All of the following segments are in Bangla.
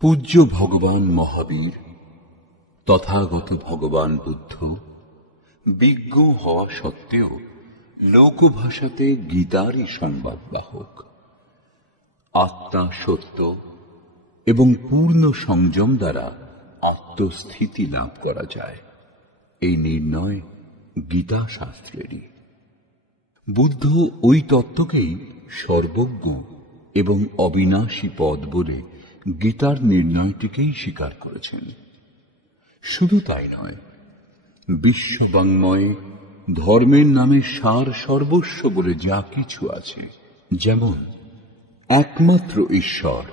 পূজ্য ভগবান মহাবীর তথাগত ভগবান বুদ্ধ বিজ্ঞ হওয়া সত্ত্বেও লোকভাষাতে গীতারই সংবাদবাহক। আত্মা সত্য এবং পূর্ণ সংযম দ্বারা আত্মস্থিতি লাভ করা যায়, এই নির্ণয় গীতা শাস্ত্রেরই। বুদ্ধ ওই তত্ত্বকেই সর্বজ্ঞ এবং অবিনাশী পদ বলে গীতার নির্ণয়টিকেই স্বীকার করেছেন। শুধু তাই নয়, বিশ্ববাঙ্ময়ে ধর্মের নামে সার সর্বস্ব বলে যা কিছু আছে, যেমন একমাত্র ঈশ্বর,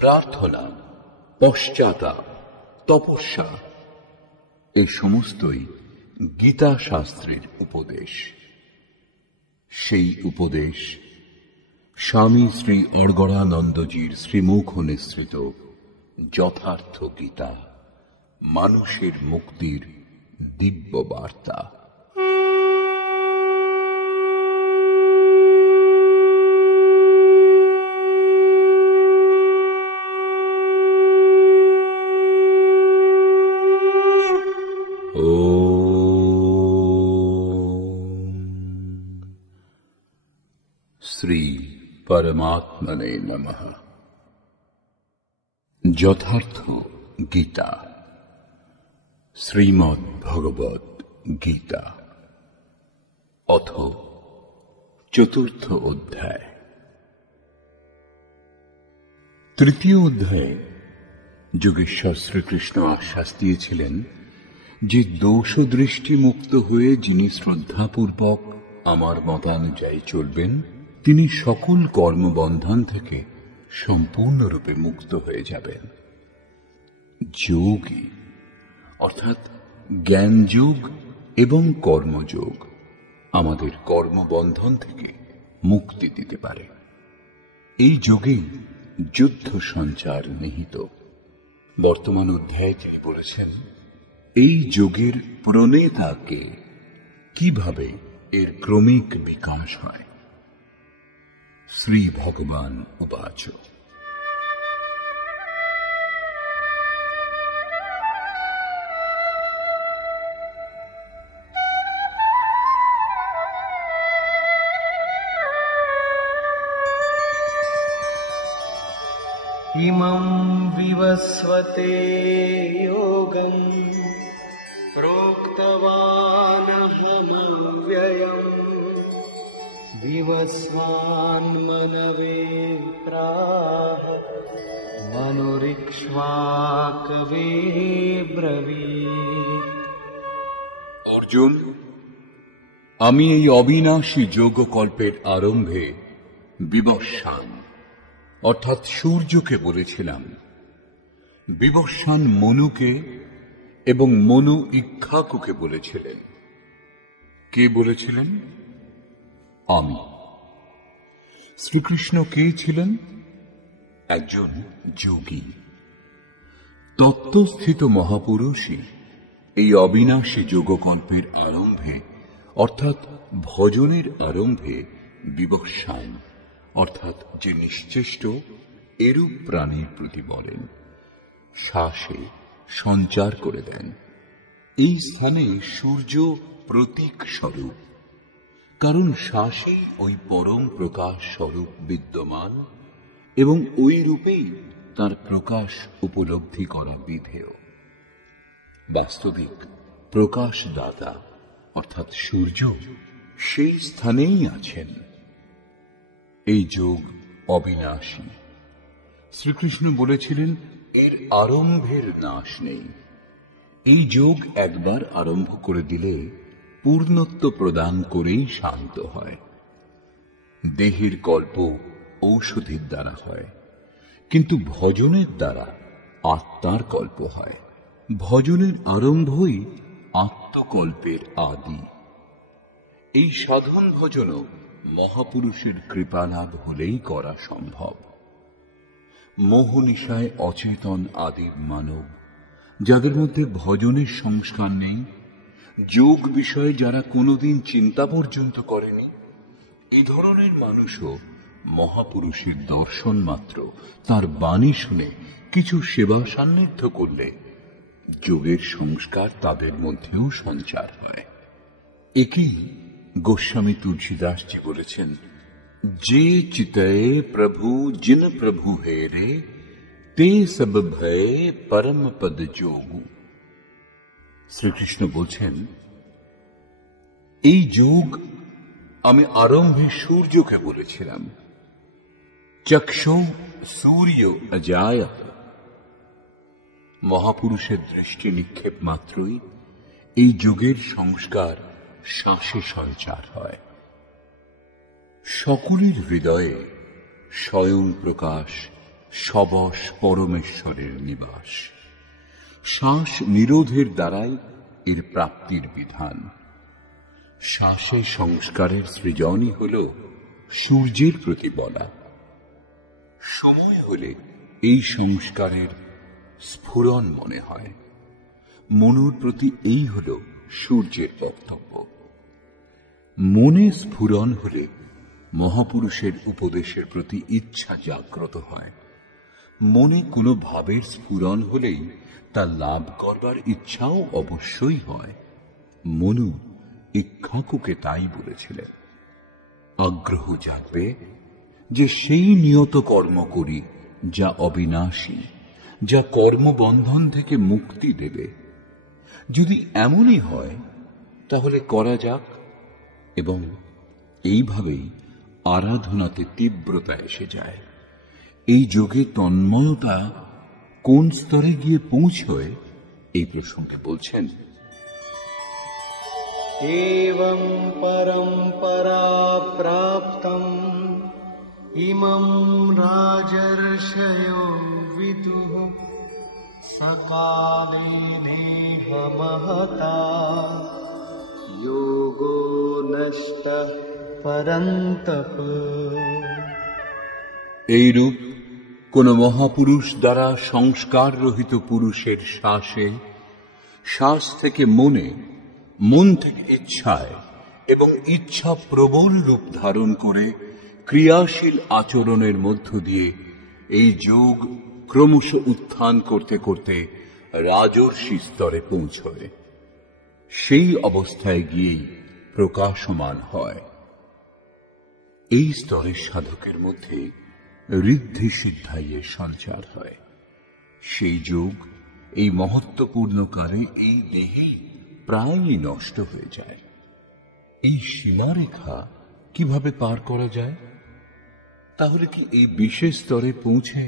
প্রার্থনা, পশ্চাতাপ, তপস্যা, এ সমস্তই গীতা শাস্ত্রের উপদেশ। সেই উপদেশ স্বামী শ্রী অর্গড়ানন্দজির শ্রীমুখ নিঃসৃত যথার্থ গীতা, মানুষের মুক্তির দিব্য বার্তা। শ্রী পরমাত্মনে নমঃ। যথার্থ গীতা, শ্রীমদ্ ভগবদ গীতা, অথ চতুর্থ অধ্যায়। তৃতীয় অধ্যায়ে যোগেশ্বর শ্রীকৃষ্ণ আশ্বাস দিয়েছিলেন যে দোষ দৃষ্টি মুক্ত হয়ে যিনি শ্রদ্ধাপূর্বক আমার মতানুযায়ী চলবেন, তিনি সকল কর্মবন্ধন থেকে সম্পূর্ণরূপে মুক্ত হয়ে যাবেন। যোগী অর্থাৎ জ্ঞানযোগ এবং কর্মযোগ আমাদের কর্মবন্ধন থেকে মুক্তি দিতে পারে। এই যোগেই যুদ্ধ সঞ্চার নিহিত। বর্তমান অধ্যায়ে তিনি বলেছেন এই যোগের প্রণেতাকে, কিভাবে এর ক্রমিক বিকাশ হয়। শ্রী ভগবান উবাচ, ইমং বিবস্বতে যোগং প্रोक्तवानहमव्ययम् विवस्वान्मनवे प्राह मनुरिक्ष्वाकवे ब्रवीत्। অর্জুন, আমি এই অবিনাশী যোগকল্পের আরম্ভে বিবস্বান অর্থাৎ সূর্যকে বলেছিলাম। বিবস্বান মনুকে এবং মনু ইক্ষ্বাকুকে বলেছিলেন। কে বলেছিলেন? আমি। শ্রীকৃষ্ণ কে ছিলেন? একজন যোগী। তত্ত্বস্থিত মহাপুরুষই এই অবিনাশী যোগকল্পের আরম্ভে অর্থাৎ ভজনের আরম্ভে বিবস্বান অর্থাৎ যে নিশ্চেষ্ট এরূপ প্রাণীর প্রতি বলেন, শ্বাসে সঞ্চার করে দেন। এই স্থানে সূর্য প্রতীক স্বরূপ, কারণ শ্বাসেই ওই পরম প্রকাশ স্বরূপ বিদ্যমান এবং ওই রূপেই তার প্রকাশ উপলব্ধি করা বিধেয়। বাস্তবিক প্রকাশদাতা অর্থাৎ সূর্য সেই স্থানেই আছেন। এই যোগ অবিনাশী। শ্রীকৃষ্ণ বলেছিলেন এর আরম্ভের নাশ নেই। এই যোগ একবার আরম্ভ করে দিলে পূর্ণত্ব প্রদান করেই শান্ত হয়। দেহের কল্প ঔষধির দ্বারা হয়, কিন্তু ভজনের দ্বারা আত্মার কল্প হয়। ভজনের আরম্ভই আত্মকল্পের আদি। এই সাধন ভজনও মহাপুরুষের কৃপালাভ হলেই করা সম্ভব। মোহনিশায় অচেতন আদিব মানব, যাদের মধ্যে ভজনের সংস্কার নেই, যোগ বিষয়ে যারা কোনোদিন চিন্তা পর্যন্ত করেনি, এই ধরনের মানুষও মহাপুরুষের দর্শন মাত্র, তার বাণী শুনে কিছু সেবা সান্নিধ্য করলে যোগের সংস্কার তাদের মধ্যেও সঞ্চার হয়। একই গোস্বামী তুলসীদাসজি বলেছেন, যে চিতয়ে প্রভু জিন প্রভু হেরে তে সব ভয়ে পরম পদ যোগু। শ্রীকৃষ্ণ বলছেন, এই যোগ আমি আরম্ভে সূর্যকে বলেছিলাম। চক্ষু সূর্য অজায়, মহাপুরুষের দৃষ্টি নিক্ষেপ মাত্রই এই যোগের সংস্কার শ্বাসে সঞ্চার হয়। সকলের হৃদয়ে স্বয়ং প্রকাশ সবশ পরমেশ্বরের নিবাস। শ্বাস নিরোধের দ্বারাই এর প্রাপ্তির বিধান। শ্বাসে সংস্কারের সৃজনই হল সূর্যের প্রতি বলা। সময় হলে এই সংস্কারের স্ফুরণ মনে হয়। মনুর প্রতি এই হল সূর্যের বক্তব্য। মনে স্ফুরণ হলে মহাপুরুষের উপদেশের প্রতি ইচ্ছা জাগ্রত হয়। মনে কোনো ভাবের স্ফুরণ হলেই তা লাভ করবার ইচ্ছাও অবশ্যই হয়। মনু ইক্ষ্বাকুকে তাই বলেছিলেন, আগ্রহ জাগবে যে সেই নিয়ত কর্ম করি যা অবিনাশী, যা কর্মবন্ধন থেকে মুক্তি দেবে। যদি এমনই হয় তাহলে করা যাক, এবং এইভাবেই আরাধনাতে তীব্রতা এসে যায়। এই যোগে তন্ময়তা কোন স্তরে গিয়ে পৌঁছয় এই প্রসঙ্গে বলছেন, एवं परम्परा प्राप्तम् इमं राजर्षयो विदुः सकाले नेह महता योगो नष्टः परन्तप। এইরূপ কোন মহাপুরুষ দ্বারা সংস্কার রহিত পুরুষের শ্বাসে, শ্বাস থেকে মনে, মন থেকে ইচ্ছায় এবং ইচ্ছা প্রবল রূপ ধারণ করে ক্রিয়াশীল আচরণের মধ্য দিয়ে এই যোগ ক্রমশ উত্থান করতে করতে রাজর্ষি স্তরে পৌঁছয়। সেই অবস্থায় গিয়েই প্রকাশমান হয়। এই স্তরের সাধকের মধ্যে ঋদ্ধি সিদ্ধাইয়ের সঞ্চার হয়। সেই যোগ এই মহত্বপূর্ণ কালে এই দেহেই প্রায়ই নষ্ট হয়ে যায়। এই সীমারেখা কিভাবে পার করা যায়? তাহলে কি এই বিশেষ স্তরে পৌঁছে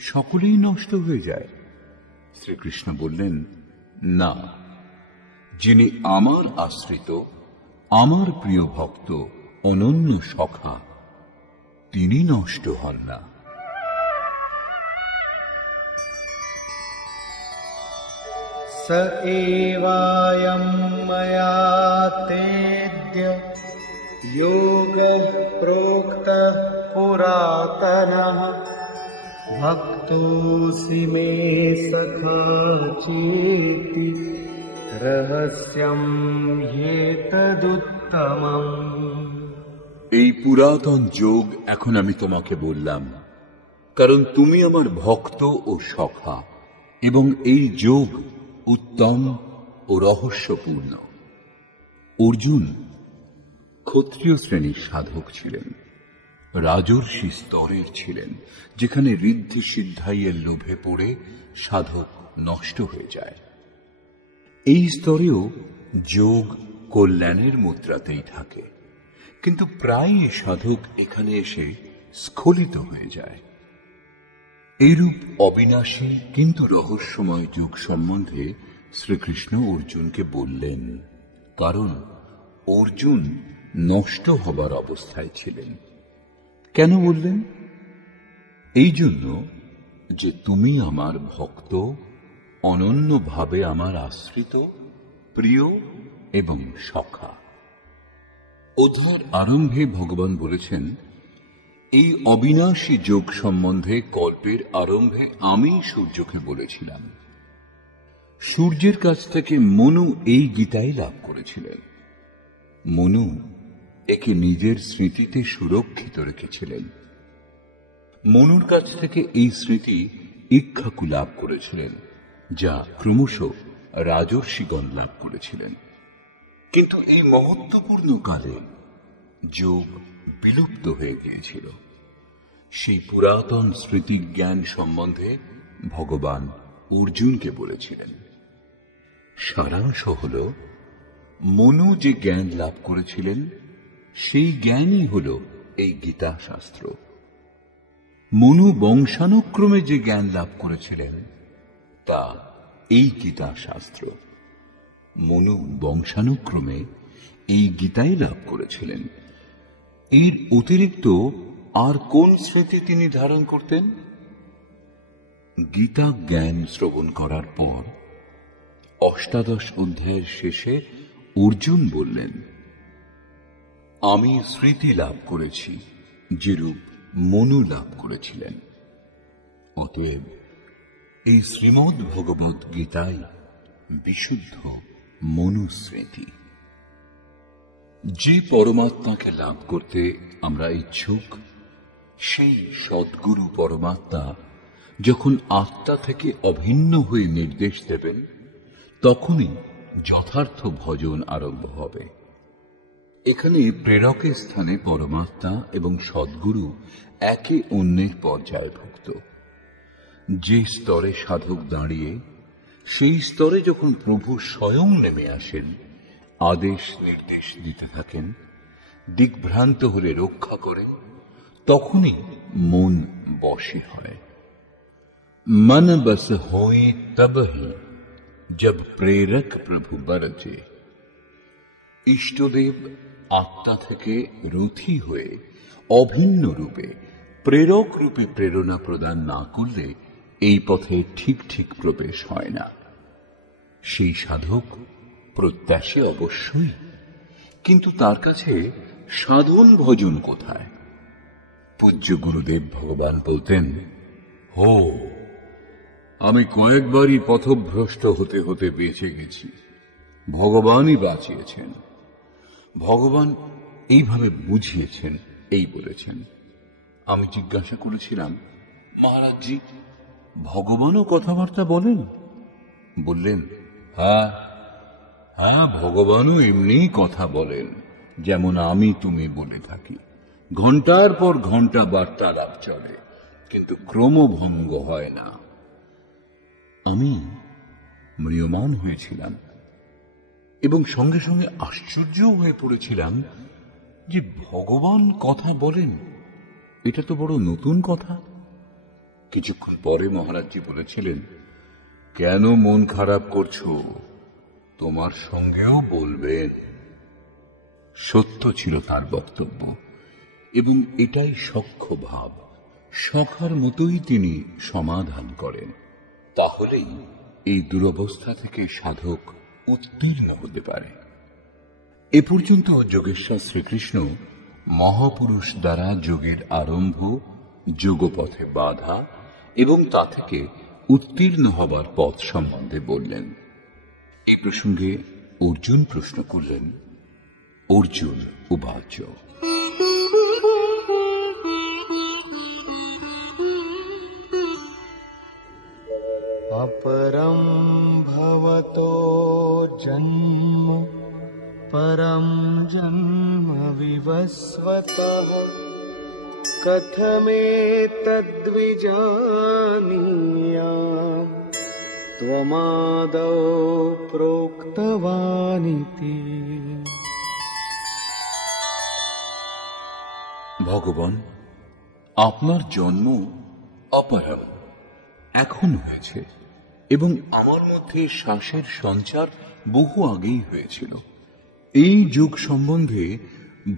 সকলেই নষ্ট হয়ে যায়? শ্রীকৃষ্ণ বললেন, না, যিনি আমার আশ্রিত, আমার প্রিয় ভক্ত, অনন্য সখা, তিনি নষ্ট হন না। स एवायं मया तेद्य योगः प्रोक्तः पुरातनः भक्तोऽसि मे सखा चेति रहस्यं ह्येतदुत्तमम्। এই পুরাতন যোগ এখন আমি তোমাকে বললাম, কারণ তুমি আমার ভক্ত ও সখা, এবং এই যোগ উত্তম ও রহস্যপূর্ণ। অর্জুন ক্ষত্রিয় শ্রেণীর সাধক ছিলেন, রাজর্ষি স্তরের ছিলেন, যেখানে ঋদ্ধি সিদ্ধাইয়ের লোভে পড়ে সাধক নষ্ট হয়ে যায়। এই স্তরেও যোগ কল্যাণের মুদ্রাতেই থাকে, কিন্তু প্রায়ই সাধক এখানে এসে স্খলিত হয়ে যায়। এইরূপ অবিনাশী কিন্তু রহস্যময় যোগ সম্বন্ধে শ্রীকৃষ্ণ অর্জুনকে বললেন, কারণ অর্জুন নষ্ট হবার অবস্থায় ছিলেন। কেন বললেন? এই জন্য যে তুমি আমার ভক্ত, অনন্যভাবে আমার আশ্রিত, প্রিয় এবং সখা। অধ্যায়ের আরম্ভে ভগবান বলেছেন, এই অবিনাশী যোগ সম্বন্ধে কল্পের আরম্ভে আমি সূর্যকে বলেছিলাম। সূর্যের কাছ থেকে মনু এই গীতাই লাভ করেছিলেন। মনু একে নিজের স্মৃতিতে সুরক্ষিত রেখেছিলেন। মনুর কাছ থেকে এই স্মৃতি ইক্ষ্বাকু লাভ করেছিলেন, যা ক্রমশ রাজর্ষিগণ লাভ করেছিলেন। কিন্তু এই মহত্বপূর্ণ কালে যোগ বিলুপ্ত হয়ে গিয়েছিল। সেই পুরাতন স্মৃতিজ্ঞান সম্বন্ধে ভগবান অর্জুনকে বলেছিলেন। সারাংশ হল, মনু যে জ্ঞান লাভ করেছিলেন সেই জ্ঞানই হল এই গীতা শাস্ত্র। মনু বংশানুক্রমে যে জ্ঞান লাভ করেছিলেন তা এই গীতা শাস্ত্র। মনু বংশানুক্রমে এই গীতাই লাভ করেছিলেন। এর অতিরিক্ত আর কোন স্মৃতি তিনি ধারণ করতেন? গীতা জ্ঞান শ্রবণ করার পর অষ্টাদশ অধ্যায়ের শেষে অর্জুন বললেন, আমি স্মৃতি লাভ করেছি যেরূপ মনু লাভ করেছিলেন। অতএব এই শ্রীমদ্ ভগবদ্ গীতাই বিশুদ্ধ মনুস্মৃতি। যে পরমাত্মাকে লাভ করতে আমরা ইচ্ছুক, সেই সদ্গুরু পরমাত্মা যখন আত্মা থেকে অভিন্ন হয়ে নির্দেশ দেবেন, তখনই যথার্থ ভজন আরম্ভ হবে। এখানে প্রেরকের স্থানে পরমাত্মা এবং সদ্গুরু একে অন্যের পর্যায়ভুক্ত। যে স্তরে সাধক দাঁড়িয়ে, সেই স্তরে যখন প্রভু স্বয়ং নেমে আসেন, আদেশ নির্দেশ দিতে থাকেন, দিগ্ভ্রান্ত হলে রক্ষা করেন, তখনই মন বশী হয়। মন বস হোয়ে তব হি জব প্রেরক প্রভু বরজে। ইষ্টদেব আত্মা থেকে রথী হয়ে অভিন্ন রূপে প্রেরক রূপে প্রেরণা প্রদান না করলে এই পথে ঠিক ঠিক প্রবেশ হয় না। সেই সাধক প্রত্যাশী অবশ্যই, কিন্তু তার কাছে সাধন ভজন কোথায়? পূজ্য গুরুদেব ভগবান বলতেন, হো, আমি কয়েকবারই পথভ্রষ্ট হতে হতে বেঁচে গেছি, ভগবানই বাঁচিয়েছেন। ভগবান এইভাবে বুঝিয়েছেন, এই বলেছেন। আমি জিজ্ঞাসা করেছিলাম, মহারাজজি, ভগবানও কথাবার্তা বলেন? বললেন, হ্যাঁ হ্যাঁ, ভগবানও এমনি কথা বলেন, যেমন আমি তুমি বলে থাকি। ঘন্টার পর ঘন্টা বার্তালাপ চলে, কিন্তু ক্রমভঙ্গ হয় না। আমি ম্রিয়মাণ হয়েছিলাম এবং সঙ্গে সঙ্গে আশ্চর্যও হয়ে পড়েছিলাম যে ভগবান কথা বলেন, এটা তো বড় নতুন কথা। কিছুক্ষণ পরে মহারাজজি বলেছিলেন, কেন মন খারাপ করছো, তোমার সঙ্গেও বলবেন। সত্য ছিল তার বক্তব্য, এবং এটাই সখ্য ভাব। সখার মতোই তিনি সমাধান করেন। তাহলেই এই দুরবস্থা থেকে সাধক উত্তীর্ণ হতে পারে। এ পর্যন্ত যোগেশ্বর শ্রীকৃষ্ণ মহাপুরুষ দ্বারা যোগের আরম্ভ, যোগপথে বাধা এবং তা থেকে উত্তীর্ণ হবার পথ সম্বন্ধে বললেন। এই প্রসঙ্গে অর্জুন প্রশ্ন করলেন, অর্জুন উবাচ, अपरं भवतो जन्म परं जन्म विवस्वतः कथमेतद्विजानीयाम् त्वमादौ प्रोक्तवानिति। ভগবান, আপনার জন্ম অপরম, এখন হয়েছে, এবং আমার মধ্যে শ্বাসের সঞ্চার বহু আগেই হয়েছিল। এই যুগ সম্বন্ধে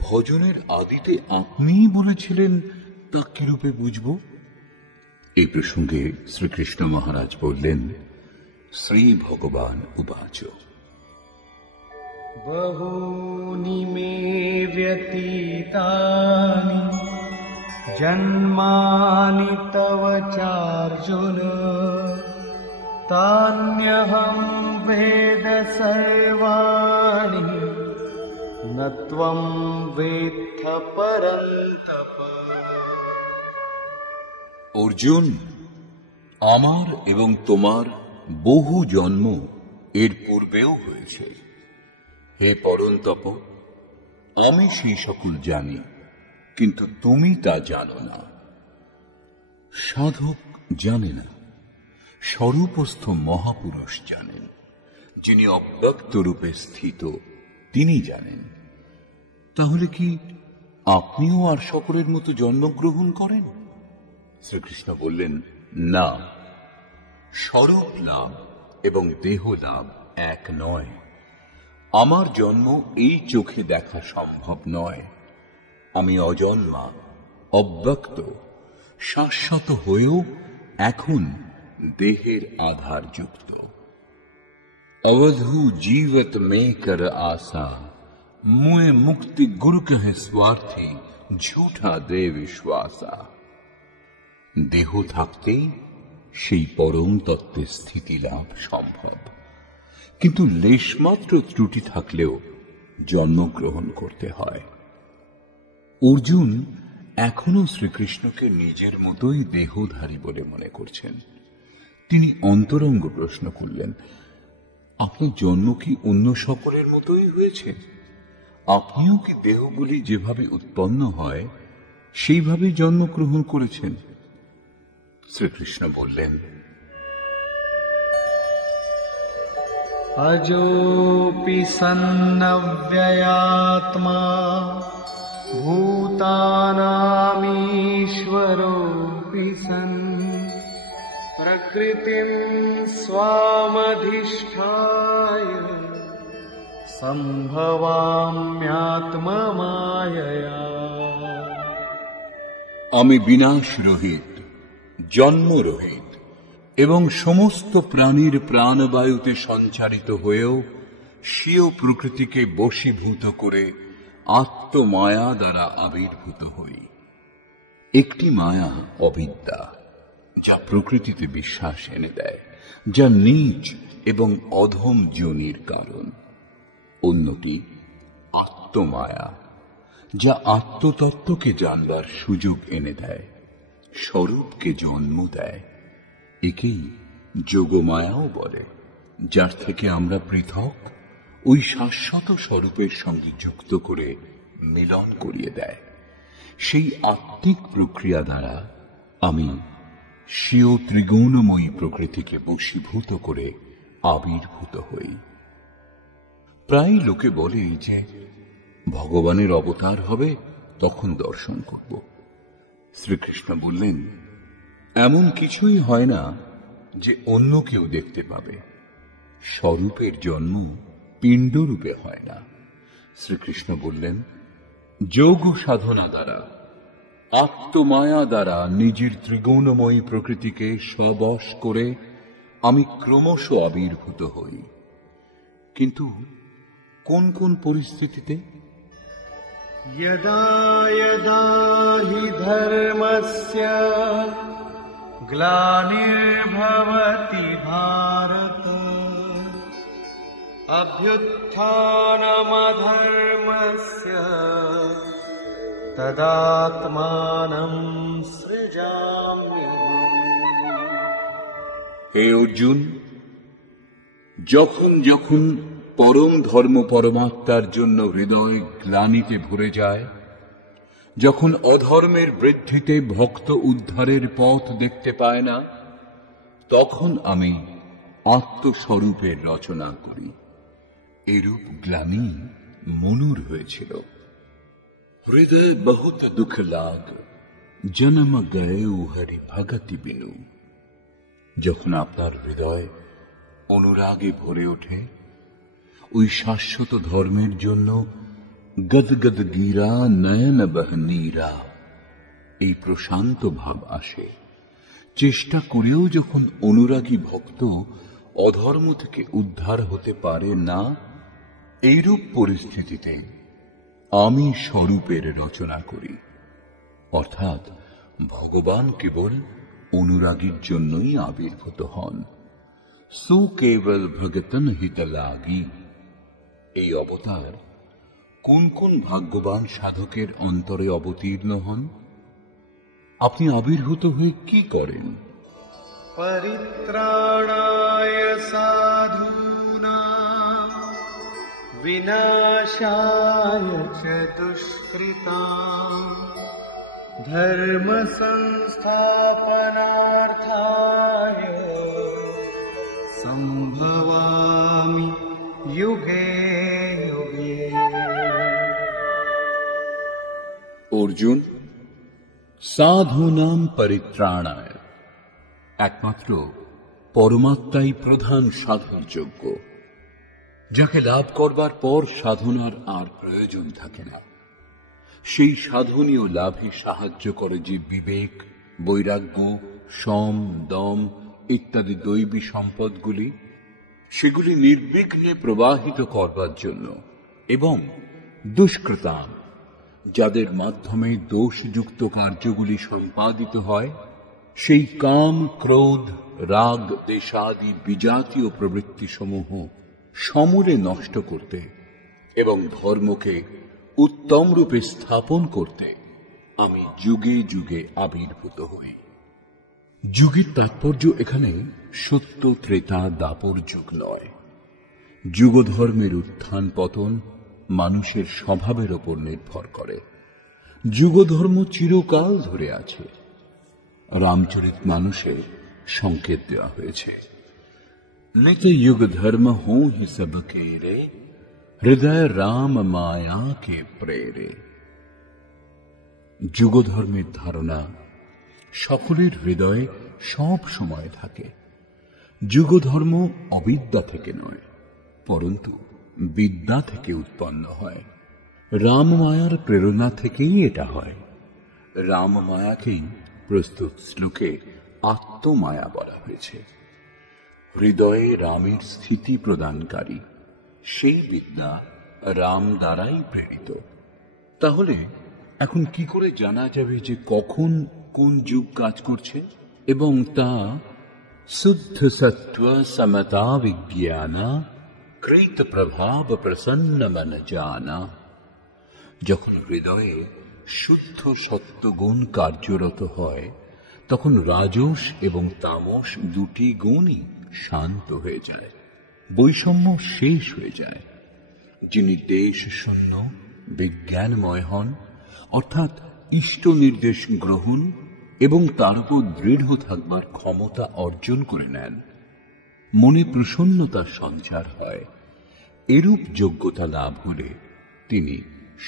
ভজনের আদিতে আপনিই বলেছিলেন, তা কিরূপে বুঝব? এই প্রসঙ্গে শ্রীকৃষ্ণ মহারাজ বললেন, শ্রী ভগবান উবাচ, बहूनि मे व्यतीतानि जन्मानि तव चार्जुन तान्यहं वेद सर्वाणि न त्वं वेत्थ परन्तप। অর্জুন, আমার এবং তোমার বহু জন্ম এর পূর্বেও হয়েছে। হে পরন্তপ, আমি সেই সকল জানি, কিন্তু তুমি তা জানো না। সাধক জানে না, স্বরূপস্থ মহাপুরুষ জানেন। যিনি অব্যক্ত রূপে স্থিত তিনি জানেন। তাহলে কি আপনিও আর সকলের মতো জন্মগ্রহণ করেন? শ্রীকৃষ্ণ বললেন, না, স্বরূপ লাভ এবং দেহ লাভ এক নয়। আমার জন্ম এই চোখে দেখা সম্ভব নয়। আমি অজন্মা, অব্যক্ত, শাশ্বত হয়েও এখন দেহের আধার যুক্ত। अवधू जीवत में कर आशा, मुए मुक्ति गुरु कहे स्वार्थी, झूठा दे विश्वासा। দেহ থাকতেই সেই পরম তত্ত্বের স্থিতি লাভ সম্ভব, কিন্তু লেশমাত্র ত্রুটি থাকলেও জন্মগ্রহণ করতে হয়। অর্জুন এখনো শ্রীকৃষ্ণকে নিজের মতোই দেহধারী বলে মনে করছেন। তিনি অন্তরঙ্গ প্রশ্ন করলেন, আপনার জন্ম কি অন্য সকলের মতোই হয়েছে? আপনিও কি দেহগুলি যেভাবে উৎপন্ন হয় সেইভাবেই জন্মগ্রহণ করেছেন? শ্রীকৃষ্ণ বললেন, अजोऽपि सन्नव्ययात्मा भूतानामीश्वरोऽपि सन् प्रकृतिं स्वामधिष्ठाय सम्भवाम्यात्ममायया। আমি বিনাশ রহিত, জন্ম রহিত এবং সমস্ত প্রাণীর প্রাণবায়ুতে সঞ্চারিত হয়েও স্বীয় প্রকৃতিকে বশীভূত করে আত্মমায়া দ্বারা আবির্ভূত হই। একটি মায়া অবিদ্যা, যা প্রকৃতিতে বিশ্বাস এনে দেয়, যা নীচ এবং অধম যোনির কারণ। অন্যটি আত্মমায়া, যা আত্মতত্ত্বকে জানবার সুযোগ এনে দেয়, স্বরূপকে জন্ম দেয়। একেই যোগমায়াও বলে, যার থেকে আমরা পৃথক ওই শাশ্বত স্বরূপের সঙ্গে যুক্ত করে মিলন করিয়ে দেয়। সেই আত্মিক প্রক্রিয়া দ্বারা আমি স্বীয় ত্রিগুণময়ী প্রকৃতিকে বশীভূত করে আবির্ভূত হই। প্রায় লোকে বলে যে ভগবানের অবতার হবে, তখন দর্শন করব। শ্রীকৃষ্ণ বললেন, এমন কিছুই হয় না যে অন্য কেউ দেখতে পাবে। স্বরূপের জন্ম পিণ্ডরূপে হয় না। শ্রীকৃষ্ণ বললেন, যোগ সাধনা দ্বারা, আত্মমায়া দ্বারা নিজের ত্রিগুণময়ী প্রকৃতিকে স্ববশ করে আমি ক্রমশ আবির্ভূত হই। কিন্তু কোন কোন পরিস্থিতিতে? यदा यदा हि धर्मस्य ग्लानिर्भवति भारत अभ्युत्थानमधर्मस्य तदात्मानं सृजाम्यहम्। হে অর্জুন, যখন যখন পরম ধর্ম পরমাত্মার জন্য হৃদয় গ্লানিতে ভরে যায়, যখন অধর্মের বৃদ্ধিতে ভক্ত উদ্ধারের পথ দেখতে পায় না, তখন আমি আত্মস্বরূপের রচনা করি। এরূপ গ্লানি মনুর হয়েছিল। হৃদয় বহুত দুঃখ লাগ, জন্ম গয়েও হরি ভগতি বিনু। যখন আপনার হৃদয় অনুরাগে ভরে ওঠে, ওই শাশ্বত ধর্মের জন্য গদগদ গীরা নয়ন বহনীরা, এই প্রশান্ত ভাব আসে। চেষ্টা করেও যখন অনুরাগী ভক্ত অধর্ম থেকে উদ্ধার হতে পারে না, এইরূপ পরিস্থিতিতে আমি স্বরূপের রচনা করি। অর্থাৎ ভগবান কেবল অনুরাগীর জন্যই আবির্ভূত হন। সু কেবল ভগতন হিত লাগি। এই অবতার কোন কোন ভাগ্যবান সাধকের অন্তরে অবতীর্ণ হন? আপনি আবির্ভূত হয়ে কি করেন? परित्राणाय साधूनां विनाशाय च दुष्कृताम् धर्म संस्थापनार्थाय संभवामि युगे युगे। অর্জুন, সাধূনাম পরিত্রাণায়, একমাত্র পরমাত্মাই প্রধান সাধন যোগ্য, যাকে লাভ করবার পর সাধনার আর প্রয়োজন থাকে না। সেই সাধনীয় লাভে সাহায্য করে যে বিবেক, বৈরাগ্য, সম, দম ইত্যাদি দৈবী সম্পদগুলি, সেগুলি নির্বিঘ্নে প্রবাহিত করবার জন্য, এবং দুষ্কৃতাম, যাদের মাধ্যমে দোষযুক্ত কার্যগুলি সম্পাদিত হয়, সেই কাম, ক্রোধ, রাগ, দেশাদি বিজাতীয় প্রবৃত্তিসমূহ সমূলে নষ্ট করতে এবং ধর্মকে উত্তম রূপে স্থাপন করতে আমি যুগে যুগে আবির্ভূত হই। যুগের তাৎপর্য এখানে সত্য, ত্রেতা, দাপর যুগ নয়। যুগধর্মের উত্থান পতন মানুষের স্বভাবের ওপর নির্ভর করে। যুগধর্ম চিরকাল ধরে আছে। রামচরিত মানুষে সংকেত দেওয়া হয়েছে, নিত युग धर्म हो ही सबके रे, হৃদয় রাম মায়া কে প্রেরে। যুগধর্মের ধারণা সকলের হৃদয়ে সব সময় থাকে। যুগধর্ম অবিদ্যা থেকে নয়, পরন্তু বিদ্যা থেকে উৎপন্ন হয়। রাম মায়ার প্রেরণা থেকেই এটা হয়। রাম মায়াকেই প্রস্তুত শ্লোকে আত্মমায়া বলা হয়েছে। হৃদয়ে রামের স্থিতি প্রদানকারী সেই বিদ্যা রাম দ্বারাই প্রেরিত। তাহলে এখন কি করে জানা যাবে যে কখন কোন যুগ কাজ করছে? এবং তা শুদ্ধ সত্ত্ব সমতা বিজ্ঞানা কৃত প্রভাব প্রসন্ন মন জানা। যখন হৃদয়ে শুদ্ধ সত্যগুণ কার্যরত হয়, তখন রাজস এবং তামস দুটি গুণই শান্ত হয়ে যায়, বৈষম্য শেষ হয়ে যায়। যিনি দেশ শূন্য, বিজ্ঞানময় হন, অর্থাৎ ইষ্ট নির্দেশ গ্রহণ এবং তার উপর দৃঢ় থাকবার ক্ষমতা অর্জন করে নেন, মনে প্রসন্নতার সঞ্চার হয়। এরূপ যোগ্যতা লাভ হলে তিনি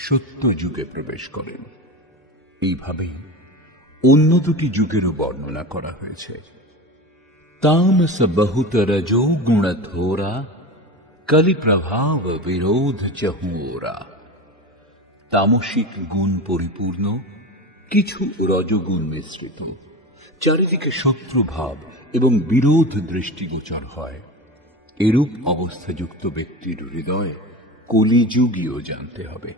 সত্য যুগে প্রবেশ করেন। এইভাবেই অন্য দুটি যুগেরও বর্ণনা করা হয়েছে। तामस बहुत रजो गुण थोरा, कलि प्रभाव विरोध चहोरा। তামসিক গুণ পরিপূর্ণ, কিছু রজগুণ মিশ্রিত, চারিদিকে শত্রুভাব এবং বিরোধ দৃষ্টিগোচর হয়। এরূপ অবস্থাযুক্ত ব্যক্তির হৃদয় কলিযুগীয় জানতে হবে।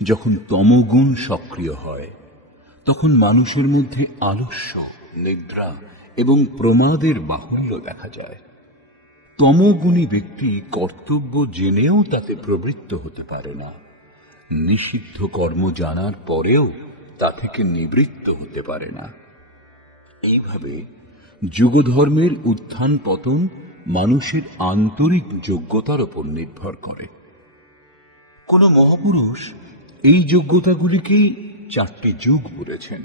যখন তমগুণ সক্রিয় হয়, তখন মানুষের মধ্যে আলস্য, নিদ্রা এবং প্রমাদের বাহুল্য দেখা যায়। তমগুণী ব্যক্তি কর্তব্য জেনেও তাতে প্রবৃত্ত হতে পারে না, নিষিদ্ধ কর্ম জানার পরেও তা থেকে নিবৃত্ত হতে পারে না। এইভাবে যুগধর্মের উত্থান পতন মানুষের আন্তরিক যোগ্যতার উপর নির্ভর করে। কোন মহাপুরুষ এই যোগ্যতাগুলিকেই 4টি যুগ বলেছেন।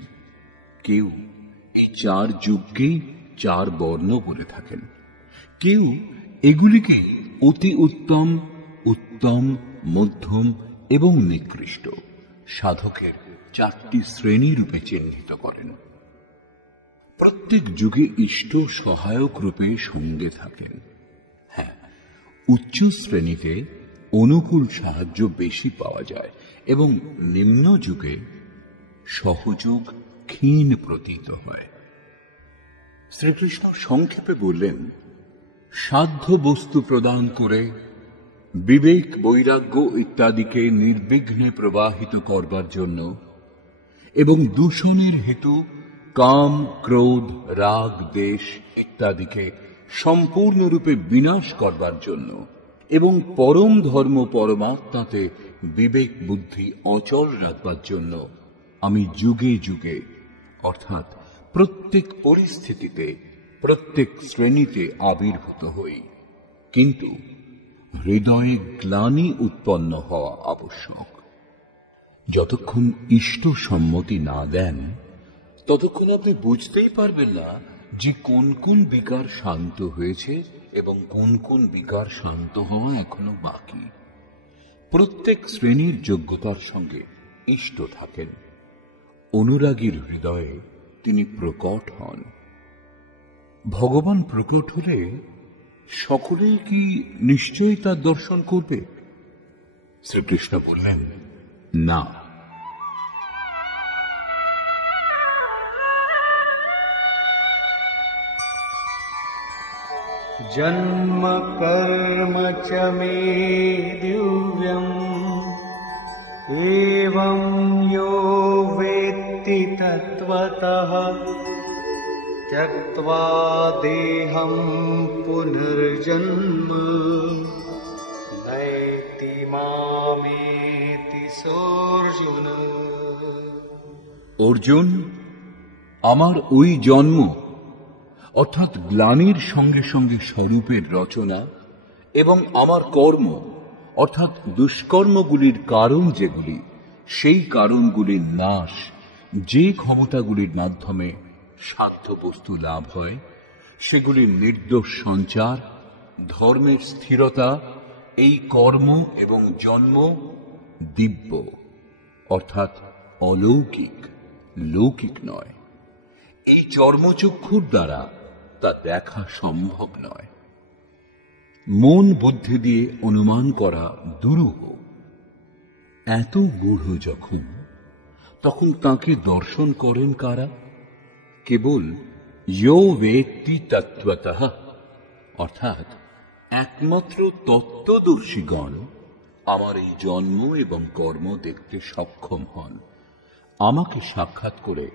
কেউ এই 4 যুগকেই 4 বর্ণ বলে থাকেন। কেউ এগুলিকে অতি উত্তম, উত্তম, মধ্যম এবং নিকৃষ্ট সাধকের 4টি শ্রেণী রূপে চিহ্নিত করেন। প্রত্যেক যুগে ইষ্ট সহায়ক রূপে সঙ্গে থাকেন। হ্যাঁ, উচ্চ শ্রেণীতে অনুকূল সাহায্য বেশি পাওয়া যায় এবং নিম্ন যুগে সহযোগ ক্ষীণ প্রতীত হয়। শ্রীকৃষ্ণ সংক্ষেপে বললেন, সাধ্য বস্তু প্রদান করে বিবেক, বৈরাগ্য ইত্যাদিকে নির্বিঘ্নে প্রবাহিত করবার জন্য এবং দূষণের হেতু কাম, ক্রোধ, রাগ, দেশ ইত্যাদিকে সম্পূর্ণরূপে বিনাশ করবার জন্য এবং পরম ধর্ম পরমাত্মাতে বিবেক বুদ্ধি অচল রাখবার জন্য আমি যুগে যুগে অর্থাৎ প্রত্যেক পরিস্থিতিতে প্রত্যেক শ্রেণীতে আবির্ভূত হই, কিন্তু হৃদয়ে গ্লানি উৎপন্ন হওয়া আবশ্যক। যতক্ষণ ইষ্ট সম্মতি না দেন, ততক্ষণ আপনি বুঝতেই পারবেন না যে কোন কোন বিকার শান্ত হয়েছে এবং কোন কোন বিকার শান্ত হওয়া এখনো বাকি। প্রত্যেক শ্রেণীর যোগ্যতার সঙ্গে ইষ্ট থাকেন। অনুরাগীর হৃদয়ে তিনি প্রকট হন। ভগবান প্রকট হলে সকলেই কি নিশ্চয়ই তার দর্শন করবে? শ্রীকৃষ্ণ বললেন, না। जन्म कर्म च मे दिव्यम् एवं यो वेत्ति तत्त्वतः त्यक्त्वा देहं पुनर्जन्म नैति मामेति सोऽर्जुन। অর্জুন, আমার ওই জন্ম অর্থাৎ গ্লানির সঙ্গে সঙ্গে স্বরূপের রচনা এবং আমার কর্ম অর্থাৎ দুষ্কর্মগুলির কারণ যেগুলি, সেই কারণগুলির নাশ, যে ক্ষমতাগুলির মাধ্যমে সাধ্য বস্তু লাভ হয়, সেগুলির নির্দোষ সঞ্চার, ধর্মের স্থিরতা, এই কর্ম এবং জন্ম দিব্য অর্থাৎ অলৌকিক, লৌকিক নয়। এই চর্মচক্ষুর দ্বারা তা দেখা সম্ভব নয়। মন বুদ্ধি দিয়ে অনুমান করা দুরূহ। এত গূঢ় যখন, তখন তাকে দর্শন করেন কারা? কেবল ইয়ো বেত্তি তত্ত্বতঃ অর্থাৎ একমাত্র তত্ত্বদর্শীগণ আমার এই জন্ম এবং কর্ম দেখতে সক্ষম হন। আমাকে সাক্ষাৎ করে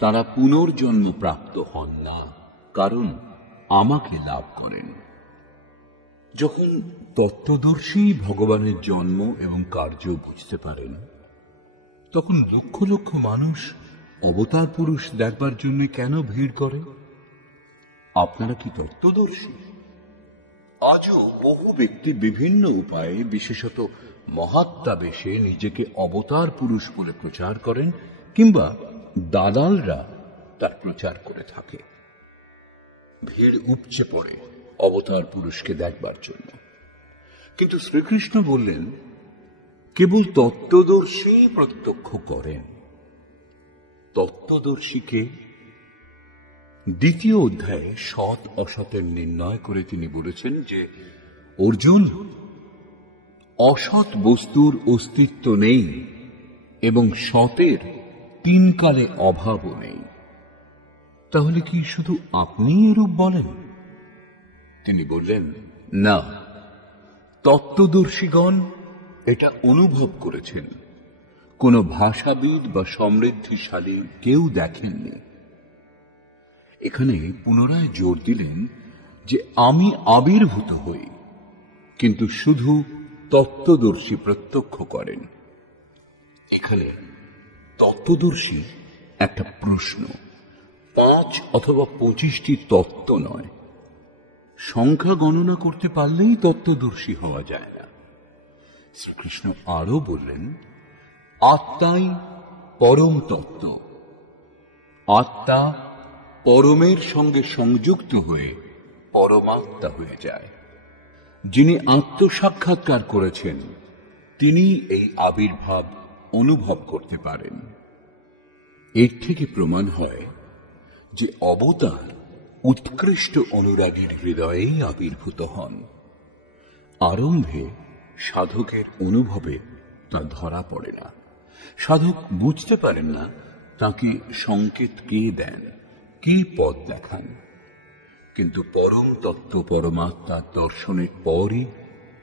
তারা পুনর্জন্ম প্রাপ্ত হন না, কারণ আমাকে লাভ করেন। যখন তত্ত্বদর্শী ভগবানের জন্ম এবং কার্য বুঝতে পারেন, তখন লক্ষ লক্ষ মানুষ অবতার পুরুষ দেখবার জন্য কেন ভিড় করে? আপনারা কি তত্ত্বদর্শী? আজও বহু ব্যক্তি বিভিন্ন উপায়ে, বিশেষত মহাত্মাবেশে নিজেকে অবতার পুরুষ বলে প্রচার করেন, কিংবা দালালরা তার প্রচার করে থাকে। ভিড় উপচে পড়ে অবতার পুরুষকে দেখবার জন্য। কিন্তু শ্রীকৃষ্ণ বললেন, কেবল তত্ত্বদর্শী প্রত্যক্ষ করেন। তত্ত্বদর্শীকে দ্বিতীয় অধ্যায়ে সৎ অসতের নির্ণয় করে তিনি বলেছেন যে, অর্জুন, অসৎ বস্তুর অস্তিত্ব নেই এবং সতের তিনকালে অভাবও নেই। তাহলে কি শুধু আপনি এরূপ বলেন? তিনি বললেন, না, তত্ত্বদর্শীগণ এটা অনুভব করেছেন। কোন ভাষাবিদ বা সমৃদ্ধিশালী কেউ দেখেননি। এখানে পুনরায় জোর দিলেন যে আমি আবির্ভূত হই, কিন্তু শুধু তত্ত্বদর্শী প্রত্যক্ষ করেন। এখানে তত্ত্বদর্শী একটা প্রশ্ন, 5 অথবা 25টি তত্ত্ব নয়। সংখ্যা গণনা করতে পারলেই তত্ত্বদর্শী হওয়া যায় না। শ্রীকৃষ্ণ আরো বললেন, আত্মাই পরম তত্ত্ব। আত্মা পরমের সঙ্গে সংযুক্ত হয়ে পরমাত্মা হয়ে যায়। যিনি আত্মসাক্ষাৎকার করেছেন, তিনি এই আবির্ভাব অনুভব করতে পারেন। এর থেকে প্রমাণ হয় যে অবতার উৎকৃষ্ট অনুরাগীর হৃদয়েই আবির্ভূত হন। আরম্ভে সাধকের অনুভবে তা ধরা পড়ে না। সাধক বুঝতে পারেন না তাকে সংকেত কে দেন, কে পথ দেখান। কিন্তু পরম তত্ত্ব পরমাত্মার দর্শনের পরই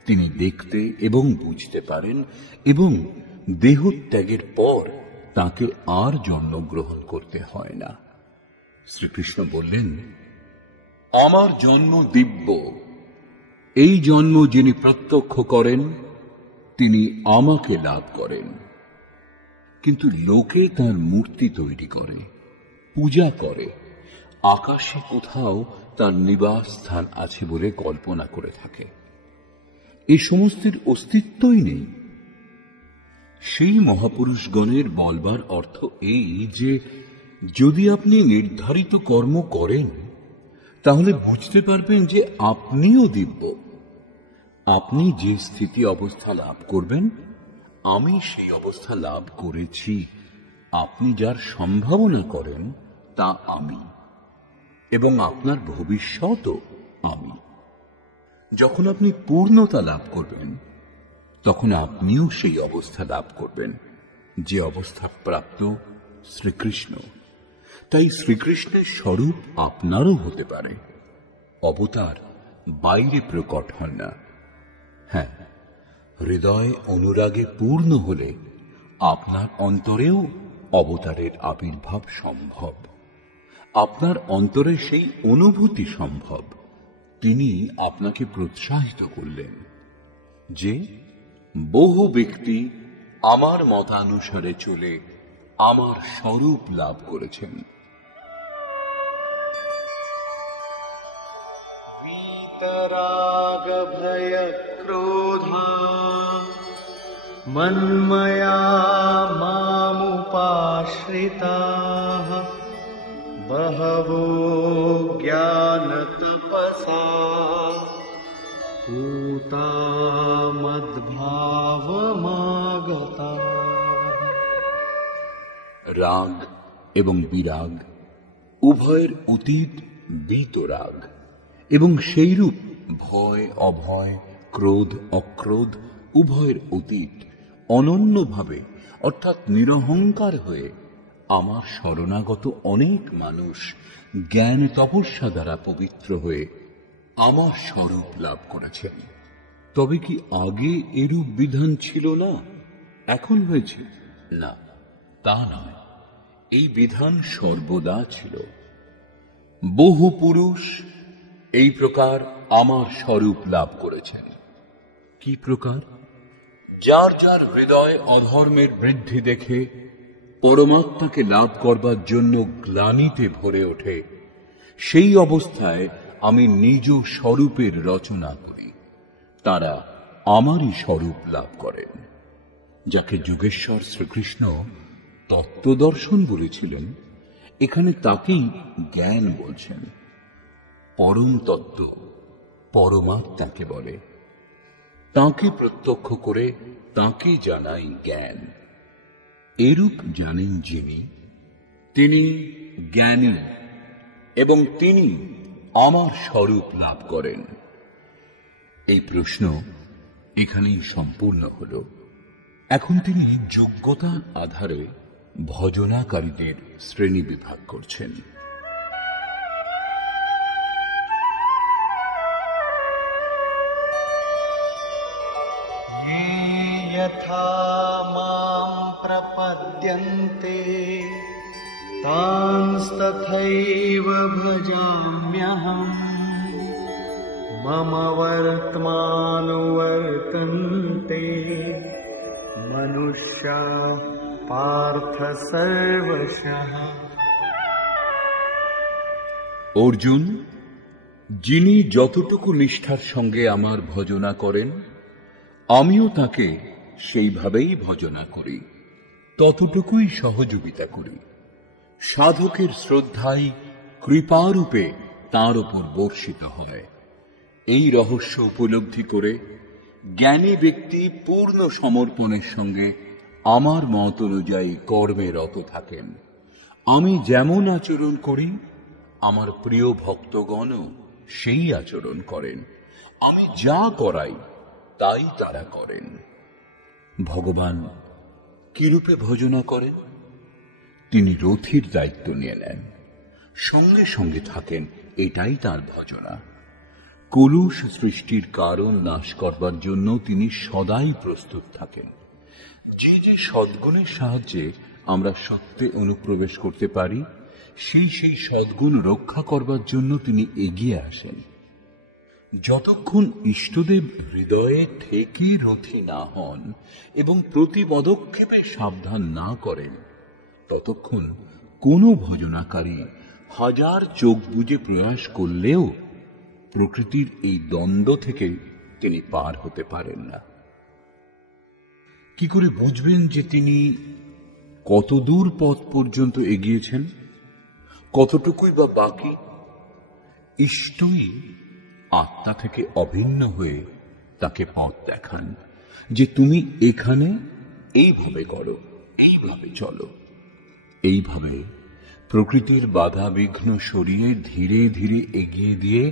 তিনি দেখতে এবং বুঝতে পারেন, এবং দেহত্যাগের পর তাকে আর জন্মগ্রহণ করতে হয় না। শ্রীকৃষ্ণ বললেন, আমার জন্ম দিব্য। এই জন্ম যিনি প্রত্যক্ষ করেন, তিনি আমাকে লাভ করেন। কিন্তু লোকে তার মূর্তি তৈরি করে, পূজা করে, আকাশে কোথাও তার নিবাস স্থান আছে বলে কল্পনা করে থাকে। এই সমস্তের অস্তিত্বই নেই। সেই মহাপুরুষগণের বলবার অর্থ এই যে যদি আপনি নির্ধারিত কর্ম করেন তাহলে বুঝতে পারবেন যে আপনিও দিব্য। আপনি যে স্থিতি অবস্থা লাভ করবেন, আমি সেই অবস্থা লাভ করেছি। আপনি যার সম্ভাবনা করেন তা আমি, এবং আপনার ভবিষ্যৎও আমি। যখন আপনি পূর্ণতা লাভ করবেন তখন আপনিও সেই অবস্থা লাভ করবেন যে অবস্থা প্রাপ্ত শ্রীকৃষ্ণ। তাই শ্রীকৃষ্ণের স্বরূপ আপনারও হতে পারে। অবতার বাইরে প্রকট হন না। হ্যাঁ, হৃদয় অনুরাগে পূর্ণ হলে আপনার অন্তরেও অবতারের আবির্ভাব সম্ভব। আপনার অন্তরে সেই অনুভূতি সম্ভব। তিনি আপনাকে প্রোৎসাহিত করলেন যে বহু ব্যক্তি আমার মতানুসারে চলে আমার স্বরূপ লাভ করেছেন। वीतराग भय क्रोधा मन्मया मामुपाश्रिताः बहवो ज्ञानतपसा पूता मद्भावमागता। রাগ এবং বিরাগ উভয়ের অতীত বীতরাগ, এবং সেইরূপ ভয় অভয়, ক্রোধ অক্রোধ উভয়ের অতীত অনন্যভাবে অর্থাৎ নিরহংকার হয়ে আমার শরণাগত অনেক মানুষ জ্ঞান তপস্যা দ্বারা পবিত্র হয়ে আমার স্বরূপ লাভ করেছেন। তবে কি আগে এরূপ বিধান ছিল না, এখন হয়েছে? না, তা নয়। এই বিধান সর্বদা ছিল। বহু পুরুষ এই প্রকার আমার স্বরূপ লাভ করেছেন। কি প্রকার? যার যার হৃদয় অধর্মের বৃদ্ধি দেখে পরমাত্মাকে লাভ করবার জন্য গ্লানিতে ভরে ওঠে, সেই অবস্থায় আমি নিজ স্বরূপের রচনা করি। তারা আমারই স্বরূপ লাভ করেন। যাকে যুগেশ্বর শ্রীকৃষ্ণ তত্ত্বদর্শন বলেছিলেন, এখানে তাকেই জ্ঞান বলছেন। পরম তত্ত্ব পরমাত্মাকে বলে। তাঁকে প্রত্যক্ষ করে তাঁকে জানাই জ্ঞান। এরূপ জানেন যিনি, তিনি জ্ঞানী, এবং তিনি আমার স্বরূপ লাভ করেন। এই প্রশ্ন এখানেই সম্পূর্ণ হল। এখন তিনি যোগ্যতার আধারে ভজনাকারীদের শ্রেণী বিভাগ করছেন। यथा मां प्रपद्यन्ते तांस्तथैव भजाम्यहम् मम वर्त्मानुवर्तन्ते मनुष्या पार्थ सर्वशः। অর্জুন, যিনি যতটুকু নিষ্ঠার সঙ্গে আমার ভজনা করেন, আমিও তাকে সেইভাবেই ভজনা করি, ততটুকুই সহযোগিতা করি। সাধকের শ্রদ্ধাই কৃপারূপে তাঁর উপর বর্ষিত হয়। এই রহস্য উপলব্ধি করে জ্ঞানী ব্যক্তি পূর্ণ সমর্পণের সঙ্গে আমার মত অনুযায়ী কর্মে রত থাকেন। আমি যেমন আচরণ করি, আমার প্রিয় ভক্তগণও সেই আচরণ করেন। আমি যা করাই তাই তারা করেন। ভগবান কিরূপে ভজনা করেন? তিনি রথীর দায়িত্ব নিয়ে নেন, সঙ্গে সঙ্গে থাকেন, এটাই তার ভজনা। কলুষ সৃষ্টির কারণ নাশ করবার জন্য তিনি সদাই প্রস্তুত থাকেন। যে যে সদ্গুণের সাহায্যে আমরা সত্যে অনুপ্রবেশ করতে পারি, সেই সদ্গুণ রক্ষা করবার জন্য তিনি এগিয়ে আসেন। যতক্ষণ ইষ্টদেব হৃদয়ে থেকে রথী না হন এবং প্রতি পদক্ষেপে সাবধান না করেন, ততক্ষণ কোনো ভজনাকারী হাজার চোখ বুজে প্রয়াস করলেও প্রকৃতির এই দ্বন্দ্ব থেকে তিনি পার হতে পারেন না। কি করে বুঝবেন যে তিনি কত দূর পথ পর্যন্ত এগিয়েছেন, কতটুকুই বা বাকি? ইষ্টই আত্মা থেকে অভিন্ন হয়ে তাকে পথ দেখান যে তুমি এখানে এইভাবে করো, এইভাবে চলো। এইভাবে প্রকৃতির বাধা বিঘ্ন সরিয়ে ধীরে ধীরে এগিয়ে দিয়ে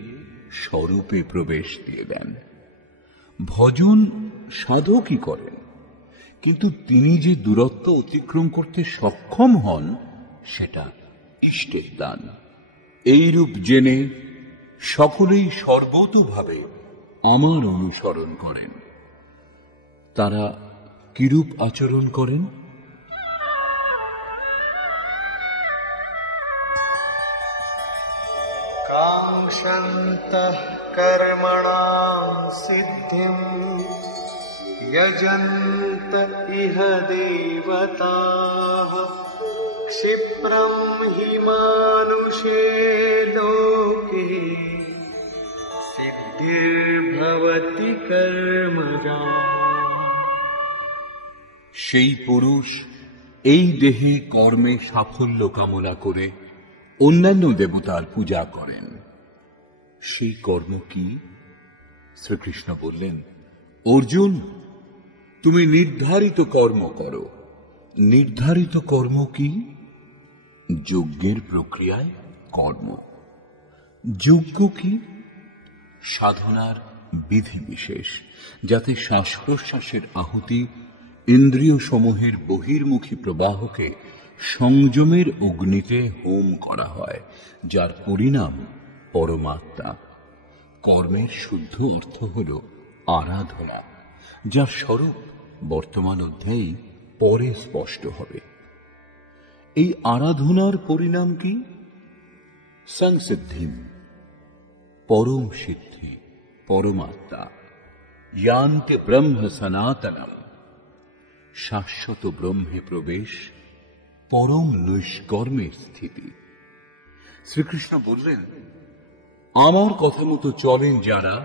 স্বরূপে প্রবেশ দিয়ে দেন। ভজন সাধকই করেন, কিন্তু তিনি যে দূরত্ব অতিক্রম করতে সক্ষম হন সেটা ইষ্টের দান। এইরূপ জেনে সকলেই সর্বতোভাবে আমার অনুসরণ করেন। তারা কিরূপ আচরণ করেন? काङ्क्षन्तः कर्मणां सिद्धिं यजन्त इह देवताः क्षिप्रं हि मानुषे लोके सिद्धिर्भवति कर्मजा। সেই পুরুষ এই দেহে কর্মে সাফল্য কামনা করে অন্যান্য দেবতার পূজা করেন। সেই কর্ম কি? শ্রীকৃষ্ণ বললেন, অর্জুন, তুমি নির্ধারিত কর্ম করো। নির্ধারিত কর্ম কি? যজ্ঞের প্রক্রিয়ায় কর্ম। যজ্ঞ কি? সাধনার বিধিবিশেষ, যাতে শ্বাস প্রশ্বাসের আহুতি ইন্দ্রিয় সমূহের বহির্মুখী প্রবাহকে সংযমের অগ্নিতে হোম করা হয়, যার পরিণাম পরমাত্মা। কর্মের শুদ্ধ অর্থ হল আরাধনা, যার স্বরূপ বর্তমান অধ্যায়ে পরে স্পষ্ট হবে। এই আরাধনার পরিণাম কি? সংসিদ্ধিম, পরম সিদ্ধি, পরমাত্মা। ইয়ান্তে ব্রহ্ম সনাতনম, শাশ্বত ব্রহ্মে প্রবেশ, পরম নৈষ্কর্মের স্থিতি। শ্রীকৃষ্ণ বললেন, আমার কথা মতো চলেন যারা,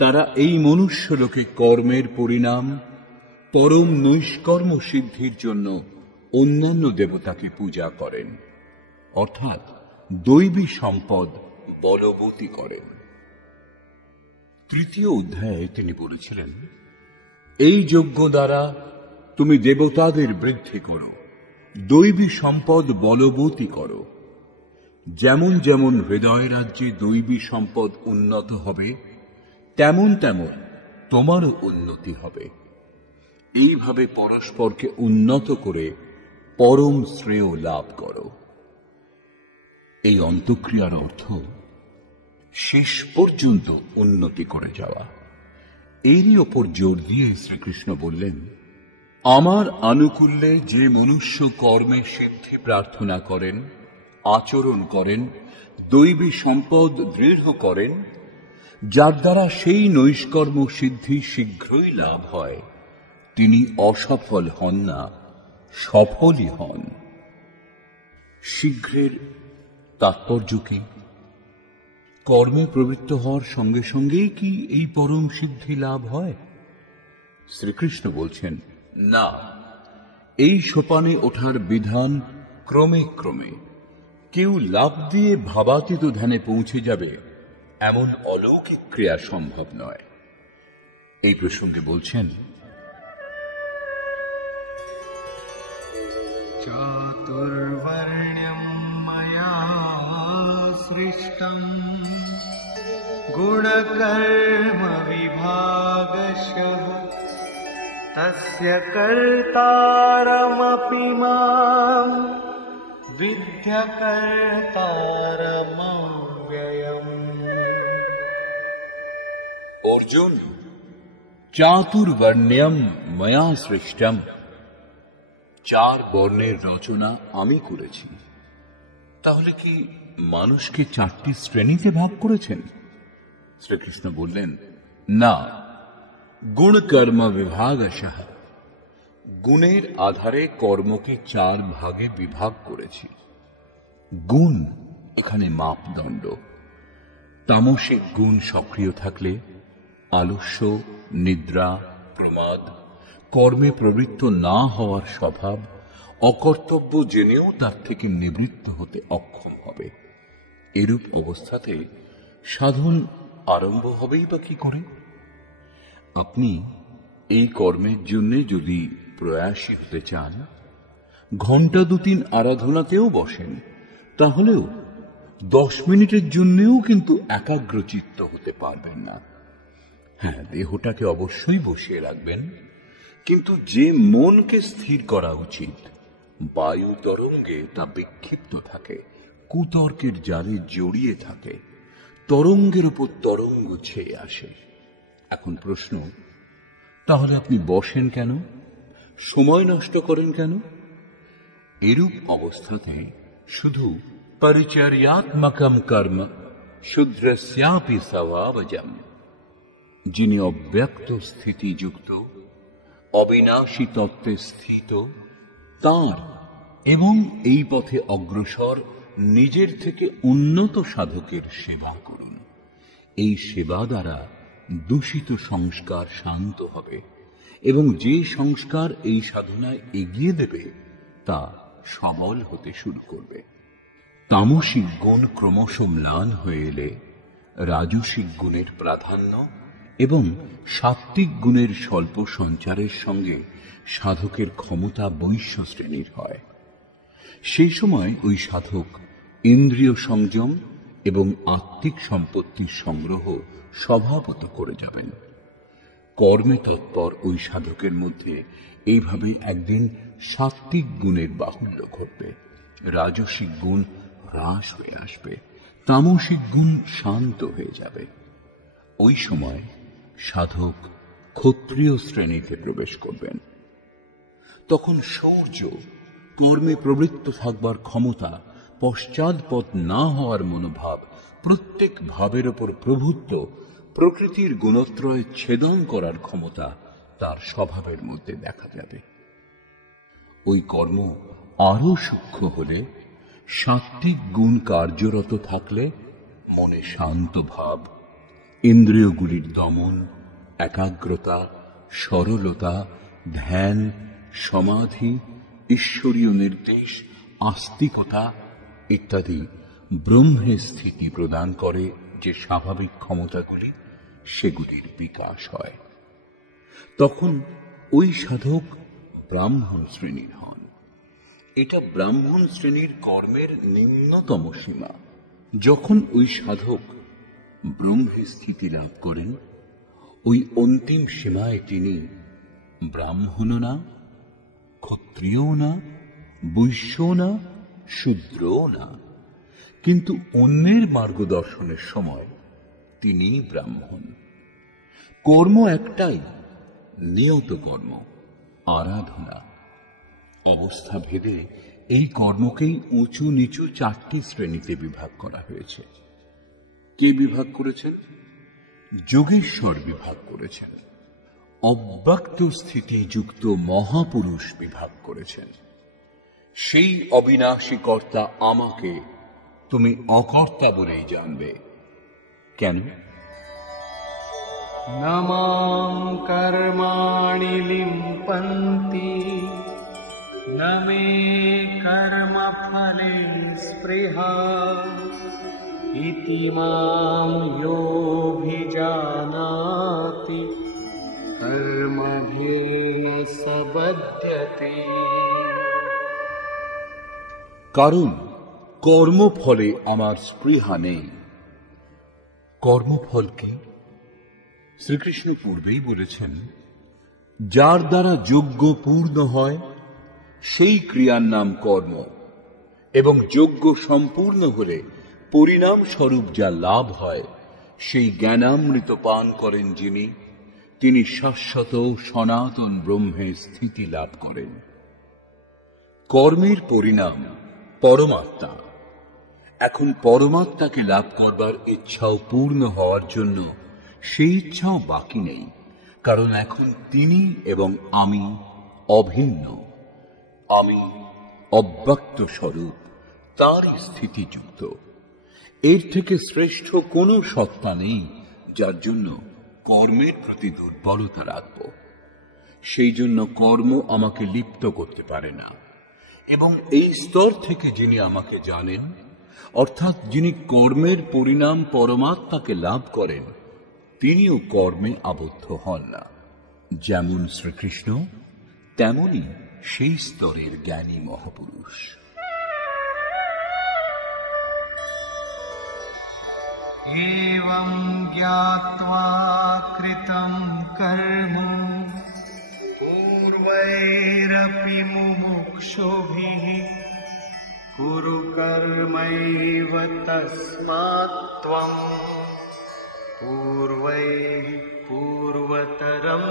তারা এই মনুষ্যলোকে কর্মের পরিণাম পরম নৈষ্কর্ম সিদ্ধির জন্য অন্যান্য দেবতাকে পূজা করেন, অর্থাৎ দৈবী সম্পদ বলবতী করেন। তৃতীয় অধ্যায়ে তিনি বলেছিলেন, এই যজ্ঞ দ্বারা তুমি দেবতাদের বৃদ্ধি করো, দৈবী সম্পদ বলবতী করো। যেমন যেমন হৃদয় রাজ্যে দৈবী সম্পদ উন্নত হবে, তেমন তেমন তোমারও উন্নতি হবে। এইভাবে পরস্পরকে উন্নত করে পরম শ্রেয় লাভ করো। এই অন্তঃক্রিয়ার অর্থ শেষ পর্যন্ত উন্নতি করে যাওয়া। এরই ওপর জোর দিয়ে শ্রীকৃষ্ণ বললেন, আমার আনুকূল্যে যে মনুষ্য কর্মে সিদ্ধি প্রার্থনা করেন, আচরণ করেন, দৈবী সম্পদ দৃঢ় করেন, যার দ্বারা সেই নৈষ্কর্ম সিদ্ধি শীঘ্রই লাভ হয়, তিনি অসফল হন না, সফলই হন। শীঘ্রের তাৎপর্য কি? কর্মে প্রবৃত্ত হওয়ার সঙ্গে সঙ্গেই কি এই পরম সিদ্ধি লাভ হয়? শ্রীকৃষ্ণ বলছেন, না, এই সোপানে ওঠার বিধান ক্রমে ক্রমে। কেউ লাভ দিয়ে ভাবাতীত ধ্যানে পৌঁছে যাবে এমন অলৌকিক ক্রিয়া সম্ভব নয়। এই প্রসঙ্গে বলছেন, চাতুর্বর্ণ্যম ময়া সৃষ্টম গুণকর্ম বিভাগশঃ তস্য কর্তারমপি মাম বিদ্য কর্তারমব্যয়ম। অর্জুন, চাতুর্বর্ণ্যম ময়া সৃষ্টম, চার বর্ণের রচনা আমি করেছি। তাহলে কি মানুষকে চারটি শ্রেণীতে ভাগ করেছেন? শ্রীকৃষ্ণ বললেন, না, গুণ কর্ম বিভাগশঃ, গুণের আধারে কর্মকে চার ভাগে বিভাগ করেছি। গুণ এখানে মাপদণ্ড। তামসিক গুণ সক্রিয় থাকলে আলস্য, নিদ্রা, প্রমাদ, কর্মে প্রবৃত্ত না হওয়ার স্বভাব, অকর্তব্য জেনেও তার থেকে নিবৃত্ত হতে অক্ষম হবে। এরূপ অবস্থাতে সাধন আরম্ভ হবেই বা কি করে? আপনি এই কর্মের জন্য যদি প্রয়াসী হতে চান, ঘণ্টা 2-3 আরাধনাতেও বসেন, তাহলেও 10 মিনিটের জন্যও কিন্তু একাগ্রচিত্ত হতে পারবেন না। হ্যাঁ, দেহটাকে অবশ্যই বসিয়ে রাখবেন, কিন্তু যে মনকে স্থির করা উচিত, বায়ু তরঙ্গে তা বিক্ষিপ্ত থাকে, কুতর্কের জালে জড়িয়ে থাকে, তরঙ্গের উপর তরঙ্গ ছেয়ে আসে। এখন প্রশ্ন, তাহলে আপনি বসেন কেন? সময় নষ্ট করেন কেন? এরূপ অবস্থাতে শুধু পরিচর্যাত্মকম কর্ম শূদ্রস্যাপি স্বভাবজম, যিনি অব্যক্ত স্থিতিযুক্ত, অবিনাশী তত্ত্বে স্থিত, তাঁর এবং এই পথে অগ্রসর নিজের থেকে উন্নত সাধকের সেবা করুন। এই সেবা দ্বারা দূষিত সংস্কার শান্ত হবে এবং যে সংস্কার এই সাধনায় এগিয়ে দেবে তা সবল হতে শুরু করবে। তামসিক গুণ ক্রমশ ম্লান হয়ে এলে রাজসিক গুণের প্রাধান্য এবং সাত্ত্বিক গুণের স্বল্প সঞ্চারের সঙ্গে সাধকের ক্ষমতা বৈশ্য শ্রেণীর হয়। সেই সময় ওই সাধক ইন্দ্রিয় সংযম এবং আত্মিক সম্পত্তির সংগ্রহ স্বভাবত করে যাবেন। কর্মে তৎপর ওই সাধকের মধ্যে এইভাবে একদিন সাত্ত্বিক গুণের বাহুল্য ঘটবে, রাজসিক গুণ হ্রাস হয়ে আসবে, তামসিক গুণ শান্ত হয়ে যাবে। ওই সময় সাধক ক্ষত্রিয় শ্রেণীতে প্রবেশ করবেন। তখন শৌর্য, কর্মে প্রবৃত্ত থাকবার ক্ষমতা, পশ্চাৎপদ না হওয়ার মনোভাব, প্রত্যেক ভাবের ওপর প্রভুত্ব, প্রকৃতির গুণত্রয় ছেদন করার ক্ষমতা তার স্বভাবের মধ্যে দেখা যাবে। ওই কর্ম আরো সূক্ষ্ম হলে, সাত্ত্বিক গুণ কার্যরত থাকলে মনে শান্ত ভাব, ইন্দ্রিয়গুলির দমন, একাগ্রতা, সরলতা, ধ্যান, সমাধি, ঈশ্বরীয় নির্দেশ, আস্তিকতা ইত্যাদি ব্রহ্মে স্থিতি প্রদান করে যে স্বাভাবিক ক্ষমতাগুলি, সেগুলির বিকাশ হয়। তখন ওই সাধক ব্রাহ্মণ শ্রেণীর হন। এটা ব্রাহ্মণ শ্রেণীর কর্মের নিম্নতম সীমা। যখন ওই সাধক ব্রহ্মে স্থিতি লাভ করেন, ওই অন্তিম সীমায় তিনি ব্রাহ্মণ না, ক্ষত্রিয় না, বৈশ্য না, শূদ্র না, কিন্তু অন্যের মার্গদর্শনের সময় তিনি ব্রাহ্মণ। কর্ম একটাই, নিয়ত কর্ম, আরাধনা। অবস্থা ভেদে এই কর্মকেই উঁচু নিচু 4টি শ্রেণীতে বিভাগ করা হয়েছে। কে বিভাগ করেছেন? যোগেশ্বর বিভাগ করেছেন। অব্যক্ত স্থিতিযুক্ত মহাপুরুষ বিভাগ করেছেন। সেই অবিনাশী কর্তা আমাকে তুমি অকর্তা বলেই জানবে। কেন? न मां कर्माणि लिम्पन्ति न मे कर्मफले स्पृहा इति मां योऽभिजानाति कर्मभिर्न स बध्यते। কারণ কর্মফলে আমার স্পৃহা নেই। কর্মফল কি? শ্রীকৃষ্ণ পূর্বেই বলেছেন, যার দ্বারা যজ্ঞ পূর্ণ হয় সেই ক্রিয়ার নাম কর্ম, এবং যজ্ঞ সম্পূর্ণ হলে পরিণাম স্বরূপ যা লাভ হয় সেই জ্ঞানামৃত পান করেন যিনি, তিনি শাশ্বত সনাতন ব্রহ্মে স্থিতি লাভ করেন। কর্মের পরিণাম পরমাত্মা। এখন পরমাত্মাকে লাভ করবার ইচ্ছাও পূর্ণ হওয়ার জন্য সেই ইচ্ছাও বাকি নেই, কারণ এখন তিনি এবং আমি অভিন্ন। আমি অব্যক্ত স্বরূপ, তারই স্থিতিযুক্ত। এর থেকে শ্রেষ্ঠ কোনো সত্তা নেই যার জন্য কর্মের প্রতি দুর্বলতা রাখব। সেই জন্য কর্ম আমাকে লিপ্ত করতে পারে না। এবং এই স্তর থেকে যিনি আমাকে জানেন, অর্থাৎ যিনি কর্মের পরিণাম পরমাত্মাকে লাভ করেন, তিনিও কর্মে আবদ্ধ হন না। যেমন শ্রীকৃষ্ণ, তেমনি সেই স্তরের জ্ঞানী মহাপুরুষ। एवं ज्ञात्वा कृतं कर्म पूर्वैरपि मुमुक्षुभिः कुरु कर्मैव तस्मात् त्वं पूर्वैः पूर्वतरं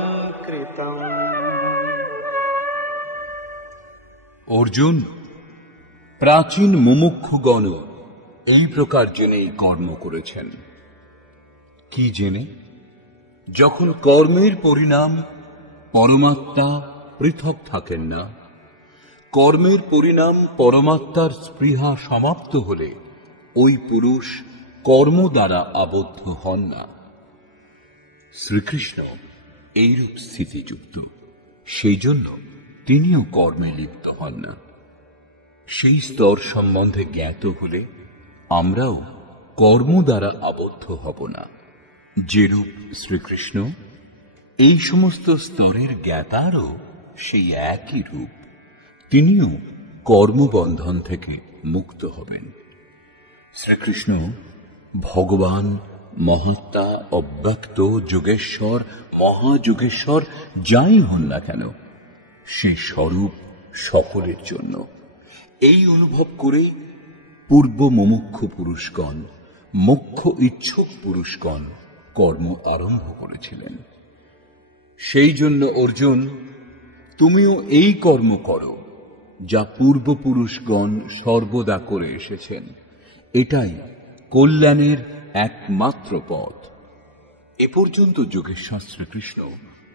कृतम्। অর্জুন, প্রাচীন মুমুক্ষুগণ এই প্রকার জেনেই কর্ম করেছেন। কি জেনে? যখন কর্মের পরিণাম পরমাত্মা পৃথক থাকেন না, কর্মের পরিণাম পরমাত্মার স্পৃহা সমাপ্ত হলে ওই পুরুষ কর্ম দ্বারা আবদ্ধ হন না। শ্রীকৃষ্ণ এইরূপ স্থিতিযুক্ত, সেই জন্য তিনিও কর্মে লিপ্ত হন না। সেই স্তর সম্বন্ধে জ্ঞাত হলে আমরাও কর্ম দ্বারা আবদ্ধ হব না। যেরূপ শ্রীকৃষ্ণ, এই সমস্ত স্তরের জ্ঞাতারও সেই একই রূপ, তিনিও কর্মবন্ধন থেকে মুক্ত হবেন। শ্রীকৃষ্ণ ভগবান, মহাত্মা, অব্যক্ত, যোগেশ্বর, মহাযোগেশ্বর যাই হন না কেন, সেই স্বরূপ সকলের জন্য। এই অনুভব করে পূর্ব মুমুক্ষু পুরুষগণ, মোক্ষ ইচ্ছুক পুরুষগণ কর্ম আরম্ভ করেছিলেন। সেই জন্য অর্জুন, তুমিও এই কর্ম করো যা পূর্বপুরুষগণ সর্বদা করে এসেছেন। এটাই কল্যাণের একমাত্র পথ। এ পর্যন্ত যোগেশ্বর শ্রীকৃষ্ণ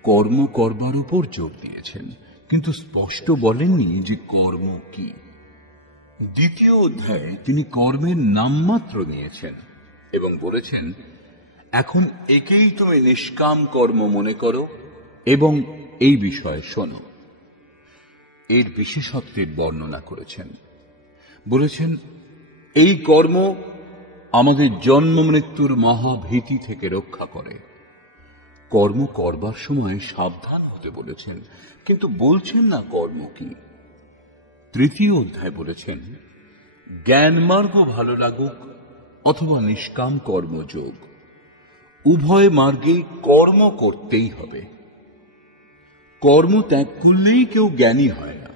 কর্ম করবার উপর জোর দিয়েছেন, কিন্তু স্পষ্ট বলেননি যে কর্ম কি। দ্বিতীয় অধ্যায়ে তিনি কর্মের নামমাত্র নিয়েছেন এবং বলেছেন, এখন একেই তুমি নিষ্কাম কর্ম মনে করো এবং এই বিষয়ে শোনো। এর বিশেষত্বের বর্ণনা করেছেন। বলেছেন, এই কর্ম আমাদের জন্ম মৃত্যুর মহাভীতি থেকে রক্ষা করে। কর্ম করবার সময় সাবধান হতে বলেছেন, কিন্তু বলছেন না কর্ম কি। তৃতীয় অধ্যায় বলেছেন, জ্ঞান মার্গ ভালো লাগুক অথবা নিষ্কাম কর্মযোগ, উভয় মার্গেই কর্ম করতেই হবে। কর্ম ত্যাগ করলেই কেউ জ্ঞানী হয় না,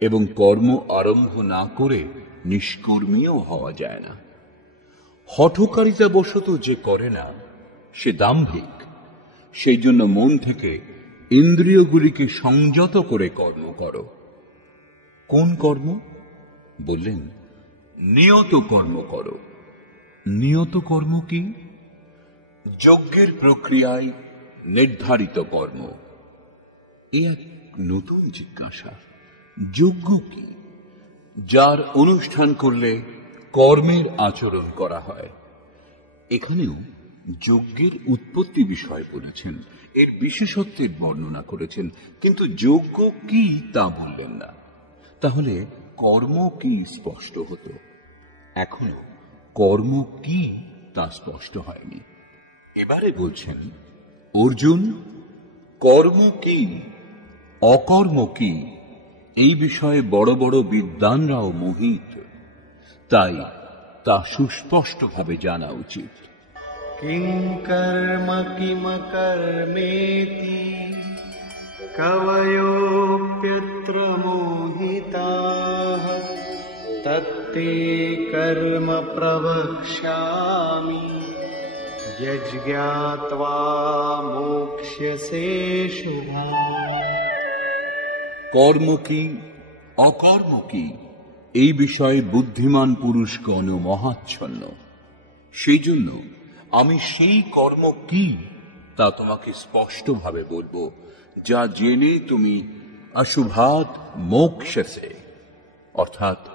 এবং কর্ম আরম্ভ না করে নিষ্কর্মীও হওয়া যায় না। হঠকারিতা বশত যে করে না, সে দাম্ভিক। সেই জন্য মন থেকে ইন্দ্রিয়গুলিকে সংযত করে কর্ম করো। কোন কর্ম? বললেন, নিয়ত কর্ম করো। নিয়ত কর্ম কি? যজ্ঞের প্রক্রিয়ায় নির্ধারিত কর্ম। এ এক নতুন জিজ্ঞাসা। যজ্ঞ কি? যার অনুষ্ঠান করলে কর্মের আচরণ করা হয়। এখানেও যজ্ঞের উৎপত্তি বিষয় বলেছেন, এর বিশেষত্বের বর্ণনা করেছেন, কিন্তু যজ্ঞ কি তা বললেন না। তাহলে কর্ম কি স্পষ্ট হতো। এখনো কর্ম কি তা স্পষ্ট হয়নি। এবারে বলছেন, অর্জুন, কর্ম কি, অকর্ম কি, এই বিষয়ে বড় বড় বিদ্বানরাও মোহিত। তাই তা সুস্পষ্টভাবে জানা উচিত। কিং কর্ম কিমকর্মেতি কবয়োপ্যত্র মোহিতাঃ তত্তে কর্ম প্রবক্ষ্যামি যজ্ঞাত্বা মোক্ষ্যসে শুভাৎ। কর্ম কি, অকর্ম কি, এই বিষয়ে বুদ্ধিমান পুরুষগণ মহাচ্ছন্ন। সেই জন্য আমি সেই কর্ম কি তা তোমাকে স্পষ্টভাবে বলবো, যা জেনে তুমি অশুভাৎ মোক্ষসে, অর্থাৎ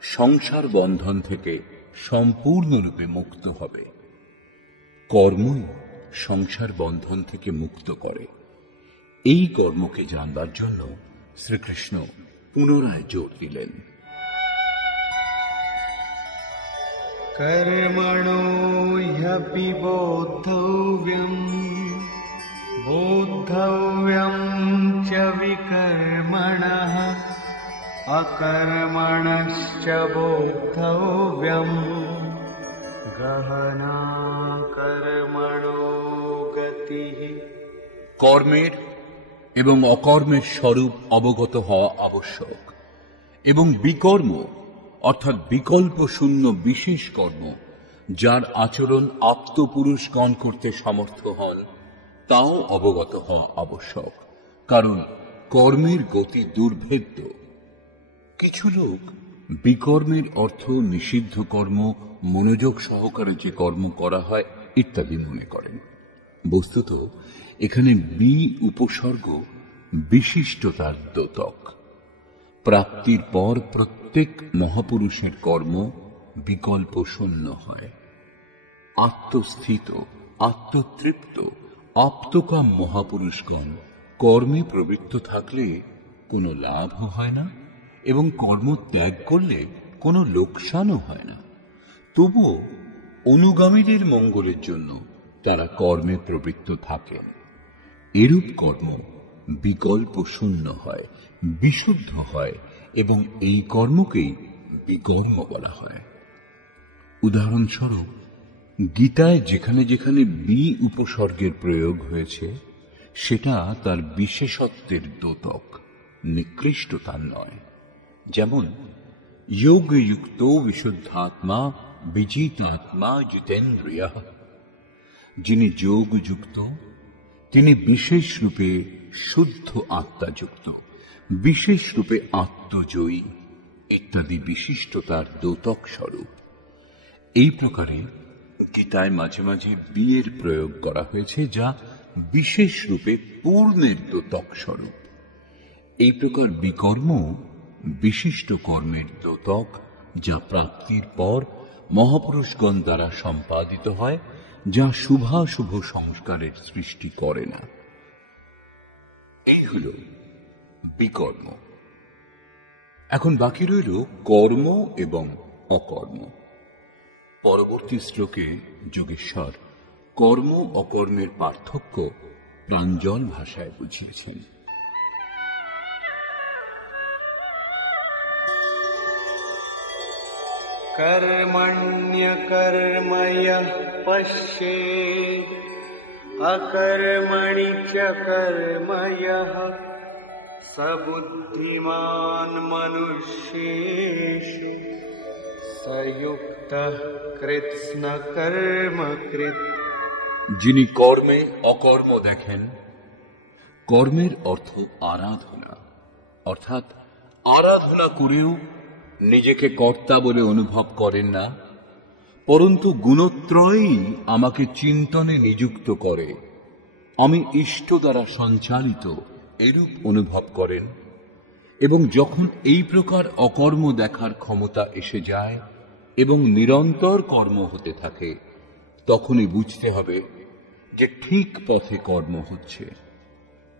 সংসার বন্ধন থেকে সম্পূর্ণরূপে মুক্ত হবে। কর্মই সংসার বন্ধন থেকে মুক্ত করে। এই কর্মকে জানবার জন্য শ্রীকৃষ্ণ পুনরায় জোর দিলেন। कर्मणो ह्यपि बोद्धव्यम् बोद्धव्यम् च विकर्मणः अकर्मणश्च बोद्धव्यम् गहना कर्मणो गतिः। কর্মের এবং অকর্মের স্বরূপ অবগত হওয়া আবশ্যক, এবং বিকর্ম অর্থাৎ বিকল্প শূন্য বিশেষ কর্ম যার আচরণ আপ্তপুরুষগণ করতে সমর্থ হন তাও অবগত হওয়া আবশ্যক, কারণ কর্মের গতি দুর্ভেদ্য। কিছু লোক বিকর্মের অর্থ নিষিদ্ধ কর্ম, মনোযোগ সহকারে যে কর্ম করা হয় ইত্যাদি মনে করেন। বস্তুত এখানে বি উপসর্গ বিশিষ্টতার দ্যোতক। প্রাপ্তির পর প্রত্যেক মহাপুরুষের কর্ম বিকল্প শূন্য হয়। আত্মস্থিত, আত্মতৃপ্ত, আপ্তকাম মহাপুরুষগণ কর্মে প্রবৃত্ত থাকলে কোনো লাভ হয় না এবং কর্ম ত্যাগ করলে কোনো লোকসানও হয় না। তবুও অনুগামীদের মঙ্গলের জন্য তারা কর্মে প্রবৃত্ত থাকে। এরূপ কর্ম বিকল্প শূন্য হয়, বিশুদ্ধ হয়, এবং এই কর্মকেই বিকর্ম বলা হয়। উদাহরণস্বরূপ গীতায় যেখানে যেখানে বি উপসর্গের প্রয়োগ হয়েছে সেটা তার বিশেষত্বের দ্যোতক, নিকৃষ্টতার নয়। যেমন যোগযুক্ত বিশুদ্ধাত্মা বিজিতাত্মা জিতেন্দ্রিয়ঃ। যিনি যোগযুক্ত তিনি বিশেষ রূপে শুদ্ধ আত্মাযুক্ত, বিশেষ রূপে আত্মজয়ী ইত্যাদি বিশিষ্টতার দ্যোতক স্বরূপ। এই প্রকারে গীতায় মাঝে মাঝে বিয়ের প্রয়োগ করা হয়েছে যা বিশেষ রূপে পূর্ণের দ্যোতক স্বরূপ। এই প্রকার বিকর্ম বিশিষ্ট কর্মের দ্যোতক, যা প্রাপ্তির পর মহাপুরুষগণ দ্বারা সম্পাদিত হয়, যা শুভাশুভ সংস্কারের সৃষ্টি করে না। এই হল বিকর্ম। এখন বাকি রইল কর্ম এবং অকর্ম। পরবর্তী শ্লোকে যোগেশ্বর কর্ম অকর্মের পার্থক্য প্রাঞ্জল ভাষায় বুঝিয়েছেন। कर्मण्यकर्म यः पश्येत् अकर्मणि च कर्म यः स बुद्धिमान् मनुष्येषु स युक्तः कृत्स्नकर्मकृत्। যিনি কর্মে অকর্ম দেখেন, কর্মের অর্থ আরাধনা, অর্থাৎ আরাধনা করেও নিজেকে কর্তা বলে অনুভব করেন না, পরন্তু গুণত্রয়ই আমাকে চিন্তনে নিযুক্ত করে, আমি ইষ্ট দ্বারা সঞ্চালিত এরূপ অনুভব করেন। এবং যখন এই প্রকার অকর্ম দেখার ক্ষমতা এসে যায় এবং নিরন্তর কর্ম হতে থাকে, তখনই বুঝতে হবে যে ঠিক পথে কর্ম হচ্ছে।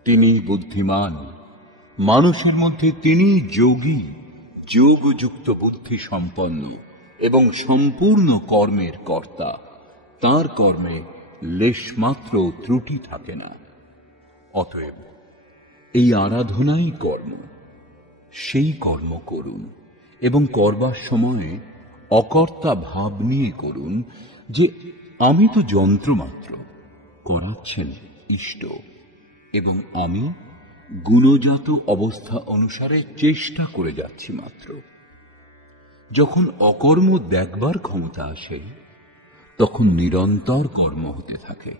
তিনি বুদ্ধিমান, মানুষের মধ্যে তিনি যোগী, যোগযুক্ত বুদ্ধি সম্পন্ন এবং সম্পূর্ণ কর্মের কর্তা। তার কর্মে লেশমাত্র ত্রুটি থাকে না। অতএব এই আরাধনাই কর্ম। সেই কর্ম করুন এবং করবার সময়ে অকর্তা ভাব নিয়ে করুন যে আমি তো যন্ত্রমাত্র, করাচ্ছেন ইষ্ট, এবং আমি গুণজাত অবস্থা অনুসারে চেষ্টা করে যাচ্ছি মাত্র। যখন অকর্ম দেখবার ক্ষমতা আসে তখন নিরন্তর কর্ম হতে থাকে,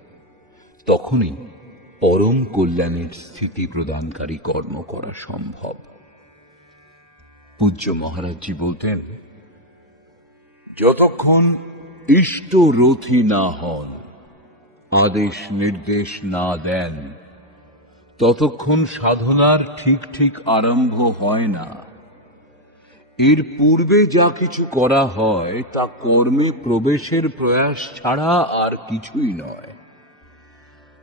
তখনই পরম কল্যাণের স্থিতি প্রদানকারী কর্ম করা সম্ভব। পূজ্য মহারাজজি বলতেন, যতক্ষণ ইষ্ট রথী না হন, আদেশ নির্দেশ না দেন, ততক্ষণ সাধনার ঠিক ঠিক আরম্ভ হয় না। এর পূর্বে যা কিছু করা হয় তা কর্মে প্রবেশের প্রয়াস ছাড়া আর কিছুই নয়।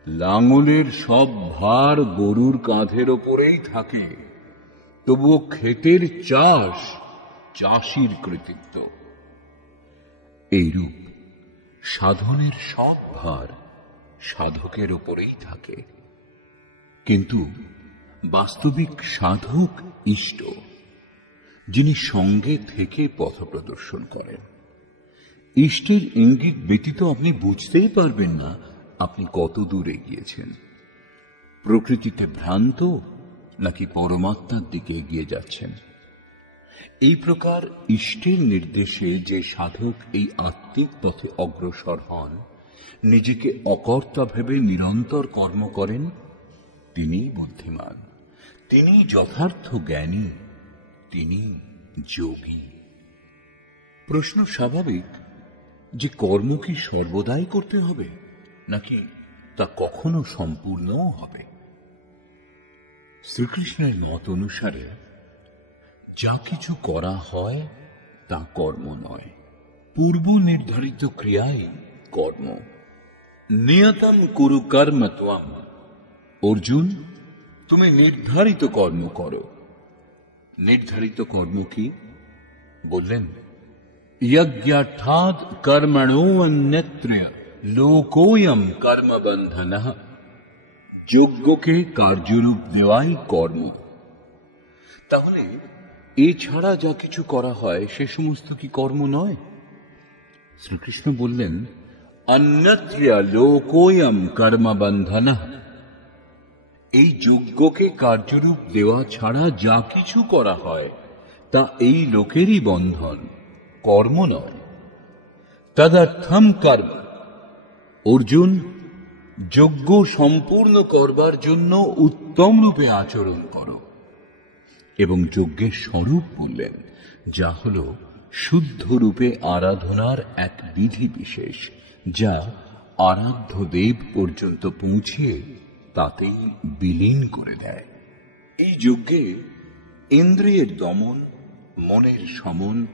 লাঙলের সব ভার গরুর কাঁধের ওপরেই থাকে, তবুও ক্ষেতের চাষ চাষির কৃতিত্ব। এইরূপ সাধনের সব ভার সাধকের উপরেই থাকে, কিন্তু বাস্তবিক সাধক ইষ্ট, যিনি সঙ্গে থেকে পথ প্রদর্শন করেন। ইষ্টের ইঙ্গিত ব্যতীত আপনি বুঝতেই পারবেন না আপনি কত দূর এগিয়েছেন, প্রকৃতিতে ভ্রান্ত নাকি পরমাত্মার দিকে এগিয়ে যাচ্ছেন। এই প্রকার ইষ্টের নির্দেশে যে সাধক এই আত্মিক পথে অগ্রসর হন, নিজেকে অকর্তা ভেবে নিরন্তর কর্ম করেন, তিনিই বুদ্ধিমান, তিনিই যথার্থ জ্ঞানী, তিনি যোগী। প্রশ্ন স্বাভাবিক যে কর্ম কি সর্বদাই করতে হবে, নাকি তা কখনো সম্পূর্ণও হবে? শ্রীকৃষ্ণের মত অনুসারে যা কিছু করা হয় তা কর্ম নয়, পূর্ব নির্ধারিত ক্রিয়াই কর্ম। নিয়তম কুরু কর্ম ত্বম। অর্জুন, তুমি নির্ধারিত কর্ম করো। নির্ধারিত কর্ম কি? বললেন, যজ্ঞার্থাৎ কর্মণো অন্যত্র লোকোয়ম কর্মবন্ধনঃ। যজ্ঞকে কার্যরূপ দেওয়াই কর্ম। তাহলে এছাড়া যা কিছু করা হয় সে সমস্ত কি কর্ম নয়? শ্রীকৃষ্ণ বললেন, অন্যত্র লোকোয়ম কর্মবন্ধনঃ। এই যজ্ঞকে কার্যরূপ দেওয়া ছাড়া যা কিছু করা হয় তা এই লোকেরই বন্ধন, কর্ম নয়। তদর্থম কর্ম। অর্জুন, যজ্ঞ সম্পূর্ণ করবার জন্য উত্তম রূপে আচরণ করো। এবং যজ্ঞের স্বরূপ বললেন, যা হল শুদ্ধ রূপে আরাধনার এক বিধি বিশেষ, যা আরাধ্য দেব পর্যন্ত পৌঁছে তাতেই বিলীন করে দেয়। এই যজ্ঞে ইন্দ্রিয়ের দমন, মনের সমন,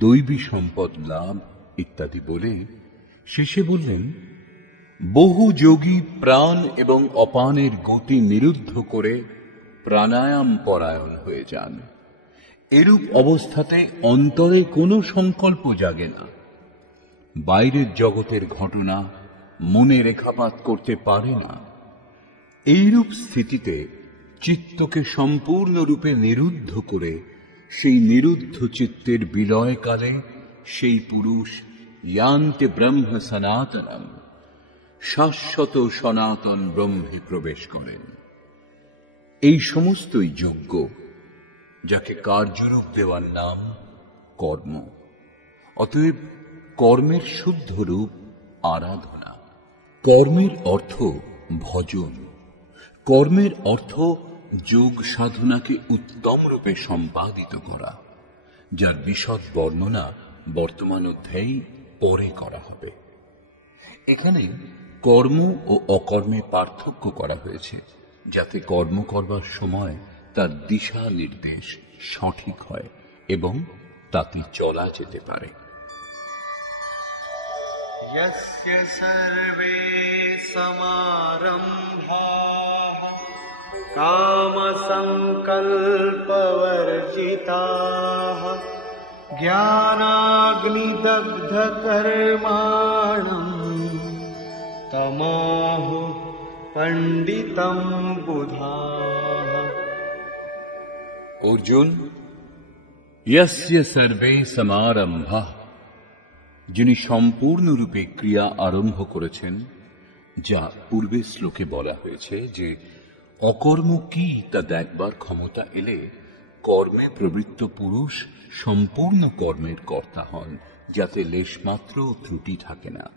দৈবী সম্পদ লাভ ইত্যাদি বলে শেষে বললেন, বহু যোগী প্রাণ এবং অপানের গতি নিরুদ্ধ করে প্রাণায়াম পরায়ণ হয়ে যান। এরূপ অবস্থাতে অন্তরে কোনো সংকল্প জাগে না, বাইরের জগতের ঘটনা মনে রেখাপাত করতে পারে না। এইরূপ স্থিতিতে চিত্তকে সম্পূর্ণরূপে নিরুদ্ধ করে সেই নিরুদ্ধ চিত্তের বিলয়কালে সেই পুরুষ ইয়ান্তে ব্রহ্ম সনাতনম, শাশ্বত সনাতন ব্রহ্মে প্রবেশ করেন। এই সমস্তই যজ্ঞ, যাকে কার্যরূপ দেওয়ার নাম কর্ম। অতএব কর্মের শুদ্ধ রূপ আরাধনা। কর্মের অর্থ ভজন, কর্মের অর্থ যোগ সাধনাকে উত্তম রূপে সম্পাদিত করা, যার বিশদ বর্ণনা বর্তমান অধ্যায়ে পরে করা হবে। এখানে কর্ম ও অকর্মে পার্থক্য করা হয়েছে, যাতে কর্ম করবার সময় তার দিশা নির্দেশ সঠিক হয় এবং তাতে চলা যেতে পারে। यस्य सर्वे समारम्भाः कामसङ्कल्पवर्जिताः ज्ञानाग्निदग्धकर्माणम् तमाहुः पण्डितं बुधाः। অর্জুন, यस्य सर्वे समारम्भाः, যিনি সম্পূর্ণরূপে ক্রিয়া আরম্ভ করেছেন, যা পূর্বে শ্লোকে বলা হয়েছে যে অকর্ম কি তা দেখবার ক্ষমতা এলে কর্মে প্রবৃত্ত পুরুষ সম্পূর্ণ কর্মের কর্তা হন, যাতে লেশমাত্র ত্রুটি থাকে না।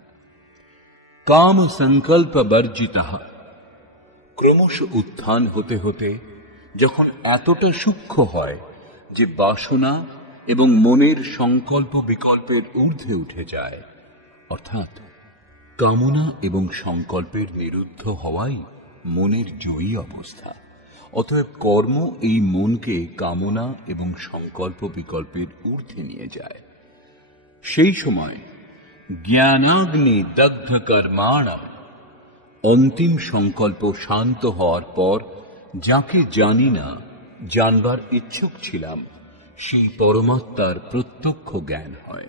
কাম সংকল্প বর্জিতঃ, ক্রমশ উত্থান হতে হতে যখন এতটা সূক্ষ্ম হয় যে বাসনা এবং মনের সংকল্প বিকল্পের ঊর্ধ্বে উঠে যায়, অর্থাৎ কামনা এবং সংকল্পের নিরুদ্ধ হওয়াই মনের জয়ী অবস্থা, অতএব কর্ম এই মনকে কামনা এবং সংকল্প বিকল্পের ঊর্ধ্বে নিয়ে যায়। সেই সময় জ্ঞানাগ্নি দগ্ধ কর্মাণা, অন্তিম সংকল্প শান্ত হওয়ার পর যাকে জানি না, জানবার ইচ্ছুক ছিলাম, সেই পরমাত্মার প্রত্যক্ষ জ্ঞান হয়।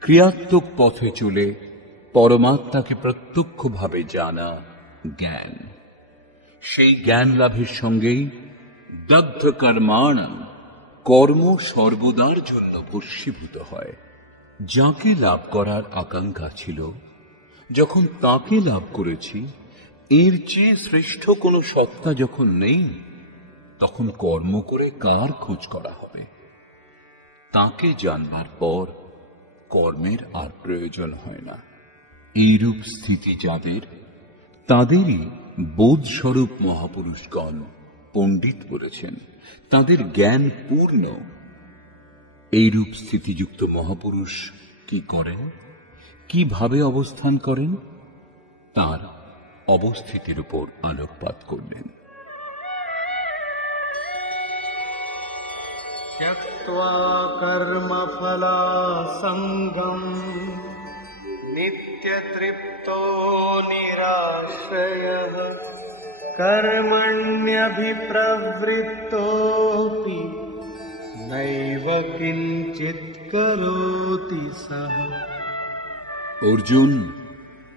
ক্রিয়াত্মক পথে চলে পরমাত্মাকে প্রত্যক্ষভাবে জানা জ্ঞান। সেই জ্ঞান লাভের সঙ্গেই দগ্ধ কর্মাণাং, কর্ম সর্বদার জন্য বশীভূত হয়। যাকে লাভ করার আকাঙ্ক্ষা ছিল, যখন তাকে লাভ করেছি, এর চেয়ে শ্রেষ্ঠ কোনো সত্তা যখন নেই, তখন কর্ম করে কার খোঁজ করা হবে? তাকে জানবার পর কর্মের আর প্রয়োজন হয় না। এইরূপ স্থিতি যাদের, তাদেরই বোধস্বরূপ মহাপুরুষগণ পণ্ডিত বলেছেন। তাদের জ্ঞান পূর্ণ। এইরূপ স্থিতিযুক্ত মহাপুরুষ কি করেন, কিভাবে অবস্থান করেন, তার অবস্থিতির উপর আলোকপাত করলেন। त्यक्त्वा कर्मफलासङ्गम् नित्यतृप्तो निराश्रयः कर्मण्यभिप्रवृत्तोऽपि नैव किञ्चित् करोति सः। অর্জুন,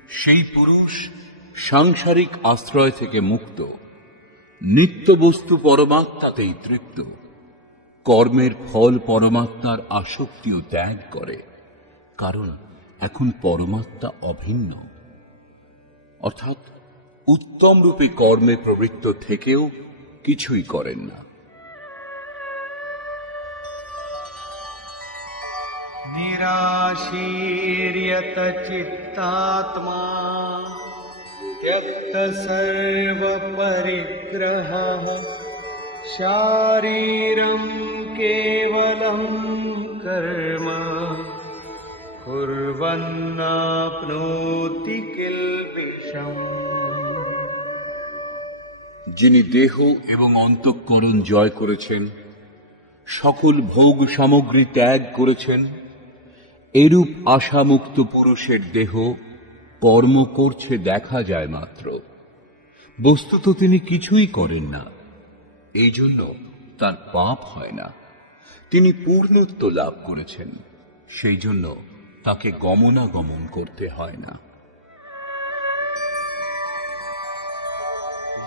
সেই পুরুষ সাংসারিক আশ্রয় থেকে মুক্ত, নিত্য বস্তু পরমাত্মাতেই তৃপ্ত, কর্মের ফল পরমাত্মার আসক্তিও ত্যাগ করে, কারণ এখন পরমাত্মা অভিন্ন। অর্থাৎ উত্তম রূপে কর্মে প্রবৃত্ত থেকেও কিছুই করেন না। निराशीर्यत चित्तात्मा त्यक्त सर्व परिग्रहः शारीरं केवलं कर्म कुर्वन्नाप्नोति किल्बिषम्। যিনি দেহ এবং অন্তঃকরণ জয় করেছেন, সকল ভোগ সামগ্রী ত্যাগ করেছেন, এরূপ আশামুক্ত পুরুষের দেহ কর্ম করছে দেখা যায় মাত্র, বস্তুত তিনি কিছুই করেন না। এই জন্য তার পাপ হয় না। তিনি পূর্ণত্ব লাভ করেছেন, সেই জন্য তাকে গমনাগমন করতে হয় না।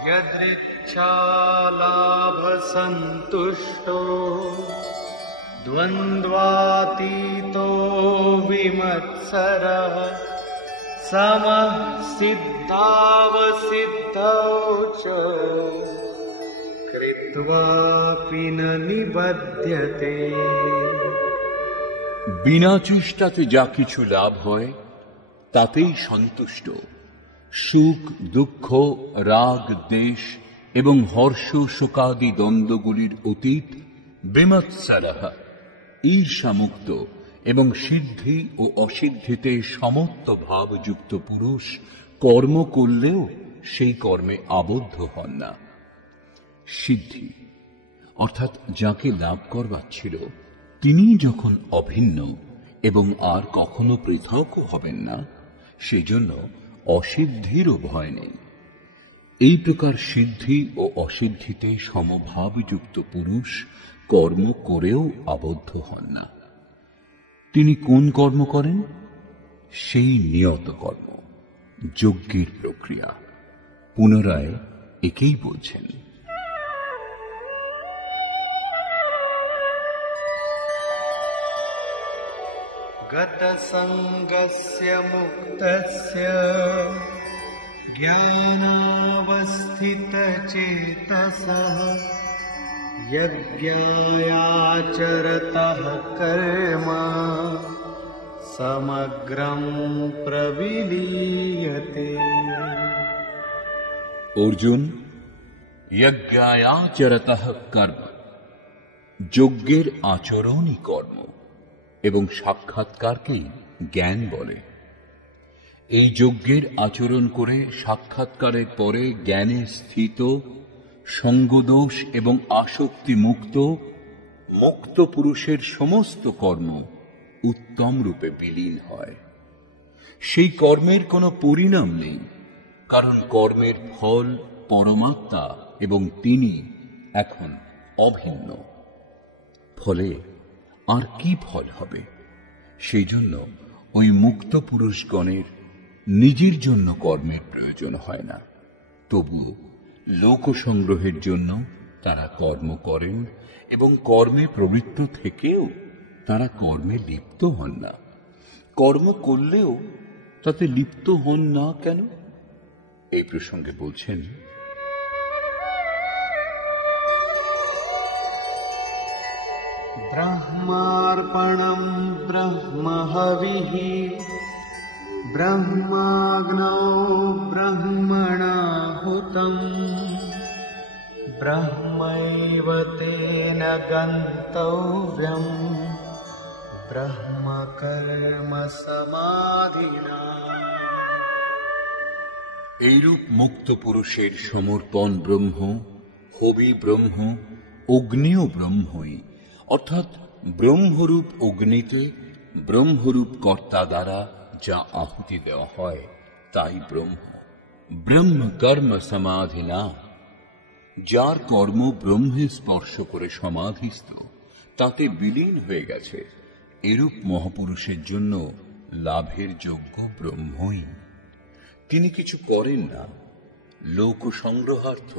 यदृच्छालाभ सन्तुष्टो द्वन्द्वातीतो विमत्सरः समः सिद्धावसिद्धौ च कृत्वापि न निबध्यते। বিনা চেষ্টাতে যা কিছু লাভ হয় তাতেই সন্তুষ্ট। সুখ দুঃখ রাগ দেশ এবং হর্ষ শোকাদি দ্বন্দ্বগুলির অতীত বিমৎসরঃ, ঈর্ষামুক্ত এবং সিদ্ধি ও অসিদ্ধিতে সমত্ব ভাবযুক্ত পুরুষ কর্ম করলেও সেই কর্মে আবদ্ধ হন না। সিদ্ধি অর্থাৎ যাকে লাভ করবার ছিল, তিনি যখন অভিন্ন এবং আর কখনো পৃথকও হবেন না, সেজন্য অসিদ্ধিরও ভয় নেই। এই প্রকার সিদ্ধি ও অসিদ্ধিতে সমভাবযুক্ত পুরুষ কর্ম করেও আবদ্ধ হন না। তিনি কোন কর্ম করেন? সেই নিয়ত কর্ম, যজ্ঞের প্রক্রিয়া। পুনরায় একেই বলছেন। गतसङ्गस्य मुक्तस्य ज्ञानावस्थितचेतसः यज्ञायाचरतः कर्म समग्रं प्रविलीयते। অর্জুন, যজ্ঞায়াচরতঃ কর্ম, যজ্ঞের আচরণই কর্ম এবং সাক্ষাৎকারকেই জ্ঞান বলে। এই যজ্ঞের আচরণ করে সাক্ষাৎকারের পরে জ্ঞানে স্থিত সঙ্গদোষ এবং আসক্তি মুক্ত মুক্ত পুরুষের সমস্ত কর্ম উত্তম রূপে বিলীন হয়। সেই কর্মের কোনো পরিণাম নেই, কারণ কর্মের ফল পরমাত্মা এবং তিনি এখন অভিন্ন। ফলে আর কি ফল হবে? সেই জন্য ওই মুক্ত পুরুষগণের নিজের জন্য কর্মের প্রয়োজন হয় না। তবুও লোক সংগ্রহের জন্য তারা কর্ম করেন এবং কর্মে প্রবৃত্ত থেকেও তারা কর্মে লিপ্ত হন না। কর্ম করলেও তাতে লিপ্ত হন না কেন? এই প্রসঙ্গে বলছেন, ব্রহ্মার্পণম ব্রহ্মহবিঃ ব্রহ্মাগ্নৌ ব্রহ্মণাহুতম ব্রহ্মৈব তেন গন্তব্যম ব্রহ্ম কর্ম সমাধিনা। এইরূপ মুক্ত পুরুষের সমর্পণ ব্রহ্ম, হবি ব্রহ্ম, অগ্নিও ব্রহ্মই, অর্থাৎ ব্রহ্মরূপ অগ্নিতে ব্রহ্মরূপ কর্তা দ্বারা যা আহুতি দেওয়া হয় তাই ব্রহ্ম। ব্রহ্ম কর্ম সমাধিনা, যার কর্ম ব্রহ্মে স্পর্শ করে সমাধিস্থ, তাতে বিলীন হয়ে গেছে, এরূপ মহাপুরুষের জন্য লাভের যোগ্য ব্রহ্মই। তিনি কিছু করেন না, লোক সংগ্রহার্থ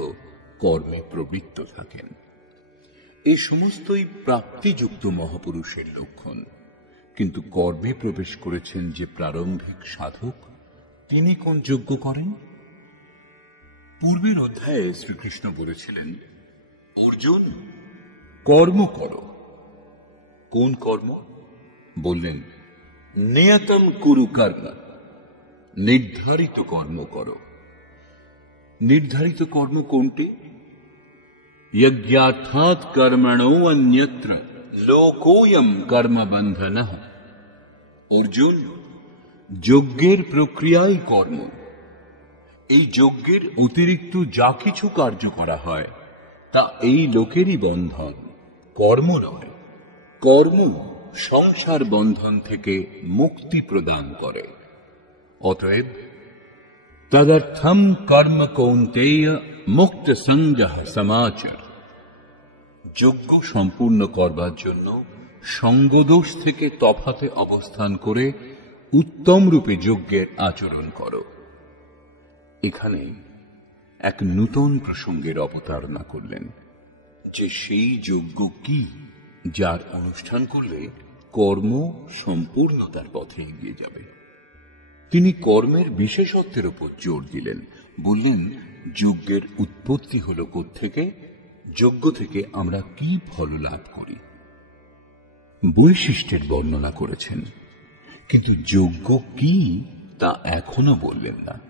কর্মে প্রবৃত্ত থাকেন। এই সমস্তই প্রাপ্তিযুক্ত মহাপুরুষের লক্ষণ। কিন্তু কর্মে প্রবেশ করেছেন যে প্রারম্ভিক সাধক, তিনি কোন যজ্ঞ করেন? পূর্বের অধ্যায়ে শ্রীকৃষ্ণ বলেছিলেন, অর্জুন কর্ম করো। কোন কর্ম? বললেন, নিয়তম কুরু কর্ম, নির্ধারিত কর্ম করো। নির্ধারিত কর্ম কোনটি? যজ্ঞার্থাৎ কর্মণো অন্যত্র লোকোয়ম কর্মবন্ধনঃ। অর্জুন, যজ্ঞের প্রক্রিয়াই কর্ম। এই যজ্ঞের অতিরিক্ত যা কিছু কার্য করা হয় তা এই লোকেরই বন্ধন, কর্ম নয়। কর্ম সংসার বন্ধন থেকে মুক্তি প্রদান করে। অতএব তদর্থম কর্ম কৌন্তেয় মুক্ত সংযঃ সমাচর। যজ্ঞ সম্পূর্ণ করবার জন্য সঙ্গদোষ থেকে তফাতে অবস্থান করে উত্তম রূপে যজ্ঞের আচরণ করো। এখানে এক নূতন প্রসঙ্গের অবতারণা করলেন, যে সেই যজ্ঞ কি যার অনুষ্ঠান করলে কর্ম সম্পূর্ণতার পথে এগিয়ে যাবে। তিনি কর্মের বিশেষত্বের উপর জোর দিলেন, বললেন, যজ্ঞের উৎপত্তি হল কোত্থেকে, যজ্ঞ থেকে আমরা কি ফল লাভ করি। বৈশিষ্ট্যের বর্ণনা করেছেন, কিন্তু যজ্ঞ কি তা এখনো বললেন না।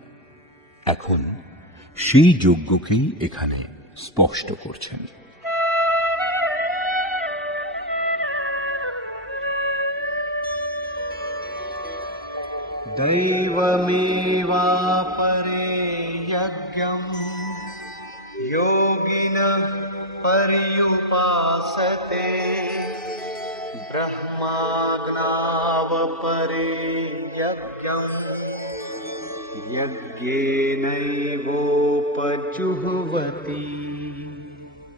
এখন সেই যজ্ঞকেই এখানে স্পষ্ট করছেন। दैवमेवापरे यज्ञम् योगिनः पर्युपासते ब्रह्माग्नावपरे यज्ञम् यज्ञेनैवोपजुह्वति।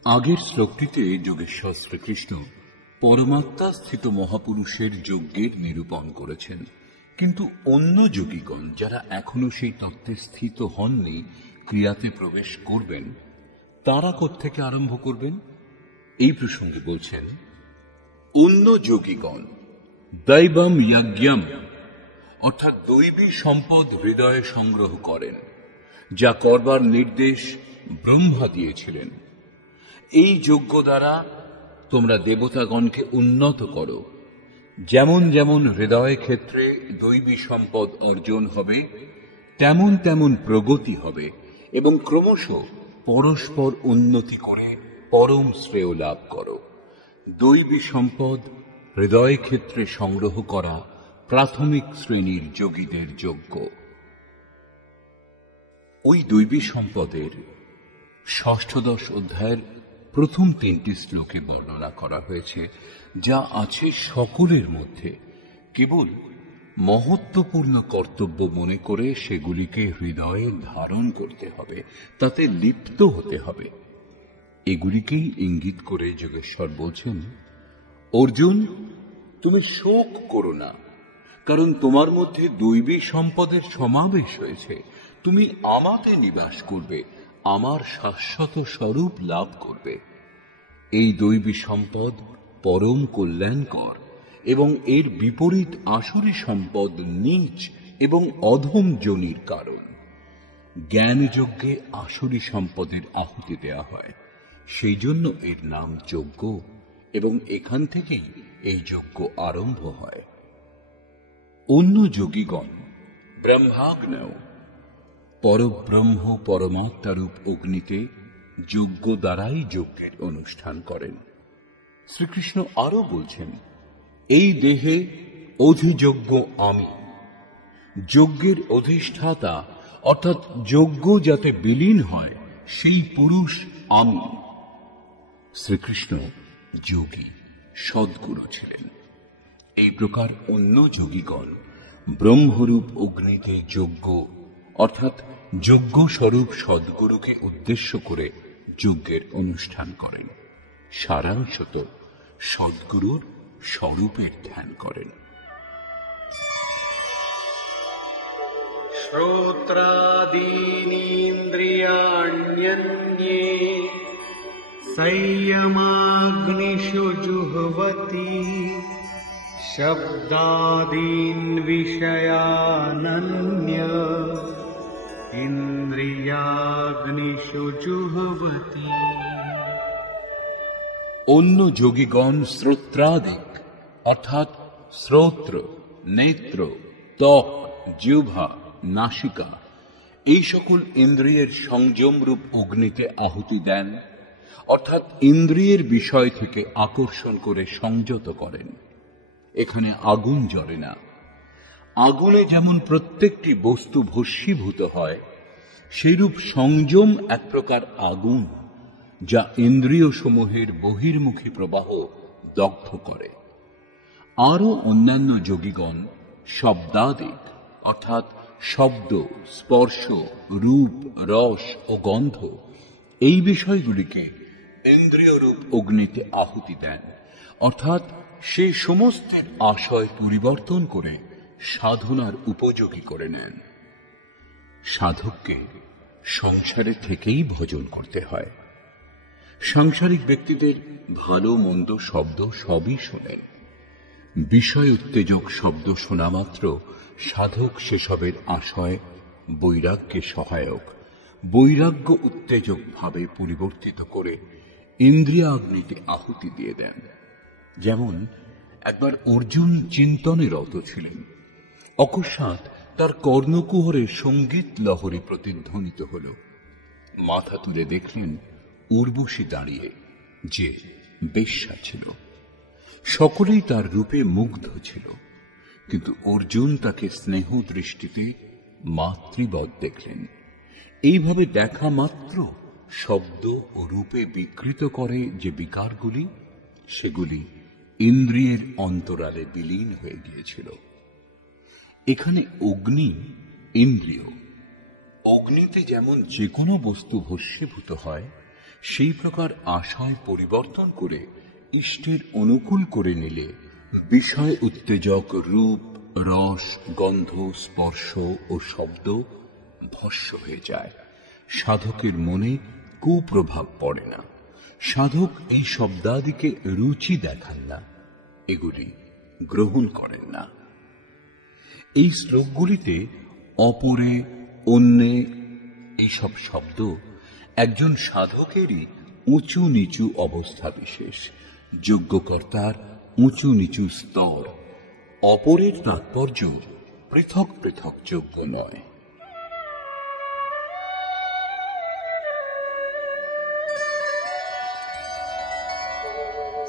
আগের শ্লোকটিতে যোগেশ্বর শ্রীকৃষ্ণ পরমাত্মা স্থিত মহাপুরুষের যজ্ঞের নিরূপণ করেছেন। কিন্তু অন্য যোগীগণ যারা এখনো সেই তত্ত্বে স্থিত হননি, ক্রিয়াতে প্রবেশ করবেন, তারা কোত্থেকে আরম্ভ করবেন? এই প্রসঙ্গে বলছেন, অন্য যোগীগণ দৈবম যজ্ঞম, অর্থাৎ দৈবী সম্পদ হৃদয়ে সংগ্রহ করেন, যা করবার নির্দেশ ব্রহ্মা দিয়েছিলেন। এই যজ্ঞ দ্বারা তোমরা দেবতাগণকে উন্নত করো। যেমন যেমন হৃদয় ক্ষেত্রে দৈবী সম্পদ অর্জন হবে, তেমন তেমন প্রগতি হবে এবং ক্রমশ পরস্পর উন্নতি করে পরম শ্রেয় লাভ করো। দৈবী সম্পদ হৃদয় ক্ষেত্রে সংগ্রহ করা প্রাথমিক শ্রেণীর যোগীদের যজ্ঞ। ওই দৈবী সম্পদের ষষ্ঠদশ অধ্যায়ের প্রথম 3টি শ্লোকে বর্ণনা করা হয়েছে যা আছে সকলের মধ্যে, কেবল মহত্বপূর্ণ কর্তব্য মনে করে সেগুলিকে হৃদয়ে ধারণ করতে হবে, তাতে লিপ্ত হতে হবে। এগুলিকেই ইঙ্গিত করে যোগেশ্বর বলছেন, অর্জুন, তুমি শোক করো না, কারণ তোমার মধ্যে দৈবী সম্পদের সমাবেশ হয়েছে। তুমি আমাতে নিবাস করবে, আমার শাশ্বত স্বরূপ লাভ করবে। এই দৈবী সম্পদ পরম কল্যাণকর এবং এর বিপরীত আসুরী সম্পদ নীচ এবং অধম যোনির কারণ। জ্ঞান যজ্ঞে আসুরী সম্পদের আহুতি দেয়া হয়, সেই জন্য এর নাম যজ্ঞ, এবং এখান থেকেই এই যজ্ঞ আরম্ভ হয়। অন্য যোগীগণ ব্রহ্মাগ্নেয় পরব্রহ্ম পরমাত্মারূপ অগ্নিতে যজ্ঞ দ্বারাই যজ্ঞের অনুষ্ঠান করেন। শ্রীকৃষ্ণ আরো বলছেন, এই দেহে অধিযজ্ঞ আমি, যজ্ঞের অধিষ্ঠাতা অর্থাৎ যজ্ঞ যাতে বিলীন হয় সেই পুরুষ আমি। শ্রীকৃষ্ণ যোগী সদ্গুরু ছিলেন। এই প্রকার অন্য যোগীগণ ব্রহ্মরূপ অগ্নিতে যজ্ঞ অর্থাৎ যজ্ঞ স্বরূপ সদ্গুরুকে উদ্দেশ্য করে যজ্ঞের অনুষ্ঠান করেন। সারাংশত সদ্গুরুর স্বরূপের ধ্যান করেন। श्रोत्रादीनीन्द्रियाण्यन्ये संयमाग्निषु जुह्वति शब्दादीन् विषयानन्य इन्द्रियाग्निषु जुह्वति। অন্য যোগীগণ শ্রোত্রাদিক অর্থাৎ শ্রোত্র, নেত্র, ত্বক, জিহ্বা, নাসিকা এই সকল ইন্দ্রিয়ের সংযমরূপ অগ্নিতে আহুতি দেন, অর্থাৎ ইন্দ্রিয়ের বিষয় থেকে আকর্ষণ করে সংযত করেন। এখানে আগুন জ্বলে না। আগুনে যেমন প্রত্যেকটি বস্তু ভস্মীভূত হয়, সেইরূপ সংযম এক প্রকার আগুন যা ইন্দ্রিয় সমূহের বহির্মুখী প্রবাহ দগ্ধ করে। আরো অন্যান্য যোগীগণ শব্দাদিক অর্থাৎ শব্দ, স্পর্শ, রূপ, রস ও গন্ধ এই বিষয়গুলিকে ইন্দ্রিয়রূপ অগ্নিতে আহুতি দেন, অর্থাৎ সে সমস্তের আশয় পরিবর্তন করে সাধনার উপযোগী করে নেন। সাধককে সংসারে থেকেই ভজন করতে হয়। সাংসারিক ব্যক্তিদের ভালো মন্দ শব্দ সবই শোনেন। বিষয় উত্তেজক শব্দ শোনা মাত্র সাধক সেসবের আশয় বৈরাগ্যে সহায়ক, বৈরাগ্য উত্তেজক ভাবে পরিবর্তিত করে ইন্দ্রিয়াগ্নিতে আহুতি দিয়ে দেন। যেমন একবার অর্জুন চিন্তনে রত ছিলেন, অকস্মাৎ তার কর্ণকুহরে সঙ্গীত লহরী প্রতিধ্বনিত হল। মাথা তুলে দেখলেন উর্বশী দাঁড়িয়ে, যে বেশ্যা ছিল। সকলেই তার রূপে মুগ্ধ ছিল, কিন্তু অর্জুন তাকে স্নেহ দৃষ্টিতে মাতৃবৎ দেখলেন। এইভাবে দেখা মাত্র শব্দ ও রূপে বিকৃত করে যে বিকারগুলি, সেগুলি ইন্দ্রিয়ের অন্তরালে বিলীন হয়ে গিয়েছিল। এখানে অগ্নি ইন্দ্রিয়। অগ্নিতে যেমন যে কোনো বস্তু ভস্মীভূত হয়, সেই প্রকার আশয় পরিবর্তন করে ইষ্টের অনুকূল করে নিলে বিষয় উত্তেজক রূপ, রস, গন্ধ, স্পর্শ ও শব্দ ভস্ম হয়ে যায়। সাধকের মনে কুপ্রভাব পড়ে না। সাধক এই শব্দাদিকে রুচি দেখান না, এগুলি গ্রহণ করেন না। এই শ্লোকগুলিতে অপরে, অন্যে এইসব শব্দ একজন সাধকেরই উঁচু নিচু অবস্থা বিশেষ, যজ্ঞকর্তার উঁচু নিচু স্তর। অপরের তাৎপর্য পৃথক পৃথক যজ্ঞ নয়।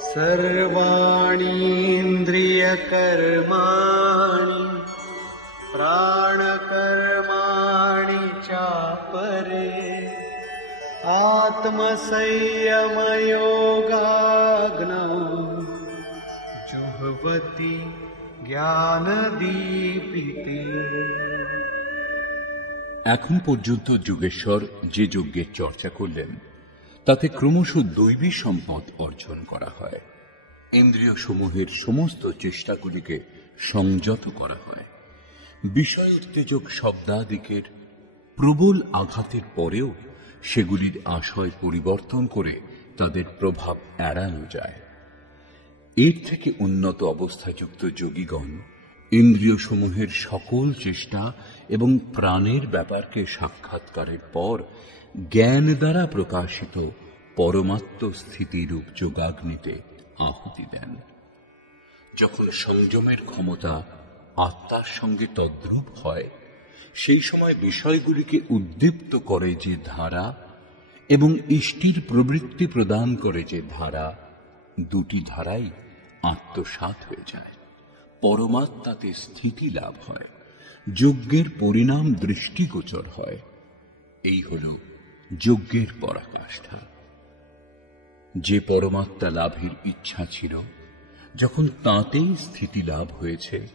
सर्वाणि इन्द्रियकर्माणि प्राणकर्माणि चापरे आत्मसंयमयोगाग्नौ जुह्वति জ্ঞানদীপিতে। এখন পর্যন্ত যোগেশ্বর যে যজ্ঞের চর্চা করলেন তাতে ক্রমশ দৈবী সম্পদ অর্জন করা হয়, ইন্দ্রিয় সমূহের সমস্ত চেষ্টাগুলিকে সংযত করা হয়, বিষয় উত্তেজক শব্দাদিকের প্রবল আঘাতের পরেও সেগুলির আশয় পরিবর্তন করে তাদের প্রভাব এড়ানো যায়। এর থেকে উন্নত অবস্থাযুক্ত যোগীগণ ইন্দ্রিয় সমূহের সকল চেষ্টা এবং প্রাণের ব্যাপারকে সাক্ষাৎকারের পর জ্ঞান দ্বারা প্রকাশিত পরমাত্ম স্থিতিরূপ যোগাগ্নিতে আহুতি দেন। যখন সংযমের ক্ষমতা আত্মার সঙ্গে তদ্রূপ হয়, সেই সময় বিষয়গুলিকে উদ্দীপ্ত করে যে ধারা এবং ইষ্টির প্রবৃত্তি প্রদান করে যে ধারা, দুটি ধারাই আত্মসাৎ হয়ে যায়, পরমাত্মাতে স্থিতি লাভ হয়, যজ্ঞের পরিণাম দৃষ্টিগোচর হয়। এই হল যজ্ঞের পরাকাষ্ঠা। যে পরমাত্মা লাভের ইচ্ছা ছিল, যখন তাঁতেই স্থিতি লাভ হয়েছে,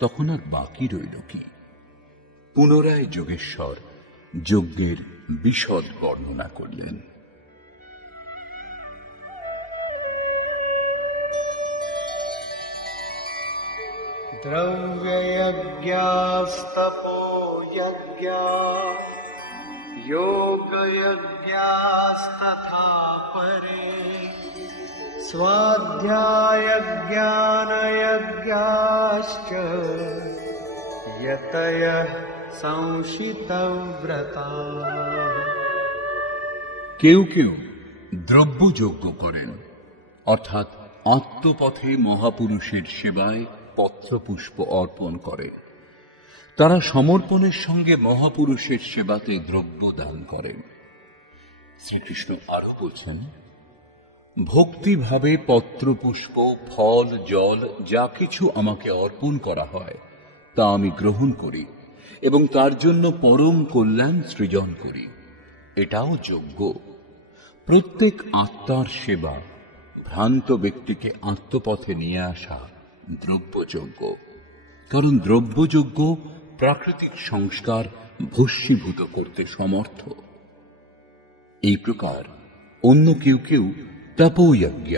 তখন আর বাকি রইল কি? পুনরায় যোগেশ্বর যজ্ঞের বিশদ বর্ণনা করলেন। দ্রব্যযজ্ঞাস্তপো যজ্ঞা যোগযজ্ঞাস্তথা পরে স্বাধ্যায়জ্ঞানযজ্ঞাশ্চ যতয়ঃ সংশিতব্রতাঃ। কেউ কেউ দ্রব্যযজ্ঞ করেন, অর্থাৎ আত্মপথে মহাপুরুষের সেবায় পত্রপুষ্প অর্পণ করে। তারা সমর্পণের সঙ্গে মহাপুরুষের সেবাতে দ্রব্য দান করেন। শ্রীকৃষ্ণ আরো বলছেন, ভক্তিভাবে পত্রপুষ্প, ফল, জল যা কিছু আমাকে অর্পণ করা হয় তা আমি গ্রহণ করি এবং তার জন্য পরম কল্যাণ সৃজন করি। এটাও যজ্ঞ। প্রত্যেক আত্মার সেবা, ভ্রান্ত ব্যক্তিকে আত্মপথে নিয়ে আসা দ্রব্যযজ্ঞ। কারণ দ্রব্যযজ্ঞ প্রাকৃতিক সংস্কার ভস্মীভূত করতে সমর্থ। এই প্রকার অন্য কেউ কেউ তপোযজ্ঞ,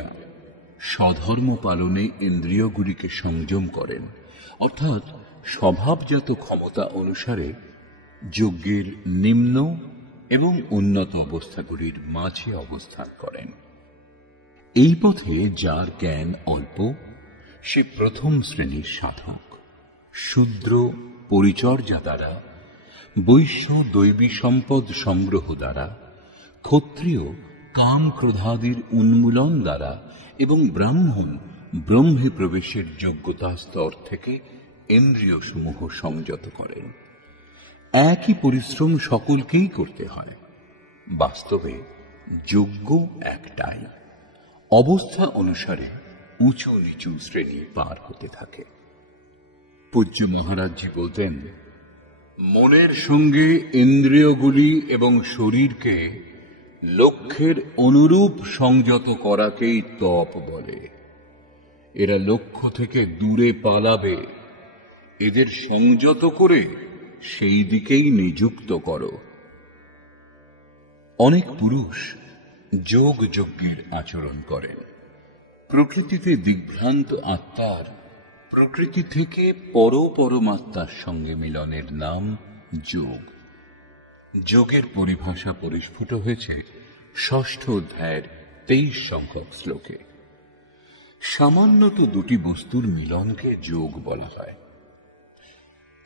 স্বধর্ম পালনে ইন্দ্রিয়গুলিকে সংযম করেন, অর্থাৎ স্বভাবজাত ক্ষমতা অনুসারে যজ্ঞের নিম্ন এবং উন্নত অবস্থাগুলির মাঝে অবস্থান করেন। এই পথে যার জ্ঞান অল্প, সে প্রথম শ্রেণীর সাধক। শূদ্র পরিচর্যা দ্বারা, বৈশ্য দৈবী সম্পদ সংগ্রহ দ্বারা, ক্ষত্রিয় কাম ক্রোধাদির উন্মূলন দ্বারা এবং ব্রাহ্মণ ব্রহ্মে প্রবেশের যোগ্যতা স্তর থেকে ইন্দ্রিয় সমূহ সংযত করেন। একই পরিশ্রম সকলকেই করতে হয়। বাস্তবে যজ্ঞ একটাই, অবস্থা অনুসারে উঁচু নিচু শ্রেণী পার হতে থাকে। পূজ্য মহারাজজি বলতেন, মনের সঙ্গে ইন্দ্রিয়গুলি এবং শরীরকে লক্ষ্যের অনুরূপ সংযত করাকেই তপ বলে। এরা লক্ষ্য থেকে দূরে পালাবে, এদের সংযত করে সেই দিকেই নিযুক্ত করো। অনেক পুরুষ যোগ যজ্ঞের আচরণ করেন। প্রকৃতিতে দিগ্ভ্রান্ত আত্মার প্রকৃতি থেকে পরমাত্মার সঙ্গে মিলনের নাম যোগ। যোগের পরিভাষা পরিস্ফুট হয়েছে ৬ষ্ঠ অধ্যায়ের ২৩ সংখ্যক শ্লোকে। সামান্যত দুটি বস্তুর মিলনকে যোগ বলা হয়।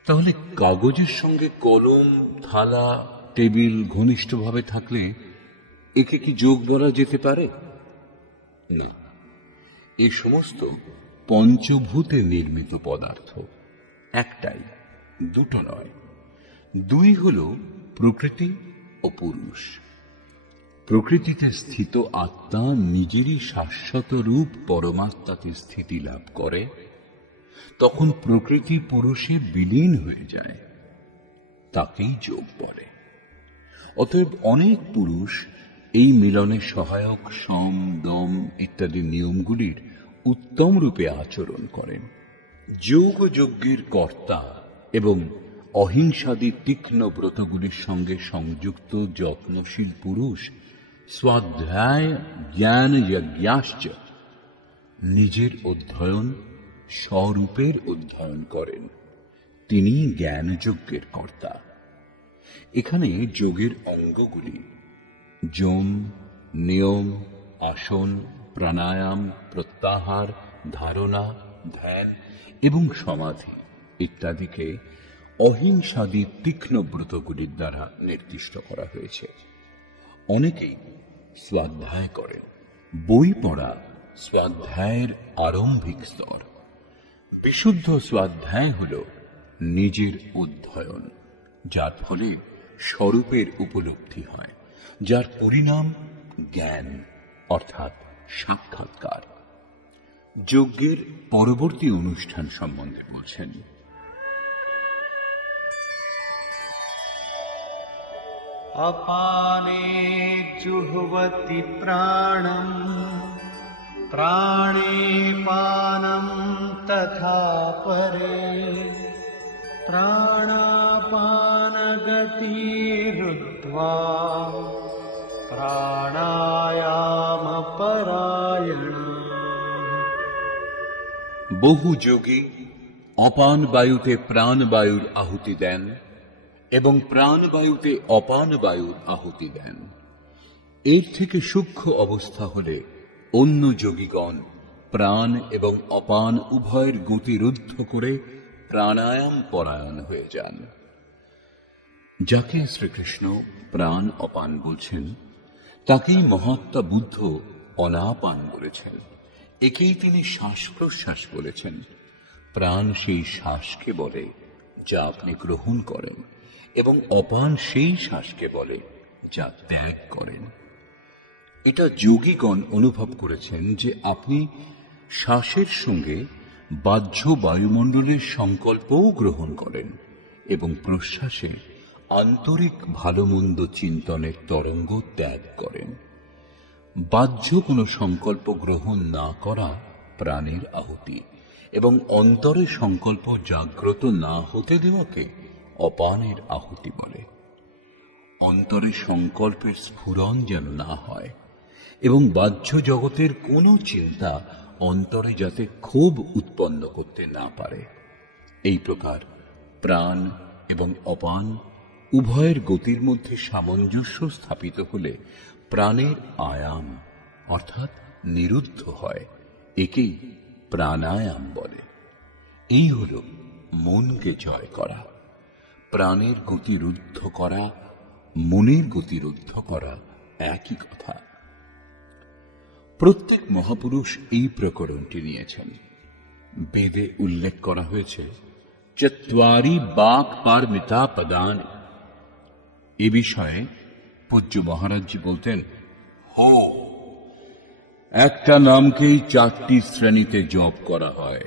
তাহলে কাগজের সঙ্গে কলম, থালা, টেবিল ঘনিষ্ঠভাবে থাকলে একে কি যোগ বলা যেতে পারে? না, এ সমস্ত পঞ্চভূতে নির্মিত পদার্থ। একটাই, দুটো নয়। দুই হল প্রকৃতি ও পুরুষ। প্রকৃতিতে স্থিত আত্মা নিজেরই শাশ্বত রূপ পরমাত্মাতে স্থিতি লাভ করে, তখন প্রকৃতি পুরুষে বিলীন হয়ে যায়, তাকেই যোগ বলে। অতএব অনেক পুরুষ এই মিলনে সহায়ক সম দম ইত্যাদি নিয়মগুলির উত্তম রূপে আচরণ করেন। যোগ যজ্ঞের কর্তা এবং অহিংসাদি তীক্ষ্ণ ব্রতগুলির সঙ্গে সংযুক্ত যত্নশীল পুরুষ স্বাধ্যায় জ্ঞান যজ্ঞাশ্চ নিজের অধ্যয়ন স্বরূপের অধ্যয়ন করেন। তিনি জ্ঞান যজ্ঞের কর্তা। এখানে যোগের অঙ্গগুলি যম, নিয়ম, আসন, প্রাণায়াম, প্রত্যাহার, ধারণা, ধ্যান এবং সমাধি ইত্যাদিকে অহিংসাদি তীক্ষ্ণ ব্রতগুলির দ্বারা নির্দিষ্ট করা হয়েছে। অনেকেই স্বাধ্যায় করেন। বই পড়া স্বাধ্যায়ের আরম্ভিক স্তর। বিশুদ্ধ স্বাধ্যায় হল নিজের অধ্যয়ন, যার ফলে স্বরূপের উপলব্ধি হয়, যার পরিণাম জ্ঞান অর্থাৎ সাক্ষাৎকার। যজ্ঞের পরবর্তী অনুষ্ঠান সম্বন্ধে বলছেন, अपाने जुह्वति प्राणं प्राणे पानं तथा परे प्राणापानगतिरुद्ध्वा प्राणायामपरायण। বহু যোগী অপান বায়ুতে প্রাণবায়ুর আহুতি দেন এবং প্রাণবায়ুতে অপান বায়ুর আহুতি দেন। এর থেকে সূক্ষ্ম অবস্থা হলে অন্য যোগীগণ প্রাণ এবং অপান উভয়ের গতিরুদ্ধ করে প্রাণায়াম পরায়ণ হয়ে যান। যাকে শ্রীকৃষ্ণ প্রাণ অপান বলছেন তাকেই মহাত্মা বুদ্ধ অনাপান বলেছেন। একেই তিনি শ্বাস প্রশ্বাস বলেছেন। প্রাণ সেই শ্বাসকে বলে যা আপনি গ্রহণ করেন এবং অপান সেই শ্বাসকে বলে যা ত্যাগ করেন। এটা যোগীগণ অনুভব করেছেন যে আপনি শ্বাসের সঙ্গে বাহ্য বায়ুমণ্ডলের সংকল্পও গ্রহণ করেন এবং প্রশ্বাসে আন্তরিক ভালো মন্দ চিন্তনের তরঙ্গ ত্যাগ করেন। বাহ্য কোনো সংকল্প গ্রহণ না করা প্রাণের আহুতি এবং অন্তরে সংকল্প জাগ্রত না হতে দেওয়াকে অপানের আহুতি বলে। অন্তরে সংকল্পের স্ফুরণ যেন না হয় এবং বাহ্য জগতের কোনো চিন্তা অন্তরে যাতে ক্ষোভ উৎপন্ন করতে না পারে। এই প্রকার প্রাণ এবং অপান উভয়ের গতির মধ্যে সামঞ্জস্য স্থাপিত হলে প্রাণের আয়াম অর্থাৎ নিরুদ্ধ হয়। একেই প্রাণায়াম বলে। এই হল মনকে জয় করা। প্রাণের গতিরুদ্ধ করা, মনের গতিরুদ্ধ করা একই কথা। প্রত্যেক মহাপুরুষ এই প্রকরণটি নিয়েছেন। বেদে উল্লেখ করা হয়েছে চত্বারি বাক পারমিতা পদান। এ বিষয়ে পূজ্য মহারাজজি বলতেন, হো, একটা নামকেই 4টি শ্রেণীতে জপ করা হয়,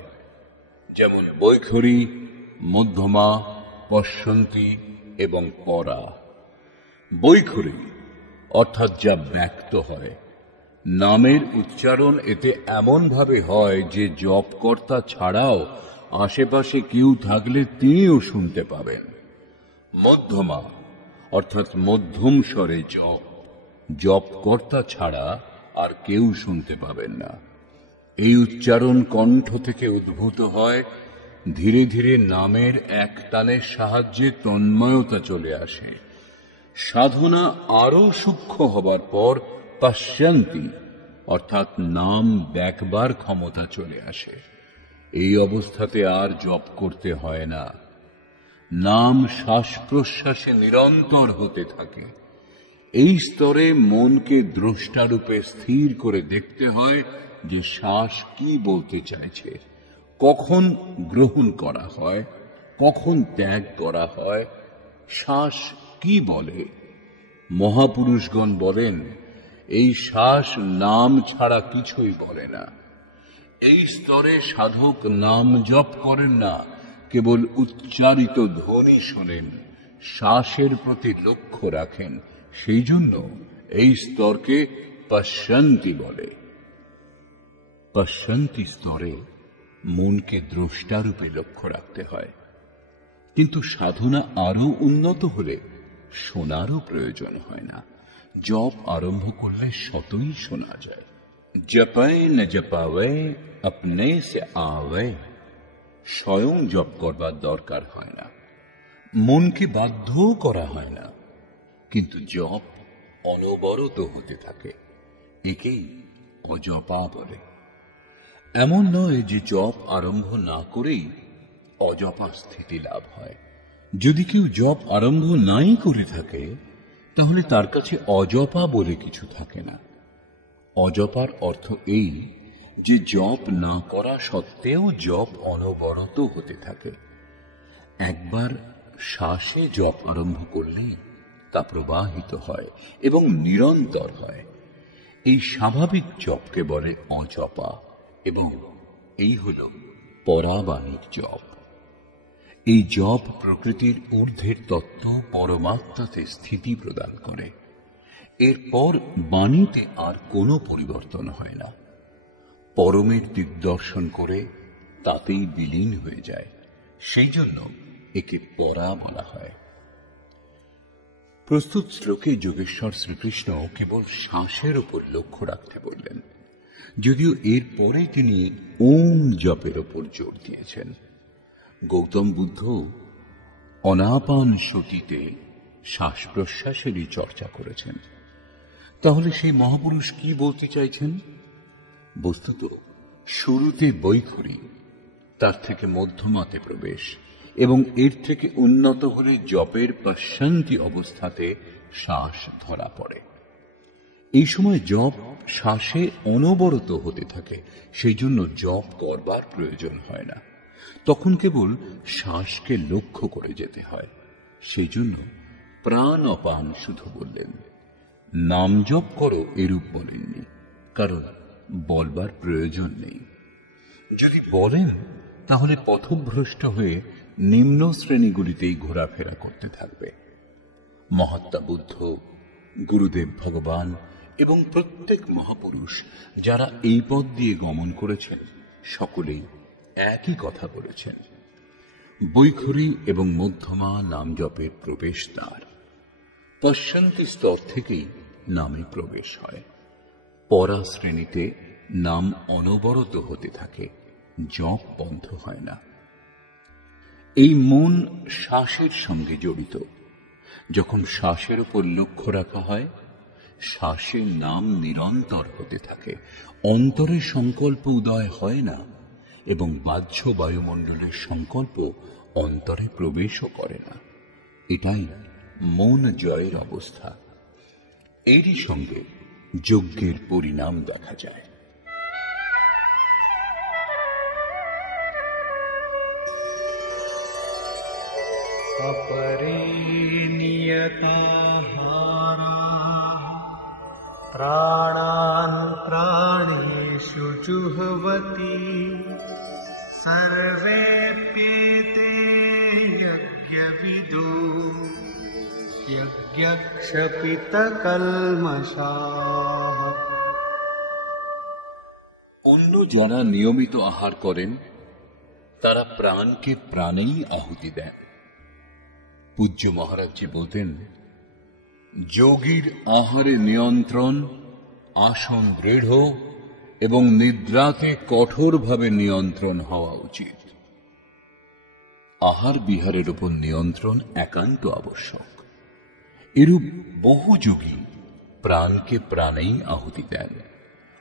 যেমন বৈখরী, মধ্যমা, পশ্যন্তী এবং পরা। বৈখরী অর্থাৎ যা ব্যক্ত হয়। নামের উচ্চারণ এতে এমন ভাবে হয় যে জপকর্তা ছাড়াও আশেপাশে কেউ থাকলে তিনিও শুনতে পাবেন। মধ্যমা অর্থাৎ মধ্যম স্বরে জপ, জপকর্তা ছাড়া আর কেউ শুনতে পাবেন না। এই উচ্চারণ কণ্ঠ থেকে উদ্ভূত হয়। ধীরে ধীরে নামের এক তানের সাহায্যে তন্ময়তা চলে আসে। সাধনা আরো সূক্ষ্ম হবার পর পশ্যন্তী অর্থাৎ নাম দেখবার ক্ষমতা চলে আসে। এই অবস্থাতে আর জপ করতে হয় না। নাম শ্বাস প্রশ্বাসে নিরন্তর হতে থাকে। এই স্তরে মনকে দ্রষ্টারূপে স্থির করে দেখতে হয় যে শ্বাস কি বলতে চাইছে, কখন গ্রহণ করা হয়, কখন ত্যাগ করা হয়, শ্বাস কি বলে। মহাপুরুষগণ বলেন, এই শ্বাস নাম ছাড়া কিছুই বলে না। এই স্তরে সাধক নাম জপ করেন না, কেবল উচ্চারিত ধ্বনি শোনেন, শ্বাসের প্রতি লক্ষ্য রাখেন। সেই জন্য এই স্তরকে পশ্যন্তি বলে। পশ্যন্তি স্তরে মনকে দ্রষ্টারূপে লক্ষ্য রাখতে হয়, কিন্তু সাধনা আরো উন্নত হলে শোনারও প্রয়োজন হয় না। জপ আরম্ভ করলে শতই শোনা যায়। জপায় না জপাবে আপনে সে আবে, স্বয়ং জপ করবার দরকার হয় না, মনকে বাধ্য করা হয় না, কিন্তু জপ অনবরত হতে থাকে। একেই অজপা বলে। এমন নয় যে জপ আরম্ভ না করেই অজপা স্থিতি লাভ হয়। যদি কেউ জপ আরম্ভ নাই করে থাকে, তাহলে তার কাছে অজপা বলে কিছু থাকে না। অজপার অর্থ এই যে জপ না করা সত্ত্বেও জপ অনবরত হতে থাকে। একবার শ্বাসে জপ আরম্ভ করলেই তা প্রবাহিত হয় এবং নিরন্তর হয়। এই স্বাভাবিক জপকে বলে অজপা, এবং এই হল পরাবাণীর জপ। এই জপ প্রকৃতির ঊর্ধ্বের তত্ত্ব পরমাত্মাতে স্থিতি প্রদান করে। এরপর বাণীতে আর কোনো পরিবর্তন হয় না। পরমের দিগদর্শন করে তাতেই বিলীন হয়ে যায়। সেই জন্য একে পরা বলা হয়। প্রস্তুত শ্লোকে যোগেশ্বর শ্রীকৃষ্ণ কেবল শ্বাসের উপর লক্ষ্য রাখতে বললেন, যদিও এর পরে তিনি ওম জপের ওপর জোর দিয়েছেন। গৌতম বুদ্ধ অনাপান সতীতে শ্বাস প্রশ্বাসেরই চর্চা করেছেন। তাহলে সেই মহাপুরুষ কি বলতে চাইছেন? বস্তুত শুরুতে বৈখরি, তার থেকে মধ্যমাতে প্রবেশ, এবং এর থেকে উন্নত হলে জপের পশ্যন্তি অবস্থাতে শ্বাস ধরা পড়ে। এই সময় জপ শ্বাসে অনবরত হতে থাকে, সেই জন্য জপ করবার প্রয়োজন হয় না। তখন কেবল শ্বাসকে লক্ষ্য করে যেতে হয়। সেই জন্য প্রাণ অপান শুধু বললেন, নাম জপ করো এরূপ বলেননি, কারণ বলবার প্রয়োজন নেই। যদি বলেন তাহলে পথভ্রষ্ট হয়ে নিম্ন শ্রেণীগুলিতেই ঘোরাফেরা করতে থাকবে। মহাত্মা বুদ্ধ, গুরুদেব ভগবান এবং প্রত্যেক মহাপুরুষ যারা এই পথ দিয়ে গমন করেছেন, সকলেই একই কথা বলেছেন। বৈখরি এবং মধ্যমা নাম জপের প্রবেশ দ্বার। পশ্যন্তি স্তর থেকেই নামে প্রবেশ হয়। পরা শ্রেণীতে নাম অনবরত হতে থাকে, জপ বন্ধ হয় না। এই মন শ্বাসের সঙ্গে জড়িত। যখন শ্বাসের উপর লক্ষ্য রাখা হয়, শ্বাসের নাম নিরন্তর হতে থাকে। অন্তরে সংকল্প উদয় হয় না, এবং বাহ্য বায়ুমণ্ডলের সংকল্প অন্তরে প্রবেশও করে না। এটাই মন জয়ের অবস্থা। এরই সঙ্গে যজ্ঞের পরিণাম দেখা যায়। अपरे नियताहाराः प्राणान् प्राणेषु जुह्वति सर्वेऽप्येते यज्ञविदो यज्ञक्षपितकल्मषाः। অন্য যারা নিয়মিত আহার করেন, তারা প্রাণকে প্রাণেই আহুতি দেন। পূজ্য মহারাজজি বলতেন, যোগীর আহারে নিয়ন্ত্রণ, আসন দৃঢ় এবং নিদ্রাতে কঠোরভাবে নিয়ন্ত্রণ হওয়া উচিত। আহার বিহারের উপর নিয়ন্ত্রণ একান্ত আবশ্যক। এরূপ বহু যোগী প্রাণকে প্রাণেই আহুতি দেন,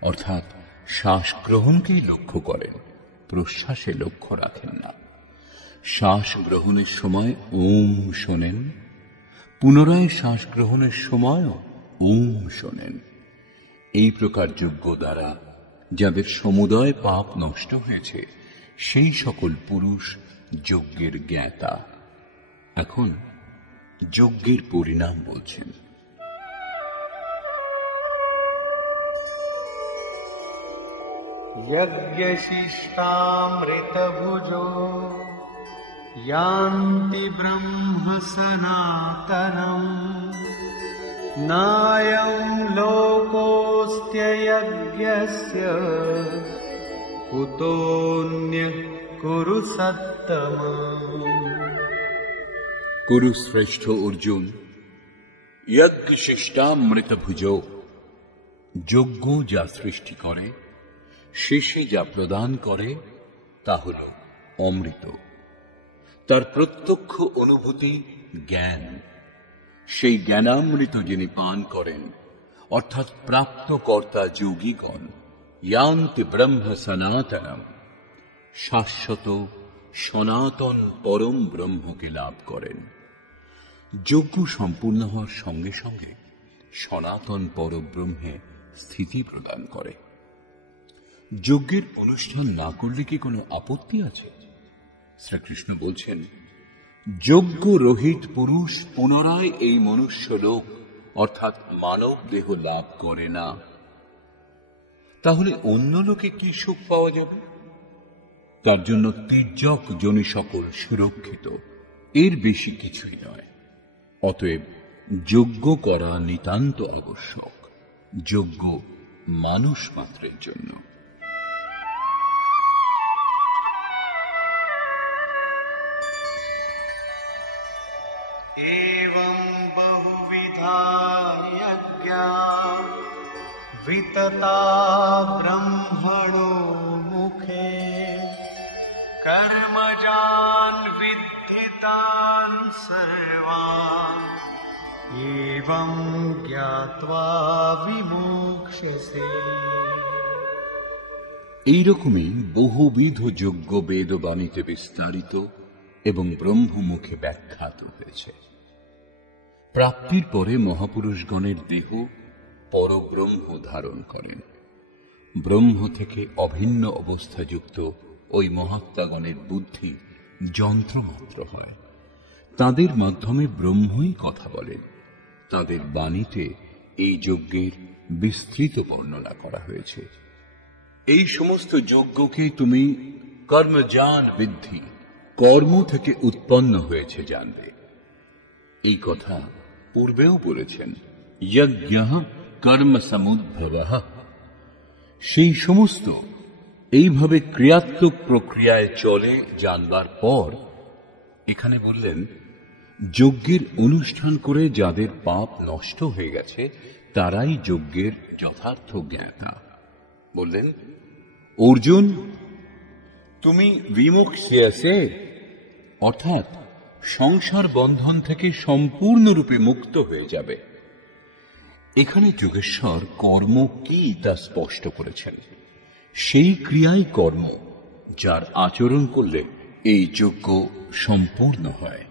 অর্থাৎ শ্বাস গ্রহণকেই লক্ষ্য করেন, প্রশ্বাসে লক্ষ্য রাখেন না। শ্বাস গ্রহণের সময় ওম শোনেন, পুনরায় শ্বাস গ্রহণের সময়ও ওম শোনেন। এই প্রকার যজ্ঞ দ্বারা যাদের সমুদয় পাপ নষ্ট হয়েছে, সেই সকল পুরুষ যজ্ঞের জ্ঞাতা। এখন যজ্ঞের পরিণাম বলছেন। यज्ञशिष्टामृतभुजो यान्ति ब्रह्म सनातनम् नायं लोकोऽस्त्ययज्ञस्य कुतोऽन्यः कुरु सत्तमा। কুরু শ্রেষ্ঠ অর্জুন, যজ্ঞ শিষ্টামৃত ভুজো, যজ্ঞ যা সৃষ্টি করে, শেষে যা প্রদান করে তা হল অমৃত। তার প্রত্যক্ষ অনুভূতি জ্ঞান। সেই জ্ঞানামৃত যিনি পান করেন, অর্থাৎ প্রাপ্তকর্তা যোগীগণ, ইয়ান্তি ব্রহ্ম সনাতনম, শাশ্বত সনাতন পরম ব্রহ্মকে লাভ করেন। যজ্ঞ সম্পূর্ণ হওয়ার সঙ্গে সঙ্গে সনাতন পরব্রহ্মে স্থিতি প্রদান করে। যজ্ঞের অনুষ্ঠান না করলে কি কোনো আপত্তি আছে? শ্রীকৃষ্ণ বলছেন, যজ্ঞ রহিত পুরুষ পুনরায় এই মনুষ্য লোক অর্থাৎ মানব দেহ লাভ করে না। তাহলে অন্য লোকে কি সুখ পাওয়া যাবে? তার জন্য তির্যক যোনি সকল সুরক্ষিত, এর বেশি কিছুই নয়। অতএব যজ্ঞ করা নিতান্ত আবশ্যক। যজ্ঞ মানুষ মাত্রের জন্য। एवं बहुविधा यज्ञा वितता ब्रह्मणो मुखे कर्मजान् विद्धितान् सर्वान् एवं ज्ञात्वा विमोक्ष्यसे। এইরকমই বহুবিধ যজ্ঞ বেদবাণীতে বিস্তারিত এবং ব্রহ্মমুখে ব্যাখ্যাত হয়েছে। প্রাপ্তির পরে মহাপুরুষগণের দেহ পরব্রহ্ম ধারণ করেন। ব্রহ্ম থেকে অভিন্ন অবস্থাযুক্ত ওই মহাত্মাগণের বুদ্ধি যন্ত্রমাত্র হয়। তাদের মাধ্যমে ব্রহ্মই কথা বলেন। তাদের বাণীতে এই যজ্ঞের বিস্তৃত বর্ণনা করা হয়েছে। এই সমস্ত যজ্ঞকে তুমি কর্মজান বিদ্ধি, কর্ম থেকে উৎপন্ন হয়েছে জানবে। এই কথা পূর্বেও বলেছেন, যজ্ঞঃ কর্ম সমুদ্ভবঃ। সেই সমস্ত এইভাবে ক্রিয়াত্মক প্রক্রিয়ায় চলে জানবার পর এখানে বললেন, যজ্ঞের অনুষ্ঠান করে যাদের পাপ নষ্ট হয়ে গেছে তারাই যজ্ঞের যথার্থ জ্ঞাতা। বললেন, অর্জুন তুমি বিমোক্ষ্যসে, অর্থাৎ সংসার বন্ধন থেকে সম্পূর্ণরূপে মুক্ত হয়ে যাবে। এখানে যোগেশ্বর কর্ম কি তা স্পষ্ট করেছেন। সেই ক্রিয়াই কর্ম, যার আচরণ করলে এই যজ্ঞ সম্পূর্ণ হয়।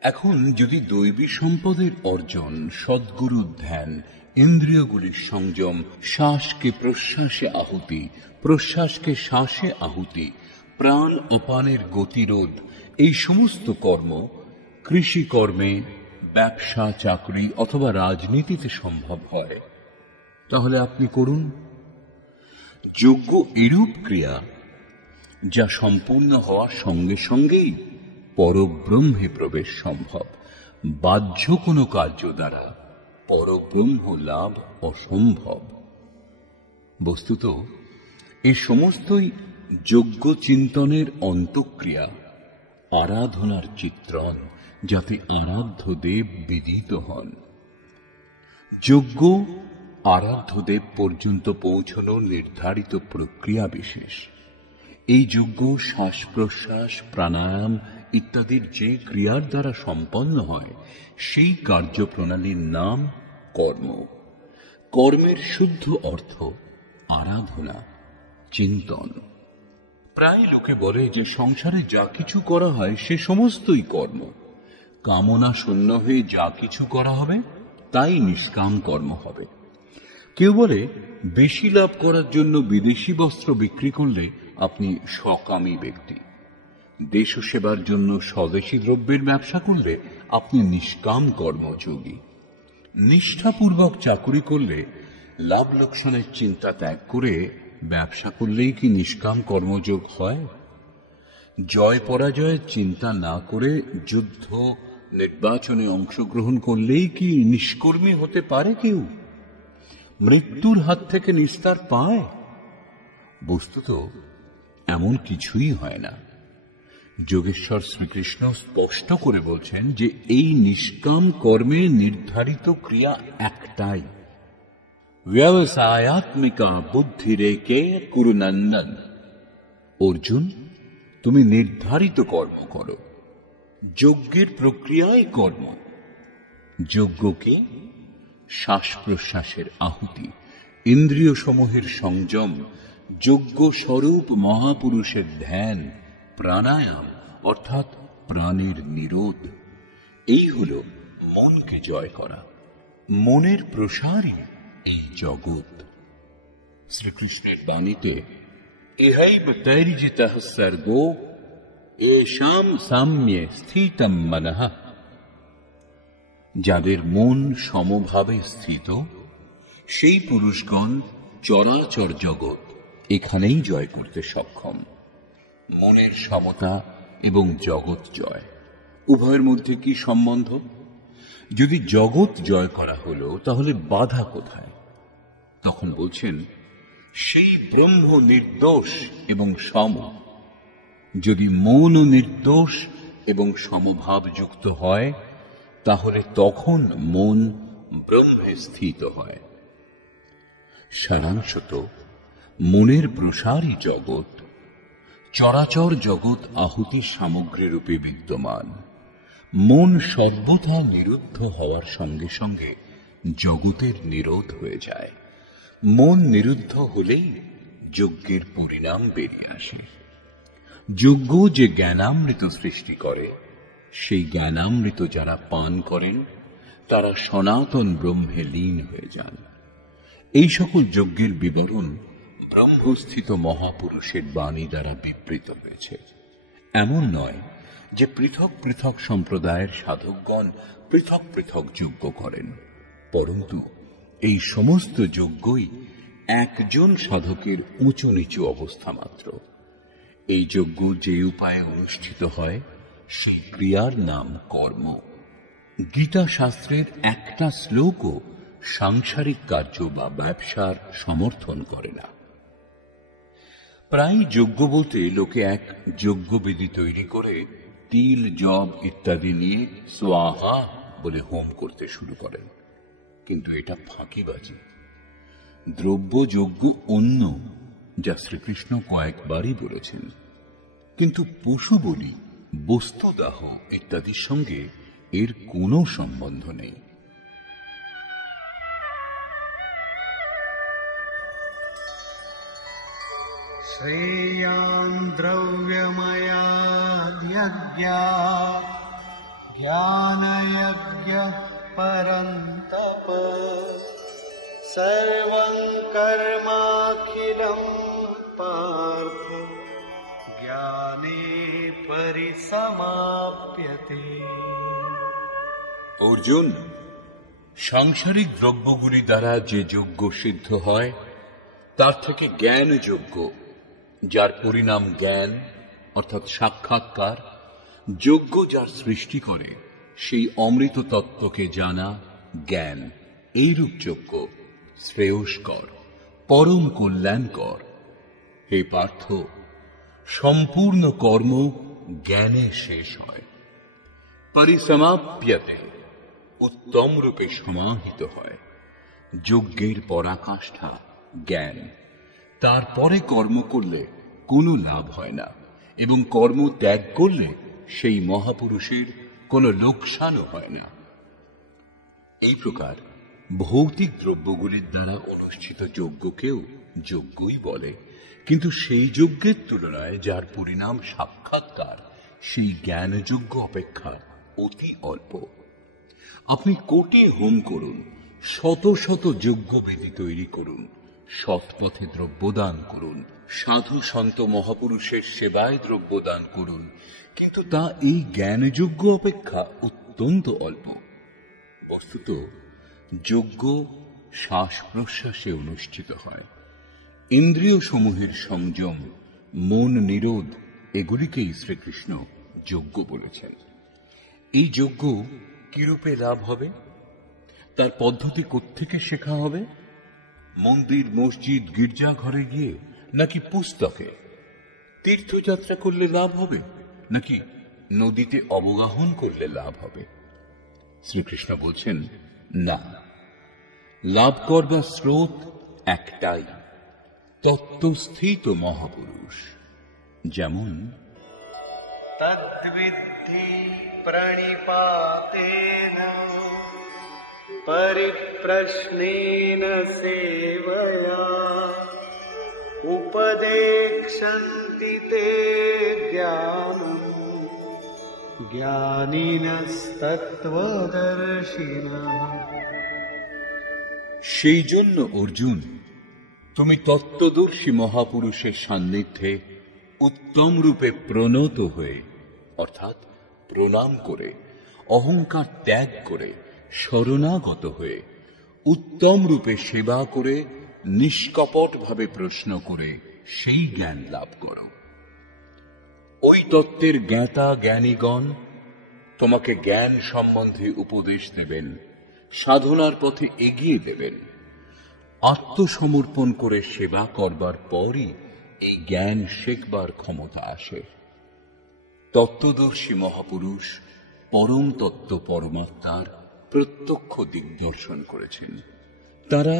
এখন যদি দৈবী সম্পদের অর্জন, সদ্গুরু ধ্যান, ইন্দ্রিয়গুলির সংযম, শ্বাসকে প্রশ্বাসে আহুতি, প্রশ্বাসকে শ্বাসে আহুতি, প্রাণ অপানের গতিরোধ, এই সমস্ত কর্ম কৃষিকর্মে, ব্যবসা, চাকরি অথবা রাজনীতিতে সম্ভব হয়, তাহলে আপনি করুন। যজ্ঞ এরূপ ক্রিয়া যা সম্পূর্ণ হওয়ার সঙ্গে সঙ্গেই পরব্রহ্মে প্রবেশ সম্ভব। বাহ্য কোনো কার্য দ্বারা পরব্রহ্ম লাভ অসম্ভব। বস্তুত এ সমস্তই যজ্ঞ চিন্তনের অন্তঃক্রিয়া, আরাধনার চিত্রণ, যাতে আরাধ্য দেব বিদিত হন। যজ্ঞ আরাধ্য দেব পর্যন্ত পৌঁছানোর নির্ধারিত প্রক্রিয়া বিশেষ। এই যজ্ঞ শ্বাস প্রশ্বাস, প্রাণায়াম ইত্যাদির যে ক্রিয়ার দ্বারা সম্পন্ন হয়, সেই কার্যপ্রণালীর নাম কর্ম। কর্মের শুদ্ধ অর্থ আরাধনা, চিন্তন। প্রায় লোকে বলে যে সংসারে যা কিছু করা হয় সে সমস্তই কর্ম। কামনা শূন্য হয়ে যা কিছু করা হবে তাই নিষ্কাম কর্ম হবে। কেউ বলে বেশি লাভ করার জন্য বিদেশি বস্ত্র বিক্রি করলে আপনি সকামী ব্যক্তি, দেশ সেবার জন্য স্বদেশী দ্রব্যের ব্যবসা করলে আপনি নিষ্কাম কর্মযোগী। নিষ্ঠাপূর্বক চাকুরি করলে লাভ লোকসানের চিন্তা ত্যাগ করে ব্যবসা করলেই কি নিষ্কাম কর্মযোগ হয়? জয় পরাজয়ের চিন্তা না করে যুদ্ধ, নির্বাচনে অংশগ্রহণ করলেই কি নিষ্কর্মী হতে পারে কেউ? মৃত্যুর হাত থেকে নিস্তার পায়? বস্তুত এমন কিছুই হয় না। যোগেশ্বর শ্রীকৃষ্ণ স্পষ্ট করে বলছেন যে এই নিষ্কাম কর্মের নির্ধারিত ক্রিয়া একটাই, ব্যবসায়াত্মিকা বুদ্ধি রেকে কুরুনন্দন। অর্জুন, তুমি নির্ধারিত কর্ম করো। যজ্ঞের প্রক্রিয়ায় কর্ম। যজ্ঞকে শ্বাস প্রশ্বাসের আহুতি, ইন্দ্রিয় সমূহের সংযম, যজ্ঞ স্বরূপ মহাপুরুষের ধ্যান, প্রাণায়াম অর্থাৎ প্রাণের নিরোধ, এই হল মনকে জয় করা। মনের প্রসারই এই জগৎ। শ্রীকৃষ্ণের বাণীতে ইহৈব তৈর্জিতঃ সর্গো এষাম সাম্যে স্থিতম মনঃ। যাদের মন সমভাবে স্থিত, সেই পুরুষগণ চরাচর জগৎ এখানেই জয় করতে সক্ষম। মনের সমতা এবং জগৎ জয় উভয়ের মধ্যে কি সম্বন্ধ? যদি জগৎ জয় করা হলো, তাহলে বাধা কোথায়? তখন বলছেন, সেই ব্রহ্ম নির্দোষ এবং সম। যদি মন নির্দোষ এবং সমভাব যুক্ত হয়, তাহলে তখন মন ব্রহ্মে স্থিত হয়। সারাংশত মনের প্রসারই জগৎ। চরাচর জগৎ আহুতি সামগ্রী রূপে বিদ্যমান। মন সর্বথা নিরুদ্ধ হওয়ার সঙ্গে সঙ্গে জগতের নিরোধ হয়ে যায়। মন নিরুদ্ধ হলেই যজ্ঞের পরিণাম বেরিয়ে আসে। যজ্ঞ যে জ্ঞানামৃত সৃষ্টি করে, সেই জ্ঞানামৃত যারা পান করেন, তারা সনাতন ব্রহ্মে লীন হয়ে যান। এই সকল যজ্ঞের বিবরণ ব্রহ্মস্থিত মহাপুরুষের বাণী দ্বারা বিবৃত হয়েছে। এমন নয় যে পৃথক পৃথক সম্প্রদায়ের সাধকগণ পৃথক পৃথক যজ্ঞ করেন, পরন্তু এই সমস্ত যজ্ঞই একজন সাধকের উঁচু নিচু অবস্থা মাত্র। এই যজ্ঞ যে উপায়ে অনুষ্ঠিত হয়, সেই ক্রিয়ার নাম কর্ম। গীতা শাস্ত্রের একটা শ্লোকও সাংসারিক কার্য বা ব্যবসার সমর্থন করে না। প্রায় যজ্ঞ বলতে লোকে এক যজ্ঞবেদী তৈরি করে তিল, জব ইত্যাদি নিয়ে স্বাহা বলে হোম করতে শুরু করেন, কিন্তু এটা ফাঁকিবাজি। দ্রব্য যজ্ঞ অন্য, যা শ্রীকৃষ্ণ কয়েকবারই বলেছেন, কিন্তু পশু বলি, বস্তুদাহ ইত্যাদির সঙ্গে এর কোনো সম্বন্ধ নেই। শ্রেয়ান দ্রব্যময়াদ্যজ্ঞা জ্ঞানযজ্ঞ পরন্তপ সর্বং কর্মাখিলং পার্থ জ্ঞানে পরিসমাপ্যতে। অর্জুন, সাংসারিক দ্রব্যগুলি দ্বারা যে যজ্ঞ সিদ্ধ হয়, তার থেকে জ্ঞান যজ্ঞ, যার পরিণাম জ্ঞান অর্থাৎ সাক্ষাৎকার, যজ্ঞ যার সৃষ্টি করে, সেই অমৃত তত্ত্বকে জানা জ্ঞান, এইরূপ যজ্ঞ শ্রেয়স্কর, পরম কল্যাণকর। হে পার্থ, সম্পূর্ণ কর্ম জ্ঞানে শেষ হয়। পরিসমাপ্যতে, উত্তম রূপে সমাহিত হয়। যজ্ঞের পরাকাষ্ঠা জ্ঞান। তারপরে কর্ম করলে কোনো লাভ হয় না, এবং কর্ম ত্যাগ করলে সেই মহাপুরুষের কোনো লোকসানও হয় না। এই প্রকার ভৌতিক দ্রব্যগুলির দ্বারা অনুষ্ঠিত যজ্ঞকেও যজ্ঞই বলে, কিন্তু সেই যজ্ঞের তুলনায় যার পরিণাম সাক্ষাৎকার, সেই জ্ঞানযজ্ঞ অপেক্ষা অতি অল্প। আপনি কোটি হোম করুন, শত শত যজ্ঞবেদী তৈরি করুন, সৎপথে দ্রব্যদান করুন, সাধু সন্ত মহাপুরুষের সেবায় দ্রব্যদান করুন, কিন্তু তা এই জ্ঞানযজ্ঞ অপেক্ষা অত্যন্ত অল্প। বস্তুত যজ্ঞ শ্বাস প্রশ্বাসে অনুষ্ঠিত হয়। ইন্দ্রিয় সমূহের সংযম, মন নিরোধ, এগুলিকেই শ্রীকৃষ্ণ যজ্ঞ বলেছেন। এই যজ্ঞ কিরূপে লাভ হবে, তার পদ্ধতি কোত্থেকে শেখা হবে? মন্দির, মসজিদ, গির্জা ঘরে গিয়ে, নাকি পুস্তকে? তীর্থযাত্রা করলে লাভ হবে, নাকি নদীতে অবগাহন করলে লাভ হবে? শ্রীকৃষ্ণ বলছেন, না, লাভ করবার স্রোত একটাই, তত্ত্বস্থিত মহাপুরুষ। যেমন তদ্বিদ্ধি প্রণিপাতেন পরিপ্রশ্নেন সেবয়া উপদেক্ষন্তি তে জ্ঞানম জ্ঞানিনস্তত্ত্বদর্শিনঃ। সেই জন্য অর্জুন, তুমি তত্ত্বদর্শী মহাপুরুষের সান্নিধ্যে উত্তম রূপে প্রণত হয়ে, অর্থাৎ প্রণাম করে, অহংকার ত্যাগ করে, শরণাগত হয়ে, উত্তম রূপে সেবা করে, নিষ্কপট ভাবে প্রশ্ন করে সেই জ্ঞান লাভ করো। ওই তত্ত্বের জ্ঞাতা জ্ঞানীগণ তোমাকে জ্ঞান সম্বন্ধে উপদেশ দেবেন, সাধনার পথে এগিয়ে দেবেন। আত্মসমর্পণ করে সেবা করবার পরই এই জ্ঞান শেখবার ক্ষমতা আসে। তত্ত্বদর্শী মহাপুরুষ পরম তত্ত্ব পরমাত্মার প্রত্যক্ষ দিগদর্শন করেছেন। তারা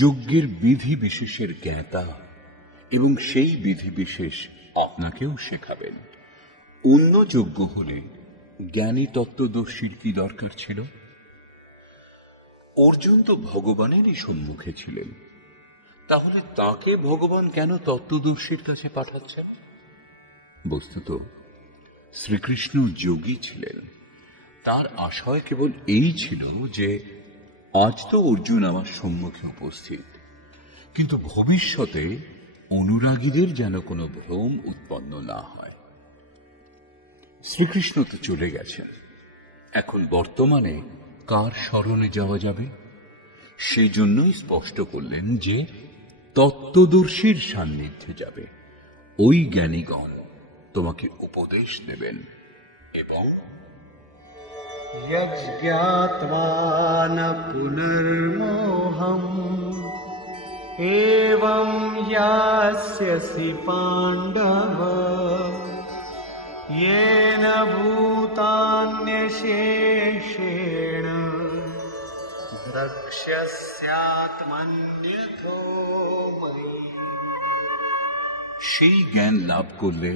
যজ্ঞের বিধি বিশেষের জ্ঞাতা এবং সেই বিধি বিশেষ আপনাকেও শেখাবেন। অন্য যজ্ঞ হলে জ্ঞানী তত্ত্বদর্শীর কি দরকার ছিল? অর্জুন তো ভগবানেরই সম্মুখে ছিলেন, তাহলে তাকে ভগবান কেন তত্ত্বদর্শীর কাছে পাঠাচ্ছেন? বস্তুত শ্রীকৃষ্ণ যোগী ছিলেন। তার আশয় কেবল এই ছিল যে আজ তো অর্জুন আমার সম্মুখে উপস্থিত, কিন্তু ভবিষ্যতে অনুরাগীদের যেন কোনো ভ্রম উৎপন্ন না হয়। শ্রীকৃষ্ণ তো চলে গেছেন, এখন বর্তমানে কার শরণে যাওয়া যাবে? সেই জন্যই স্পষ্ট করলেন যে তত্ত্বদর্শীর সান্নিধ্যে যাবে। ওই জ্ঞানীগণ তোমাকে উপদেশ দেবেন এবং यज्ञात्वा न पुनर्मोहम् एवं यास्यसि पाण्डव येन भूतान्यशेषेण द्रक्ष्यस्यात्मन्यथो मयि। সেই জ্ঞান লাভ করলে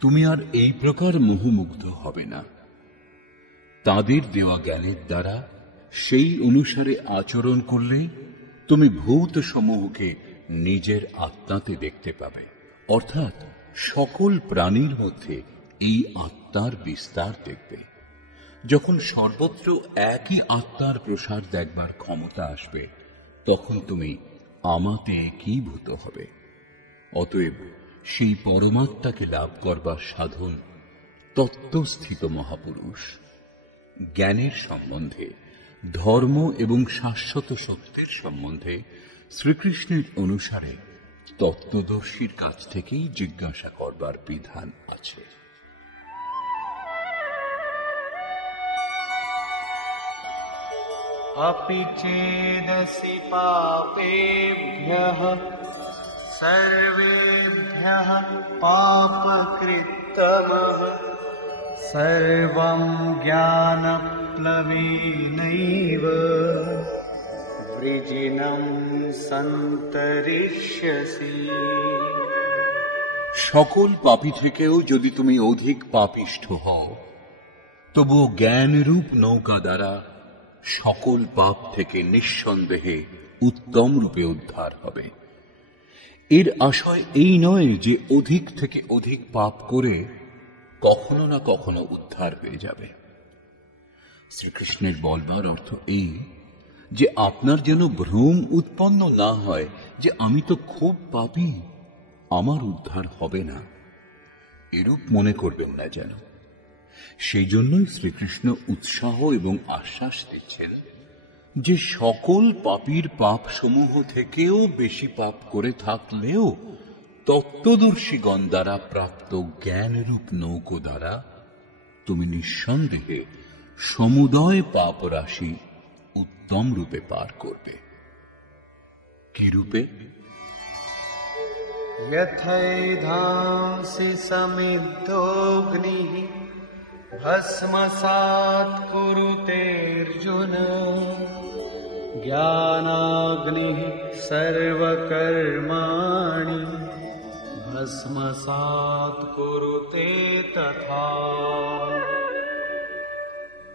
তুমি আর এই প্রকার মোহমুগ্ধ হবে না। তাদের দেওয়া জ্ঞানের দ্বারা সেই অনুসারে আচরণ করলে তুমি ভূত সমূহকে নিজের আত্মাতে দেখতে পাবে, অর্থাৎ সকল প্রাণীর মধ্যে এই আত্মার বিস্তার দেখবে। যখন সর্বত্র একই আত্মার প্রসার দেখবার ক্ষমতা আসবে, তখন তুমি আমাতে একীভূত হবে। অতএব সেই পরমাত্মাকে লাভ করবার সাধন তত্ত্বস্থিত মহাপুরুষ। জ্ঞানের সম্বন্ধে, ধর্ম এবং শাশ্বত সত্যের সম্বন্ধে শ্রীকৃষ্ণের অনুসারে তত্ত্বদর্শীর কাছ থেকেই জিজ্ঞাসা করবার বিধান আছে। अपि चेदसि पापेभ्यः सर्वेभ्यः पापकृत्तमः सर्वं ज्ञानप्लवेनैव वृजिनं सन्तरिष्यसि। সকল পাপী থেকেও যদি তুমি অধিক পাপিষ্ঠ হও, তবুও জ্ঞানরূপ নৌকা দ্বারা সকল পাপ থেকে নিঃসন্দেহে উত্তম রূপে উদ্ধার হবে। এর আশয় এই নয় যে অধিক থেকে অধিক পাপ করে কখনো না কখনো উদ্ধার হয়ে যাবে। শ্রীকৃষ্ণের বলবার অর্থ এই যে আপনার যেন ভ্রম উৎপন্ন না হয় যে আমি তো খুব পাপী, আমার উদ্ধার হবে না, এরূপ মনে করবেন না যেন। সেই জন্যই শ্রীকৃষ্ণ উৎসাহ এবং আশ্বাস দিচ্ছেন যে সকল পাপীর পাপ সমূহ থেকেও বেশি পাপ করে থাকলেও তত্ত্বদর্শীগণ দ্বারা প্রাপ্ত জ্ঞানরূপ নৌকো দ্বারা তুমি নিঃসন্দেহে সমুদয় পাপ রাশি উত্তম রূপে পার করবে। কি রূপে? यथैधांसि समिद्धोऽग्निः भस्मसात् कुरुतेऽर्जुन ज्ञानाग्निः सर्वकर्माणि भस्मसात् कुरुते तथा।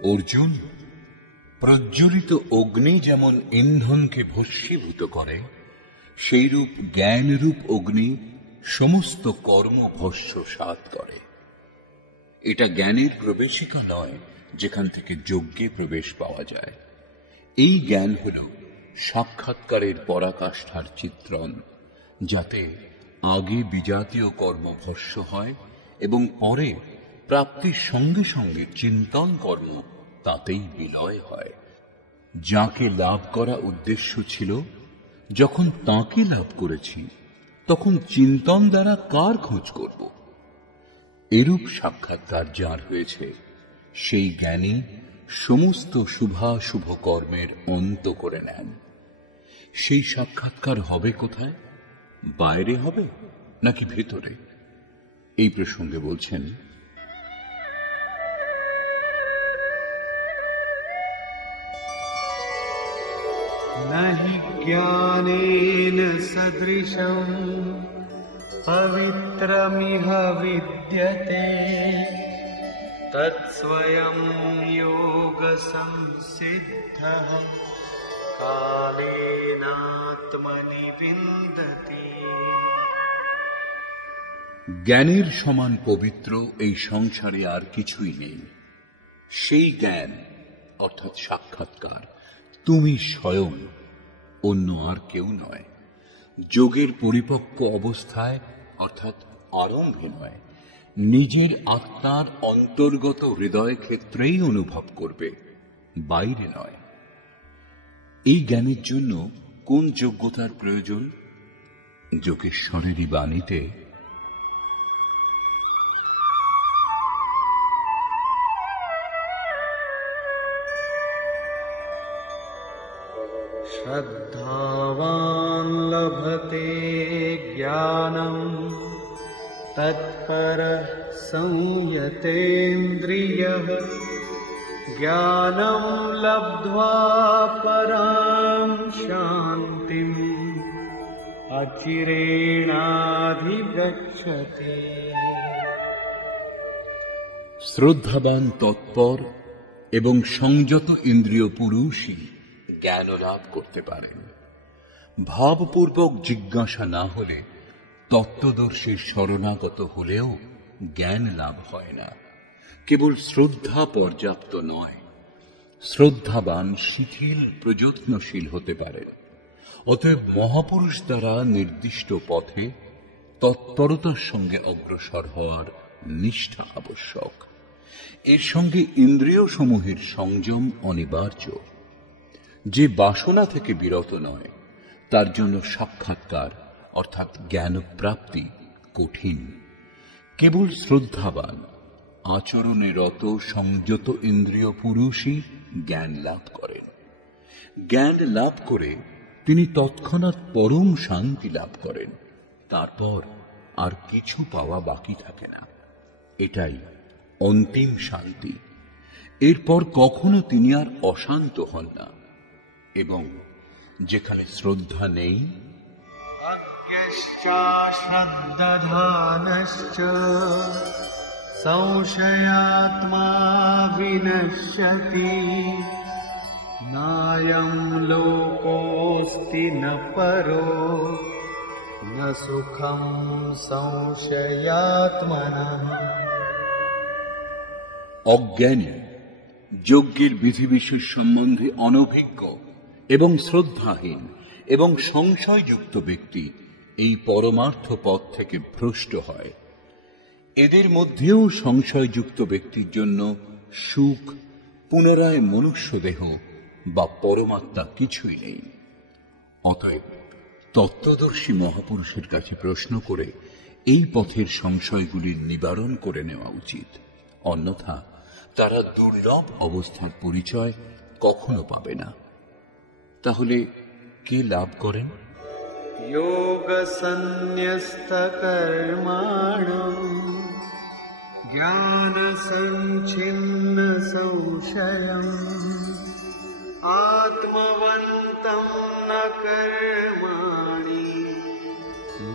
অর্জুন, প্রজ্বলিত অগ্নি যেমন ইন্ধনকে ভস্মীভূত করে, সেইরূপ জ্ঞানরূপ অগ্নি সমস্ত কর্ম ভস্মসাৎ করে। এটা জ্ঞানের প্রবেশিকা নয় যেখান থেকে যজ্ঞে প্রবেশ পাওয়া যায়। এই জ্ঞান হল সাক্ষাৎকারের পরাকাষ্ঠার চিত্রণ, যাতে আগে বিজাতীয় কর্ম ভস্ম হয় এবং পরে প্রাপ্তির সঙ্গে সঙ্গে চিন্তন কর্ম তাতেই বিলয় হয়। যাকে লাভ করা উদ্দেশ্য ছিল, যখন তাকে লাভ করেছি তখন চিন্তন দ্বারা কার খোঁজ করব? এরূপ সাক্ষাৎকার যার হয়েছে, সেই জ্ঞানী সমস্ত শুভাশুভ কর্মের অন্ত করে নেন। সেই সাক্ষাৎকার হবে কোথায়? বাইরে হবে নাকি ভেতরে? এই প্রসঙ্গে বলছেন, नहि ज्ञानेन सदृशं पवित्रमिह विद्यते तत्स्वयं योगसंसिद्धः कालेनात्मनि विन्दति। জ্ঞানের সমান পবিত্র এই সংসারে আর কিছুই নেই। সেই জ্ঞান অর্থাৎ সাক্ষাৎকার তুমি স্বয়ং, অন্য আর কেউ নয়। যোগের পরিপক্ক অবস্থায় অর্থাৎ আরম্ভে নয়, নিজের আত্মার অন্তর্গত হৃদয় ক্ষেত্রেই অনুভব করবে, বাইরে নয়। এই জ্ঞানের জন্য কোন যোগ্যতার প্রয়োজন? যোগেশ্বরেরই বাণীতে श्रद्धावान् लभते ज्ञानम् तत्परः संयतेन्द्रियः ज्ञानं लब्ध्वा परां शान्तिम् अचिरेणाधिगच्छति। শ্রদ্ধাবান তৎপর এবং সংযত ইন্দ্রিয় পুরুষই জ্ঞান লাভ করতে পারেন। ভাবপূর্বক জিজ্ঞাসা না হলে, তত্ত্বদর্শীর শরণাগত হলেও জ্ঞান লাভ হয় না। কেবল শ্রদ্ধা পর্যাপ্ত নয়, শ্রদ্ধাবান শিথিল প্রযত্নশীল হতে পারে। অতএব মহাপুরুষ দ্বারা নির্দিষ্ট পথে তৎপরতার সঙ্গে অগ্রসর হওয়ার নিষ্ঠা আবশ্যক। এর সঙ্গে ইন্দ্রিয় সমূহের সংযম অনিবার্য। যে বাসনা থেকে বিরত নয়, তার জন্য সাক্ষাৎকার অর্থাৎ জ্ঞান প্রাপ্তি কঠিন। কেবল শ্রদ্ধাবান আচরণে রত সংযত ইন্দ্রিয় পুরুষই জ্ঞান লাভ করেন। জ্ঞান লাভ করে তিনি তৎক্ষণাৎ পরম শান্তি লাভ করেন। তারপর আর কিছু পাওয়া বাকি থাকে না। এটাই অন্তিম শান্তি। এরপর কখনো তিনি আর অশান্ত হন না। এবং যেখানে শ্রদ্ধা নেই, अज्ञश्चाश्रद्दधानश्च संशयात्मा विनश्यति नायं लोकोऽस्ति न परो न सुखं संशयात्मनः। অজ্ঞানী, যজ্ঞের বিধিবিশেষ সম্বন্ধে অনভিজ্ঞ এবং শ্রদ্ধাহীন এবং সংশয়যুক্ত ব্যক্তি এই পরমার্থ পথ থেকে ভ্রষ্ট হয়। এদের মধ্যেও সংশয়যুক্ত ব্যক্তির জন্য সুখ, পুনরায় মনুষ্য দেহ বা পরমাত্মা কিছুই নেই। অতএব তত্ত্বদর্শী মহাপুরুষের কাছে প্রশ্ন করে এই পথের সংশয়গুলির নিবারণ করে নেওয়া উচিত। অন্যথা তারা দুর্লভ অবস্থার পরিচয় কখনো পাবে না। তাহলে কে লাভ করেন? योगसन्न्यस्तकर्माणं ज्ञानसञ्छिन्न संशयम् आत्मवन्तं न कर्माणि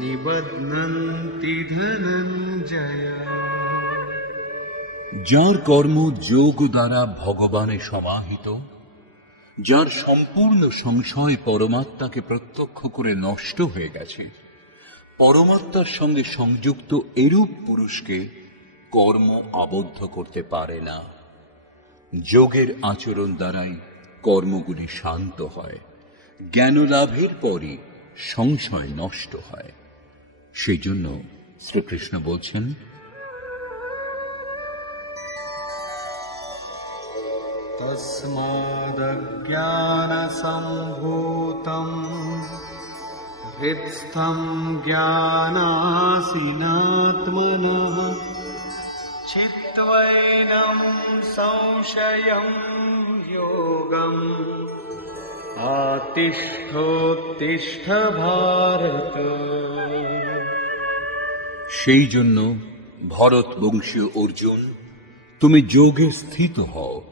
निबध्नन्ति धनञ्जय। যার কর্ম যোগ দ্বারা ভগবানে সমাহিত, যার সম্পূর্ণ সংশয় পরমাত্মাকে প্রত্যক্ষ করে নষ্ট হয়ে গেছে, পরমাত্মার সঙ্গে সংযুক্ত এরূপ পুরুষকে কর্ম আবদ্ধ করতে পারে না। যোগের আচরণ দ্বারাই কর্মগুলি শান্ত হয়, জ্ঞান লাভের পরই সংশয় নষ্ট হয়। সেই জন্য শ্রীকৃষ্ণ বলছেন, तस्मादज्ञानसम्भूतम् हृत्स्थं ज्ञानासीनात्मनः चित्त्वैनं संशयं योगम् आतिष्ठोत्तिष्ठ भारत। সেই জন্য ভরত বংশীয় অর্জুন, তুমি যোগে স্থিত হও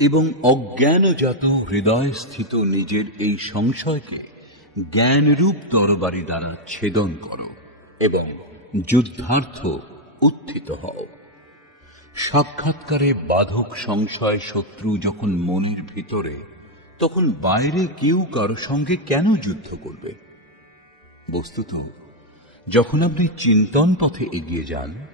এবং অজ্ঞানজাত হৃদয় স্থিত নিজের এই সংশয়কে জ্ঞানরূপ তরবারি দ্বারা ছেদন করো এবং যুদ্ধার্থ উত্থিত হও। সাক্ষাৎকারে বাধক সংশয় শত্রু যখন মনের ভিতরে, তখন বাইরে কেউ কারো সঙ্গে কেন যুদ্ধ করবে? বস্তুত যখন আপনি চিন্তন পথে এগিয়ে যান,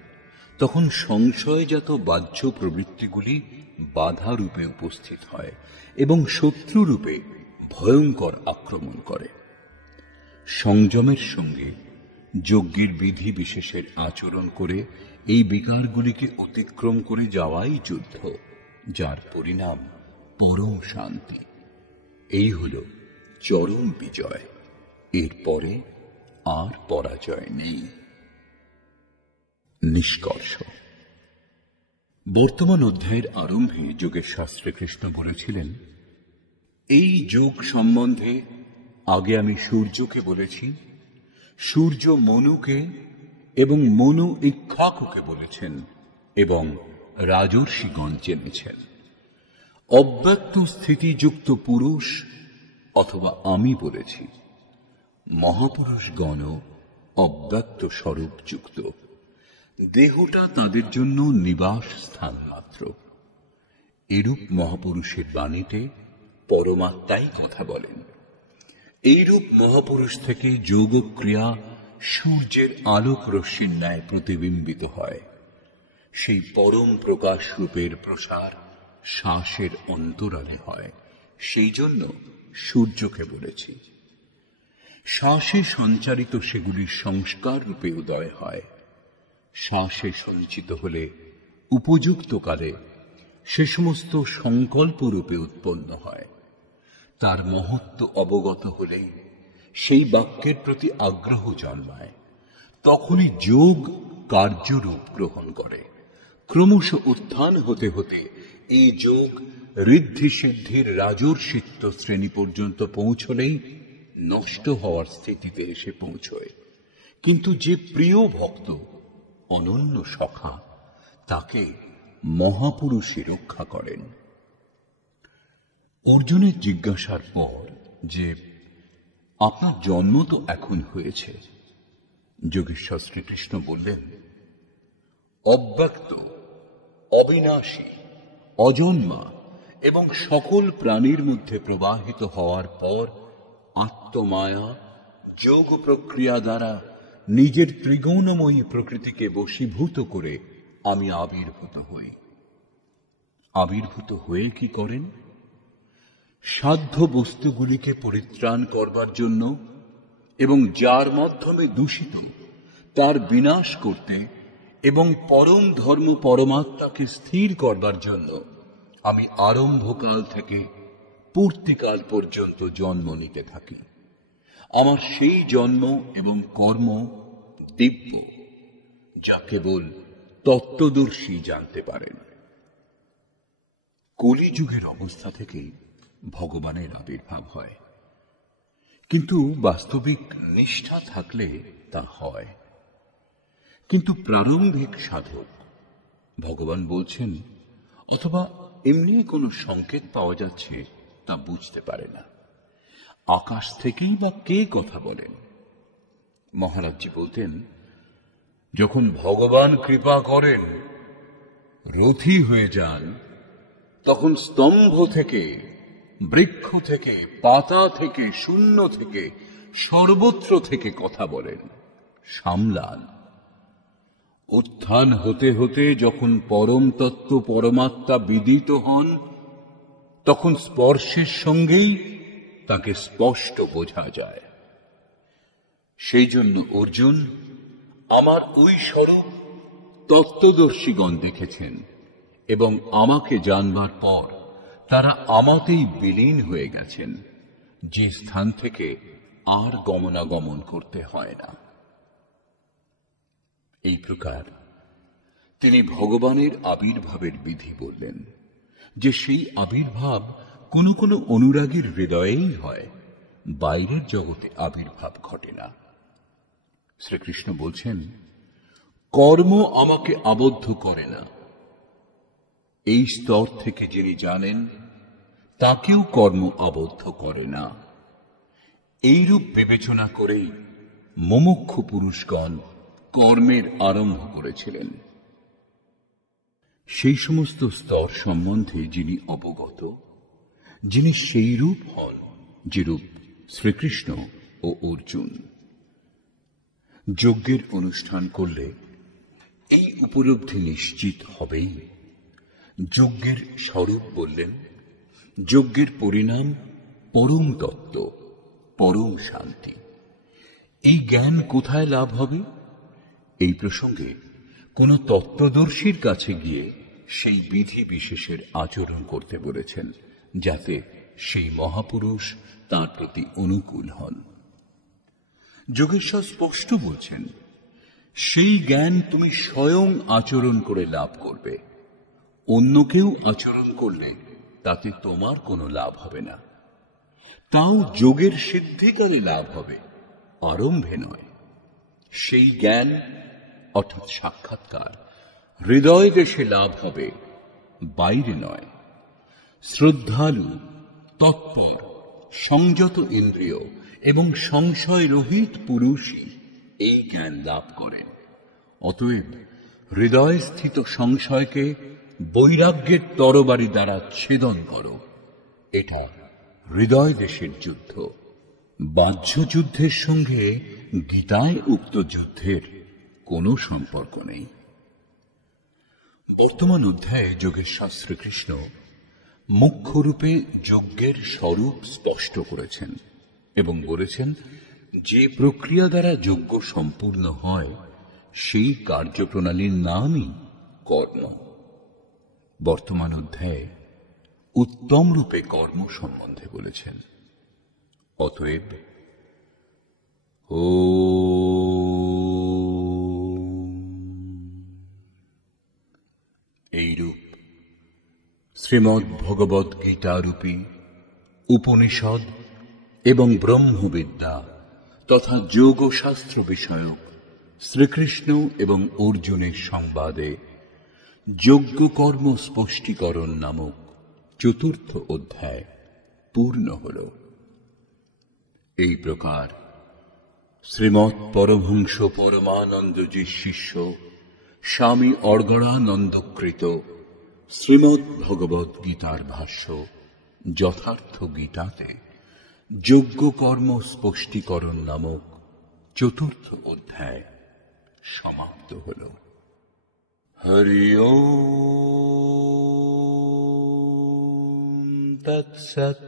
তখন সংশয়জাত বাহ্য প্রবৃত্তিগুলি বাধা রূপে উপস্থিত হয় এবং শত্রু রূপে ভয়ঙ্কর আক্রমণ করে। সংযমের সঙ্গে যজ্ঞের বিধি বিশেষের আচরণ করে এই বিকারগুলিকে অতিক্রম করে যাওয়াই যুদ্ধ, যার পরিণাম পরম শান্তি। এই হল চরম বিজয়। এরপরে আর পরাজয় নেই। নিষ্কর্ষ। বর্তমান অধ্যায়ের আরম্ভে যোগের শাস্ত্রে কৃষ্ণ বলেছিলেন, এই যোগ সম্বন্ধে আগে আমি সূর্যকে বলেছি, সূর্য মনুকে এবং মনু ইক্ষ্বাকুকে বলেছেন এবং রাজর্ষিগণ জেনেছেন। অব্যক্ত স্থিতিযুক্ত পুরুষ অথবা আমি বলেছি, মহাপুরুষগণ অব্যক্ত স্বরূপ যুক্ত, দেহটা তাদের জন্য নিবাস স্থান মাত্র। এরূপ মহাপুরুষের বাণীতে পরমাত্মাই কথা বলেন। এইরূপ মহাপুরুষ থেকে যোগ ক্রিয়া সূর্যের আলোক রশ্মির ন্যায় প্রতিবিম্বিত হয়। সেই পরম প্রকাশ রূপের প্রসার শ্বাসের অন্তরালে হয়। সেই জন্য সূর্যকে বলেছি। শ্বাসে সঞ্চারিত সেগুলির সংস্কার রূপে উদয় হয়। শ্বাসে সঞ্চিত হলে উপযুক্ত কালে সে সমস্ত সংকল্প রূপে উৎপন্ন হয়। তার মহত্ব অবগত হলেই সেই বাক্যের প্রতি আগ্রহ জন্মায়। তখনই যোগ কার্যরূপ গ্রহণ করে। ক্রমশ উত্থান হতে হতে এই যোগ ঋদ্ধি সিদ্ধির রাজর্ষিত্ব শ্রেণী পর্যন্ত পৌঁছলেই নষ্ট হওয়ার স্থিতিতে এসে পৌঁছয়। কিন্তু যে প্রিয় ভক্ত, অনন্য সখা, তাকে মহাপুরুষই রক্ষা করেন। অর্জুনের জিজ্ঞাসার পর যে আপনার জন্ম তো এখন হয়েছে, যোগেশ্বর শ্রীকৃষ্ণ বললেন, অব্যক্ত, অবিনাশী, অজন্মা এবং সকল প্রাণীর মধ্যে প্রবাহিত হওয়ার পর আত্মমায়া যোগ প্রক্রিয়া দ্বারা নিজের ত্রিগুণময়ী প্রকৃতিকে বশীভূত করে আমি আবির্ভূত হই। আবির্ভূত হয়ে কি করেন? সাধ্য বস্তুগুলিকে পরিত্রাণ করবার জন্য এবং যার মাধ্যমে দূষিত তার বিনাশ করতে এবং পরম ধর্ম পরমাত্মাকে স্থির করবার জন্য আমি আরম্ভকাল থেকে পূর্তিকাল পর্যন্ত জন্ম নিতে থাকি। আমার সেই জন্ম এবং কর্ম দিব্য, যা কেবল তত্ত্বদর্শী জানতে পারেন। কলিযুগের অবস্থা থেকেই ভগবানের আবির্ভাব হয়, কিন্তু বাস্তবিক নিষ্ঠা থাকলে তা হয়। কিন্তু প্রারম্ভিক সাধক, ভগবান বলছেন অথবা এমনি কোনো সংকেত পাওয়া যাচ্ছে তা বুঝতে পারে না। আকাশ থেকেই বা কে কথা বলেন? মহারাজজি বলতেন, যখন ভগবান কৃপা করেন, রথী হয়ে যান, তখন স্তম্ভ থেকে, বৃক্ষ থেকে, পাতা থেকে, শূন্য থেকে, সর্বত্র থেকে কথা বলেন, সামলান। উত্থান হতে হতে যখন পরম তত্ত্ব পরমাত্মা বিদিত হন, তখন স্পর্শের সঙ্গেই তাকে স্পষ্ট বোঝা যায়। সেই জন্য অর্জুন আমার ওই স্বরূপ তত্ত্বদর্শীগণ দেখেছেন, এবং আমাকে জানবার পর তারা আমাতেই বিলীন হয়ে গেছেন, যে স্থান থেকে আর গমনাগমন করতে হয় না। এই প্রকার তিনি ভগবানের আবির্ভাবের বিধি বললেন, যে সেই আবির্ভাব কোনো কোনো অনুরাগীর হৃদয়েই হয়, বাইরের জগতে আবির্ভাব ঘটে না। শ্রীকৃষ্ণ বলছেন, কর্ম আমাকে আবদ্ধ করে না। এই স্তর থেকে যিনি জানেন, তাকেও কর্ম আবদ্ধ করে না। এইরূপ বিবেচনা করেই মুমুক্ষু পুরুষগণ কর্মের আরম্ভ করেছিলেন। সেই সমস্ত স্তর সম্বন্ধে যিনি অবগত, যিনি সেই রূপ হন যেরূপ শ্রীকৃষ্ণ ও অর্জুন। যজ্ঞের অনুষ্ঠান করলে এই উপলব্ধি নিশ্চিত হবেই। যজ্ঞের স্বরূপ বললেন, যজ্ঞের পরিণাম পরম তত্ত্ব, পরম শান্তি। এই জ্ঞান কোথায় লাভ হবে? এই প্রসঙ্গে কোন তত্ত্বদর্শীর কাছে গিয়ে সেই বিধি বিশেষের আচরণ করতে বলেছেন, যাতে সেই মহাপুরুষ তার প্রতি অনুকূল হন। যোগেশ্বর স্পষ্ট বলছেন, সেই জ্ঞান তুমি স্বয়ং আচরণ করে লাভ করবে। অন্য কেউ আচরণ করলে তাতে তোমার কোনো লাভ হবে না। তাও যোগের সিদ্ধিকালে লাভ হবে, আরম্ভে নয়। সেই জ্ঞান অর্থাৎ সাক্ষাৎকার হৃদয় দেশে লাভ হবে, বাইরে নয়। শ্রদ্ধালু, তৎপর, সংযত ইন্দ্রিয় এবং সংশয় রহিত পুরুষই এই জ্ঞান লাভ করেন। অতএব হৃদয় স্থিত সংশয়কে বৈরাগ্যের তরবারি দ্বারা ছেদন করো। এটা হৃদয় দেশের যুদ্ধ। বাহ্য যুদ্ধের সঙ্গে গীতায় উক্ত যুদ্ধের কোনো সম্পর্ক নেই। বর্তমান অধ্যায়ে যোগেশ্বর শ্রীকৃষ্ণ মুখ্যরূপে যজ্ঞের স্বরূপ স্পষ্ট করেছেন এবং বলেছেন, যে প্রক্রিয়া দ্বারা যজ্ঞ সম্পূর্ণ হয় সেই কার্যপ্রণালীর নামই কর্ম। বর্তমান অধ্যায়ে উত্তম রূপে কর্ম সম্বন্ধে বলেছেন। অতএব এইরূপ শ্রীমদ্ ভগবদ্ গীতারূপী উপনিষদ এবং ব্রহ্মবিদ্যা তথা যোগশাস্ত্র বিষয়ক শ্রীকৃষ্ণ এবং অর্জুনের সংবাদে যজ্ঞকর্ম স্পষ্টীকরণ নামক চতুর্থ অধ্যায় পূর্ণ হল। এই প্রকার শ্রীমৎ পরমহংস পরমানন্দজির শিষ্য স্বামী অর্গণানন্দকৃত শ্রীমদ্ ভগবদ্ গীতার ভাষ্য যথার্থ গীতাতে যজ্ঞকর্ম স্পষ্টীকরণ নামক চতুর্থ অধ্যায় সমাপ্ত হল। হরি ওম তৎসৎ।